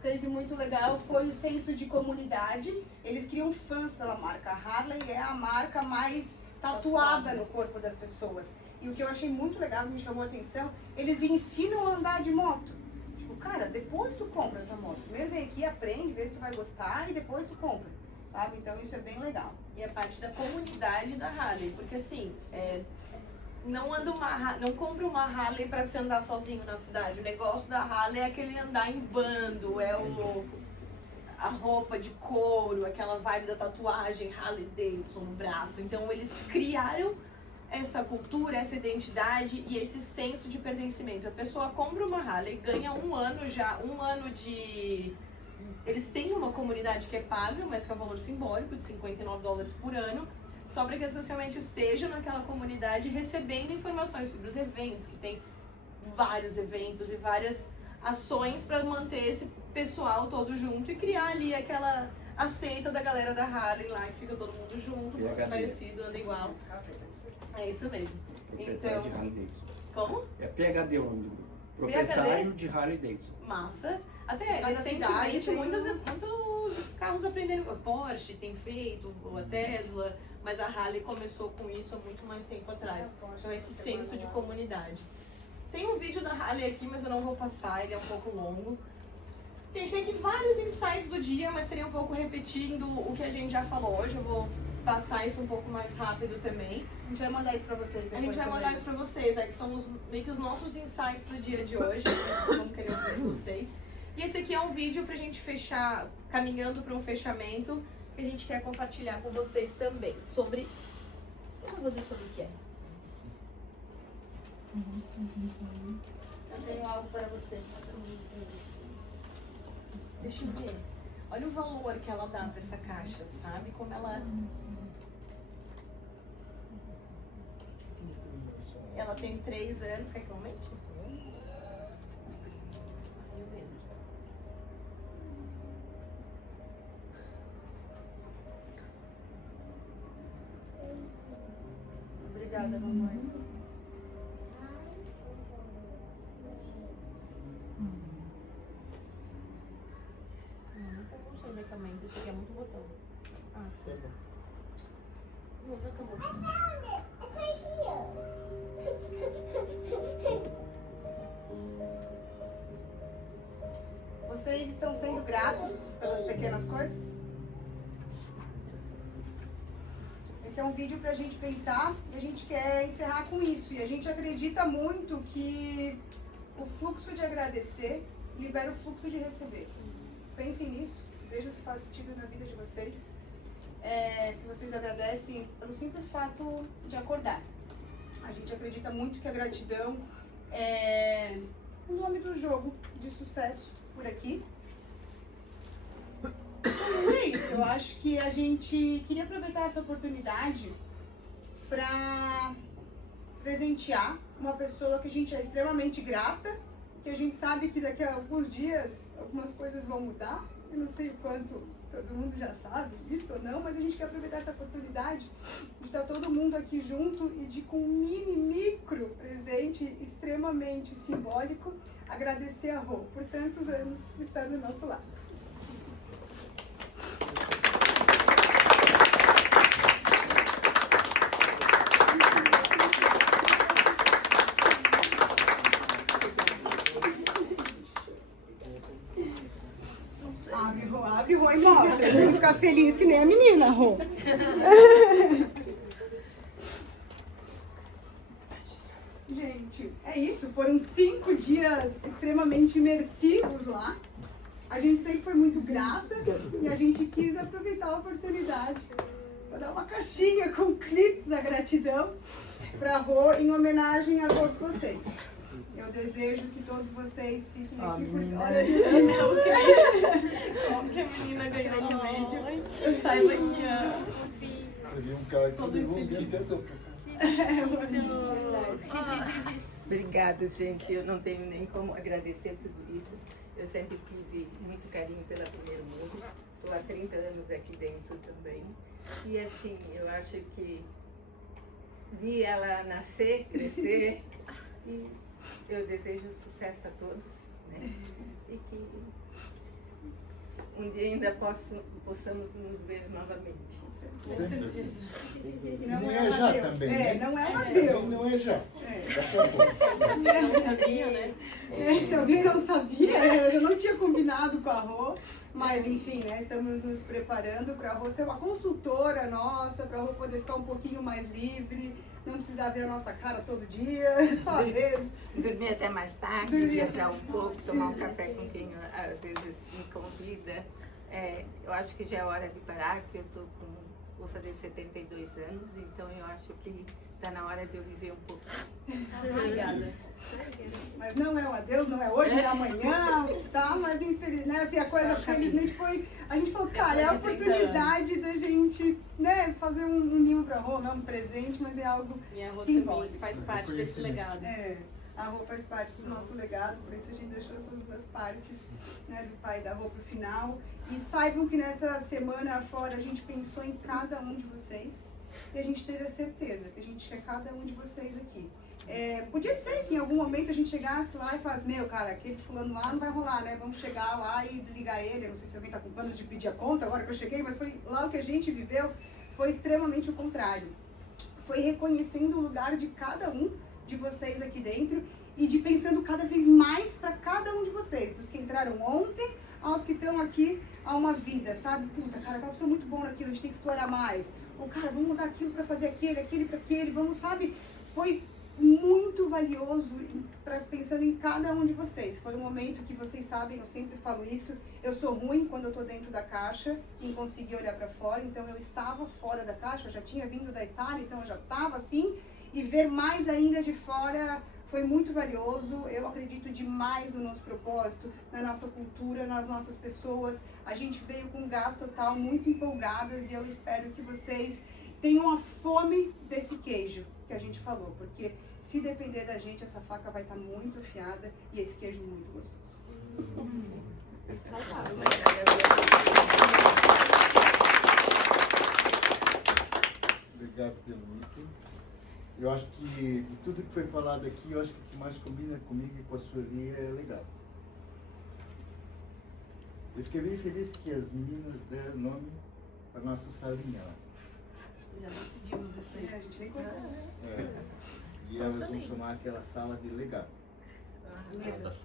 case muito legal foi o senso de comunidade. Eles criam fãs pela marca. A Harley é a marca mais tatuada no corpo das pessoas. E o que eu achei muito legal, que me chamou a atenção, eles ensinam a andar de moto. Tipo, cara, depois tu compra a tua moto. Primeiro vem aqui, aprende, vê se tu vai gostar e depois tu compra. Sabe? Então isso é bem legal. E a parte da comunidade da Harley, porque assim, não compra uma Harley para se andar sozinho na cidade. O negócio da Harley é aquele andar em bando, a roupa de couro, aquela vibe da tatuagem Harley Davidson no braço. Então eles criaram essa cultura, essa identidade e esse senso de pertencimento. A pessoa compra uma Harley, ganha um ano de... Eles têm uma comunidade que é paga, mas que é um valor simbólico de $59 por ano, só para que as pessoas realmente estejam naquela comunidade recebendo informações sobre os eventos, que tem vários eventos e várias ações para manter esse pessoal todo junto e criar ali aquela aceita da galera da Harley lá, que fica todo mundo junto, parecido, anda igual. É isso mesmo. Proprietário de Harley Davidson. Como? É PhD, o nome do proprietário de Harley Davidson. Massa. Até recentemente muitos carros aprenderam. A Porsche tem feito, a Tesla, mas a Harley começou com isso há muito mais tempo atrás. Então esse senso de comunidade. Tem um vídeo da Harley aqui, mas eu não vou passar, ele é um pouco longo. Gente, tem aqui vários insights do dia, mas seria um pouco repetindo o que a gente já falou hoje. Eu vou passar isso um pouco mais rápido também. A gente vai mandar isso pra vocês depois. A gente vai mandar isso pra vocês, que são meio que os nossos insights do dia de hoje. Vamos querer ouvir de vocês. E esse aqui é um vídeo pra gente fechar, caminhando para um fechamento, que a gente quer compartilhar com vocês também. Sobre... Eu não vou dizer sobre o que é. Eu tenho algo para você. Deixa eu ver. Olha o valor que ela dá pra essa caixa, sabe? Como ela... Ela tem 3 anos. Quer que eu aumente? Eu 3 Isso aqui é muito botão. Ah, Tá bom. não, já acabou. Vocês estão sendo gratos pelas pequenas coisas? Esse é um vídeo pra gente pensar e a gente quer encerrar com isso. E a gente acredita muito que o fluxo de agradecer libera o fluxo de receber. Pensem nisso, vejam se faz sentido na vida de vocês. Se vocês agradecem pelo simples fato de acordar. A gente acredita muito que a gratidão é o nome do jogo de sucesso por aqui. Então é isso, eu acho que a gente queria aproveitar essa oportunidade para presentear uma pessoa que a gente é extremamente grata, que a gente sabe que daqui a alguns dias algumas coisas vão mudar. Eu não sei o quanto todo mundo já sabe isso ou não, mas a gente quer aproveitar essa oportunidade de estar todo mundo aqui junto e de, com um micro presente extremamente simbólico, agradecer a Rô por tantos anos estar do nosso lado. Abre, Rô, e mostra. Você tem que ficar feliz que nem a menina, Rô. Gente, é isso. Foram 5 dias extremamente imersivos lá. A gente sempre foi muito grata e a gente quis aproveitar a oportunidade para dar uma caixinha com clipes da gratidão para a Rô em homenagem a todos vocês. Eu desejo que todos vocês fiquem aqui por... Olha, como que a menina ganhou de vídeo? Eu saiba que Eu vi um cara que levou um dia tentou pra cá. Obrigada, gente. Eu não tenho nem como agradecer tudo isso. Eu sempre tive muito carinho pela Primeiro Mundo. Estou há 30 anos aqui dentro também. E assim, eu acho que vi ela nascer, crescer e eu desejo sucesso a todos, né? E que um dia ainda possamos nos ver novamente. Com certeza. Não é já também, né? Não é a Deus. Não é já. não sabia, né? Se alguém não sabia, eu já não tinha combinado com a Rô, mas enfim, né, estamos nos preparando para a Rô ser uma consultora nossa, para a Rô poder ficar um pouquinho mais livre, não precisar ver a nossa cara todo dia, só às vezes. Dormir até mais tarde, viajar um pouco, tomar um café com quem às vezes me convida. Eu acho que já é hora de parar, porque vou fazer 72 anos, então eu acho que está na hora de eu viver um pouco. Obrigada. Mas não é um adeus, não é hoje, não é amanhã, tá? Mas infelizmente, né, assim, a coisa felizmente foi... A gente falou, cara, é a oportunidade da gente, né, fazer um mimo pra Rô, não é um presente, mas é algo simbólico. Faz parte desse legado. A Rô faz parte do nosso legado, por isso a gente deixou essas duas partes, né, do pai e da Rô pro final. E saibam que nessa semana fora a gente pensou em cada um de vocês e a gente teve a certeza que a gente quer cada um de vocês aqui. Podia ser que em algum momento a gente chegasse lá e falasse, meu, cara, aquele fulano lá não vai rolar, né? Vamos chegar lá e desligar ele. Eu não sei se alguém tá com planos de pedir a conta agora que eu cheguei, mas foi lá o que a gente viveu, foi extremamente o contrário. Foi reconhecendo o lugar de cada um de vocês aqui dentro e de pensando cada vez mais para cada um de vocês, dos que entraram ontem aos que estão aqui há uma vida, sabe? Puta, cara, aquela pessoa é muito bom naquilo, a gente tem que explorar mais. Ou, cara, vamos mudar aquilo para fazer aquele para aquele, vamos, sabe? Foi muito valioso pensando em cada um de vocês. Foi um momento que vocês sabem, eu sempre falo isso, eu sou ruim quando eu tô dentro da caixa em conseguir olhar para fora, então eu estava fora da caixa, eu já tinha vindo da Itália, então eu já estava assim, e ver mais ainda de fora foi muito valioso. Eu acredito demais no nosso propósito, na nossa cultura, nas nossas pessoas. A gente veio com gás total, muito empolgadas, e eu espero que vocês tenham a fome desse queijo que a gente falou, porque se depender da gente, essa faca vai estar muito afiada e esse queijo muito gostoso. Obrigado pelo item. Eu acho que de tudo que foi falado aqui, eu acho que o que mais combina comigo e com a Sueli é legal. Eu fiquei bem feliz que as meninas deram nome para nossa salinha lá. Já decidimos isso aí. A gente nem conhece. E elas vão chamar aquela sala de legado. Mesa.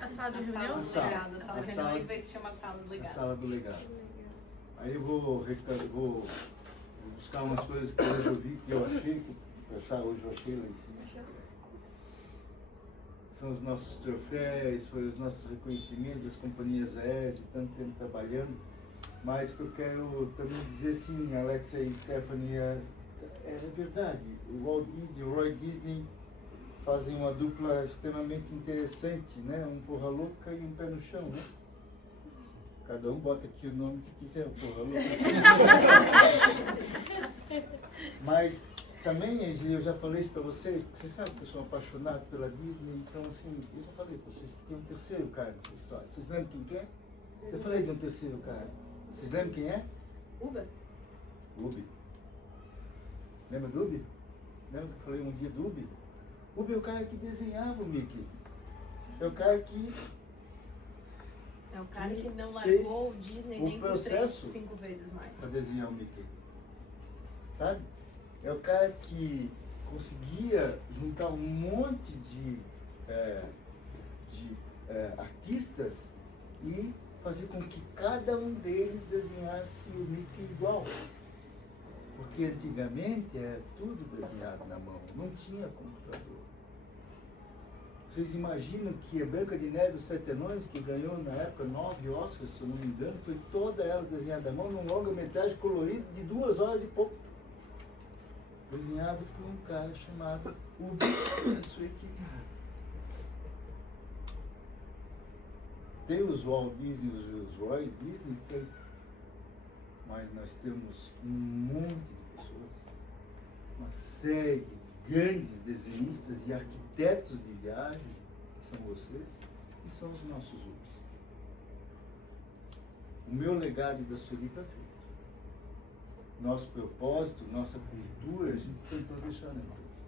A sala de A reunião? sala do legado. A sala de reunião vai se chamar sala do A legado. sala do legado. Aí eu vou buscar umas coisas que hoje eu vi, que eu achei, hoje eu achei lá em cima. São os nossos troféus, foi os nossos reconhecimentos das companhias aéreas de tanto tempo trabalhando. Mas que eu quero também dizer assim, Alexa e Stephanie, é verdade. O Walt Disney, o Roy Disney fazem uma dupla extremamente interessante, né? Um porra louca e um pé no chão, né? Cada um bota aqui o nome que quiser, porra louca. Mas também, eu já falei isso para vocês, porque vocês sabem que eu sou apaixonado pela Disney, então assim, eu já falei para vocês que tem um terceiro cara nessa história. Vocês lembram quem é? Eu falei de um terceiro cara. Vocês lembram quem é? Uber? Ubi. Lembra do Ubi? Lembra que eu falei um dia do Ubi? Ubi é o cara que desenhava o Mickey. É o cara que... É o cara que não largou o Disney nem por 3, 5 vezes mais. Para desenhar o Mickey. Sabe? É o cara que conseguia juntar um monte de artistas e fazer com que cada um deles desenhasse o Mickey igual. Porque antigamente era tudo desenhado na mão, não tinha computador. Vocês imaginam que a Branca de Neve e os Sete Anões, que ganhou na época 9 Oscars, se eu não me engano, foi toda ela desenhada à mão num longa-metragem colorido de 2 horas e pouco. Desenhado por um cara chamado Ubi e sua equipe. Tem os Walt Disney e os Roy Disney, tem. Mas nós temos um monte de pessoas, uma série de grandes desenhistas e arquitetos de viagem, que são vocês, e são os nossos Ubis. O meu legado da Sueli está feito. Nosso propósito, nossa cultura, a gente tentou deixar na empresa.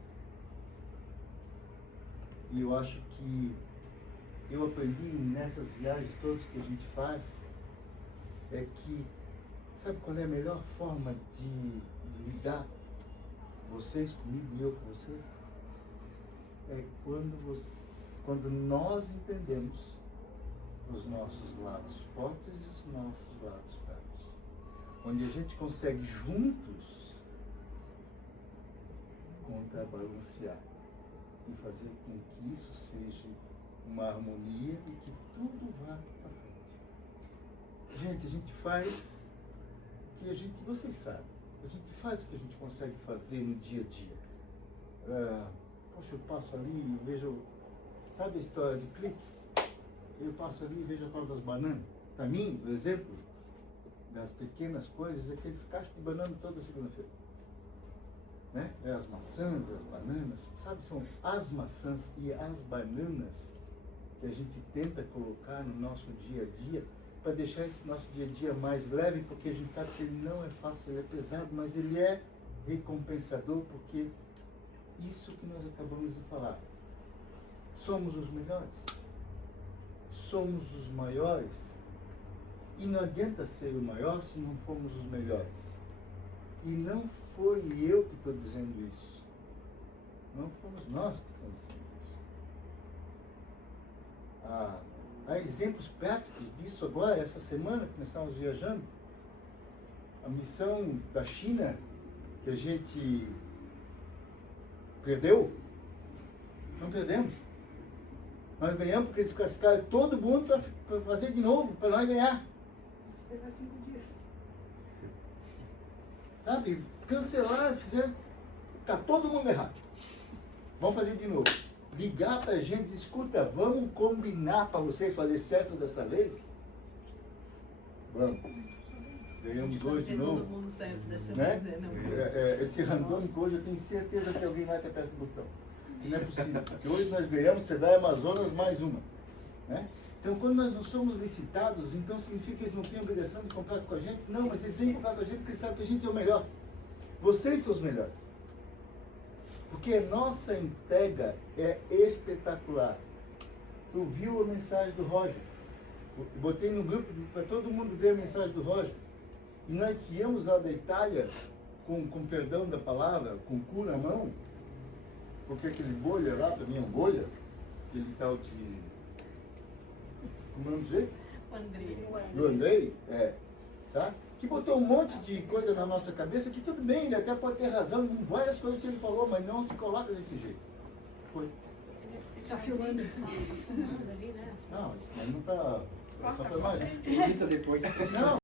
E eu acho que eu aprendi nessas viagens todas que a gente faz, é que, sabe qual é a melhor forma de lidar vocês comigo e eu com vocês? É quando nós entendemos os nossos lados fortes e os nossos lados fracos. Onde a gente consegue juntos contrabalancear e fazer com que isso seja uma harmonia e que tudo vá para frente. Gente, a gente faz o que a gente, vocês sabem, a gente faz o que a gente consegue fazer no dia a dia. Poxa, eu passo ali e vejo, sabe a história de cliques? Eu passo ali e vejo a tal das bananas. Para mim, o exemplo das pequenas coisas é aqueles cachos de banana toda segunda-feira. Né? É as maçãs, as bananas, sabe, são as maçãs e as bananas que a gente tenta colocar no nosso dia a dia para deixar esse nosso dia a dia mais leve, porque a gente sabe que ele não é fácil, ele é pesado, mas ele é recompensador, porque isso que nós acabamos de falar, somos os melhores, somos os maiores, e não adianta ser o maior se não formos os melhores. E não foi eu que estou dizendo isso, não fomos nós que estamos dizendo isso. Há exemplos práticos disso agora, essa semana que nós estávamos viajando. A missão da China, que a gente perdeu, não perdemos. Nós ganhamos porque eles classificaram todo mundo para fazer de novo, para nós ganhar. Esperar 5 dias. Sabe? Cancelaram, fizeram. Está todo mundo errado. Vamos fazer de novo. Ligar para a gente, escuta, vamos combinar para vocês fazer certo dessa vez? Vamos. Ganhamos hoje de novo. Todo mundo certo dessa Né? vez, né? Esse randômico hoje eu tenho certeza que alguém vai até perto do botão. E não é possível, porque hoje nós ganhamos Sedai Amazonas mais uma. Né? Então, quando nós não somos licitados, então significa que eles não têm obrigação de comprar com a gente? Não, mas eles vêm comprar com a gente porque eles sabem que a gente é o melhor. Vocês são os melhores. Porque a nossa entrega é espetacular. Tu viu a mensagem do Roger? Botei no grupo para todo mundo ver a mensagem do Roger. E nós viemos lá da Itália, com perdão da palavra, com o cu na mão, porque aquele bolha lá, para mim é um bolha, aquele tal de... Como é o nome dele? Do Andrei, tá? Que botou um monte de coisa na nossa cabeça, que tudo bem, ele até pode ter razão em várias coisas que ele falou, mas não se coloca desse jeito. Foi. Tá filmando isso. Não, isso aí não tá... É só pra nós. Edita depois. Não,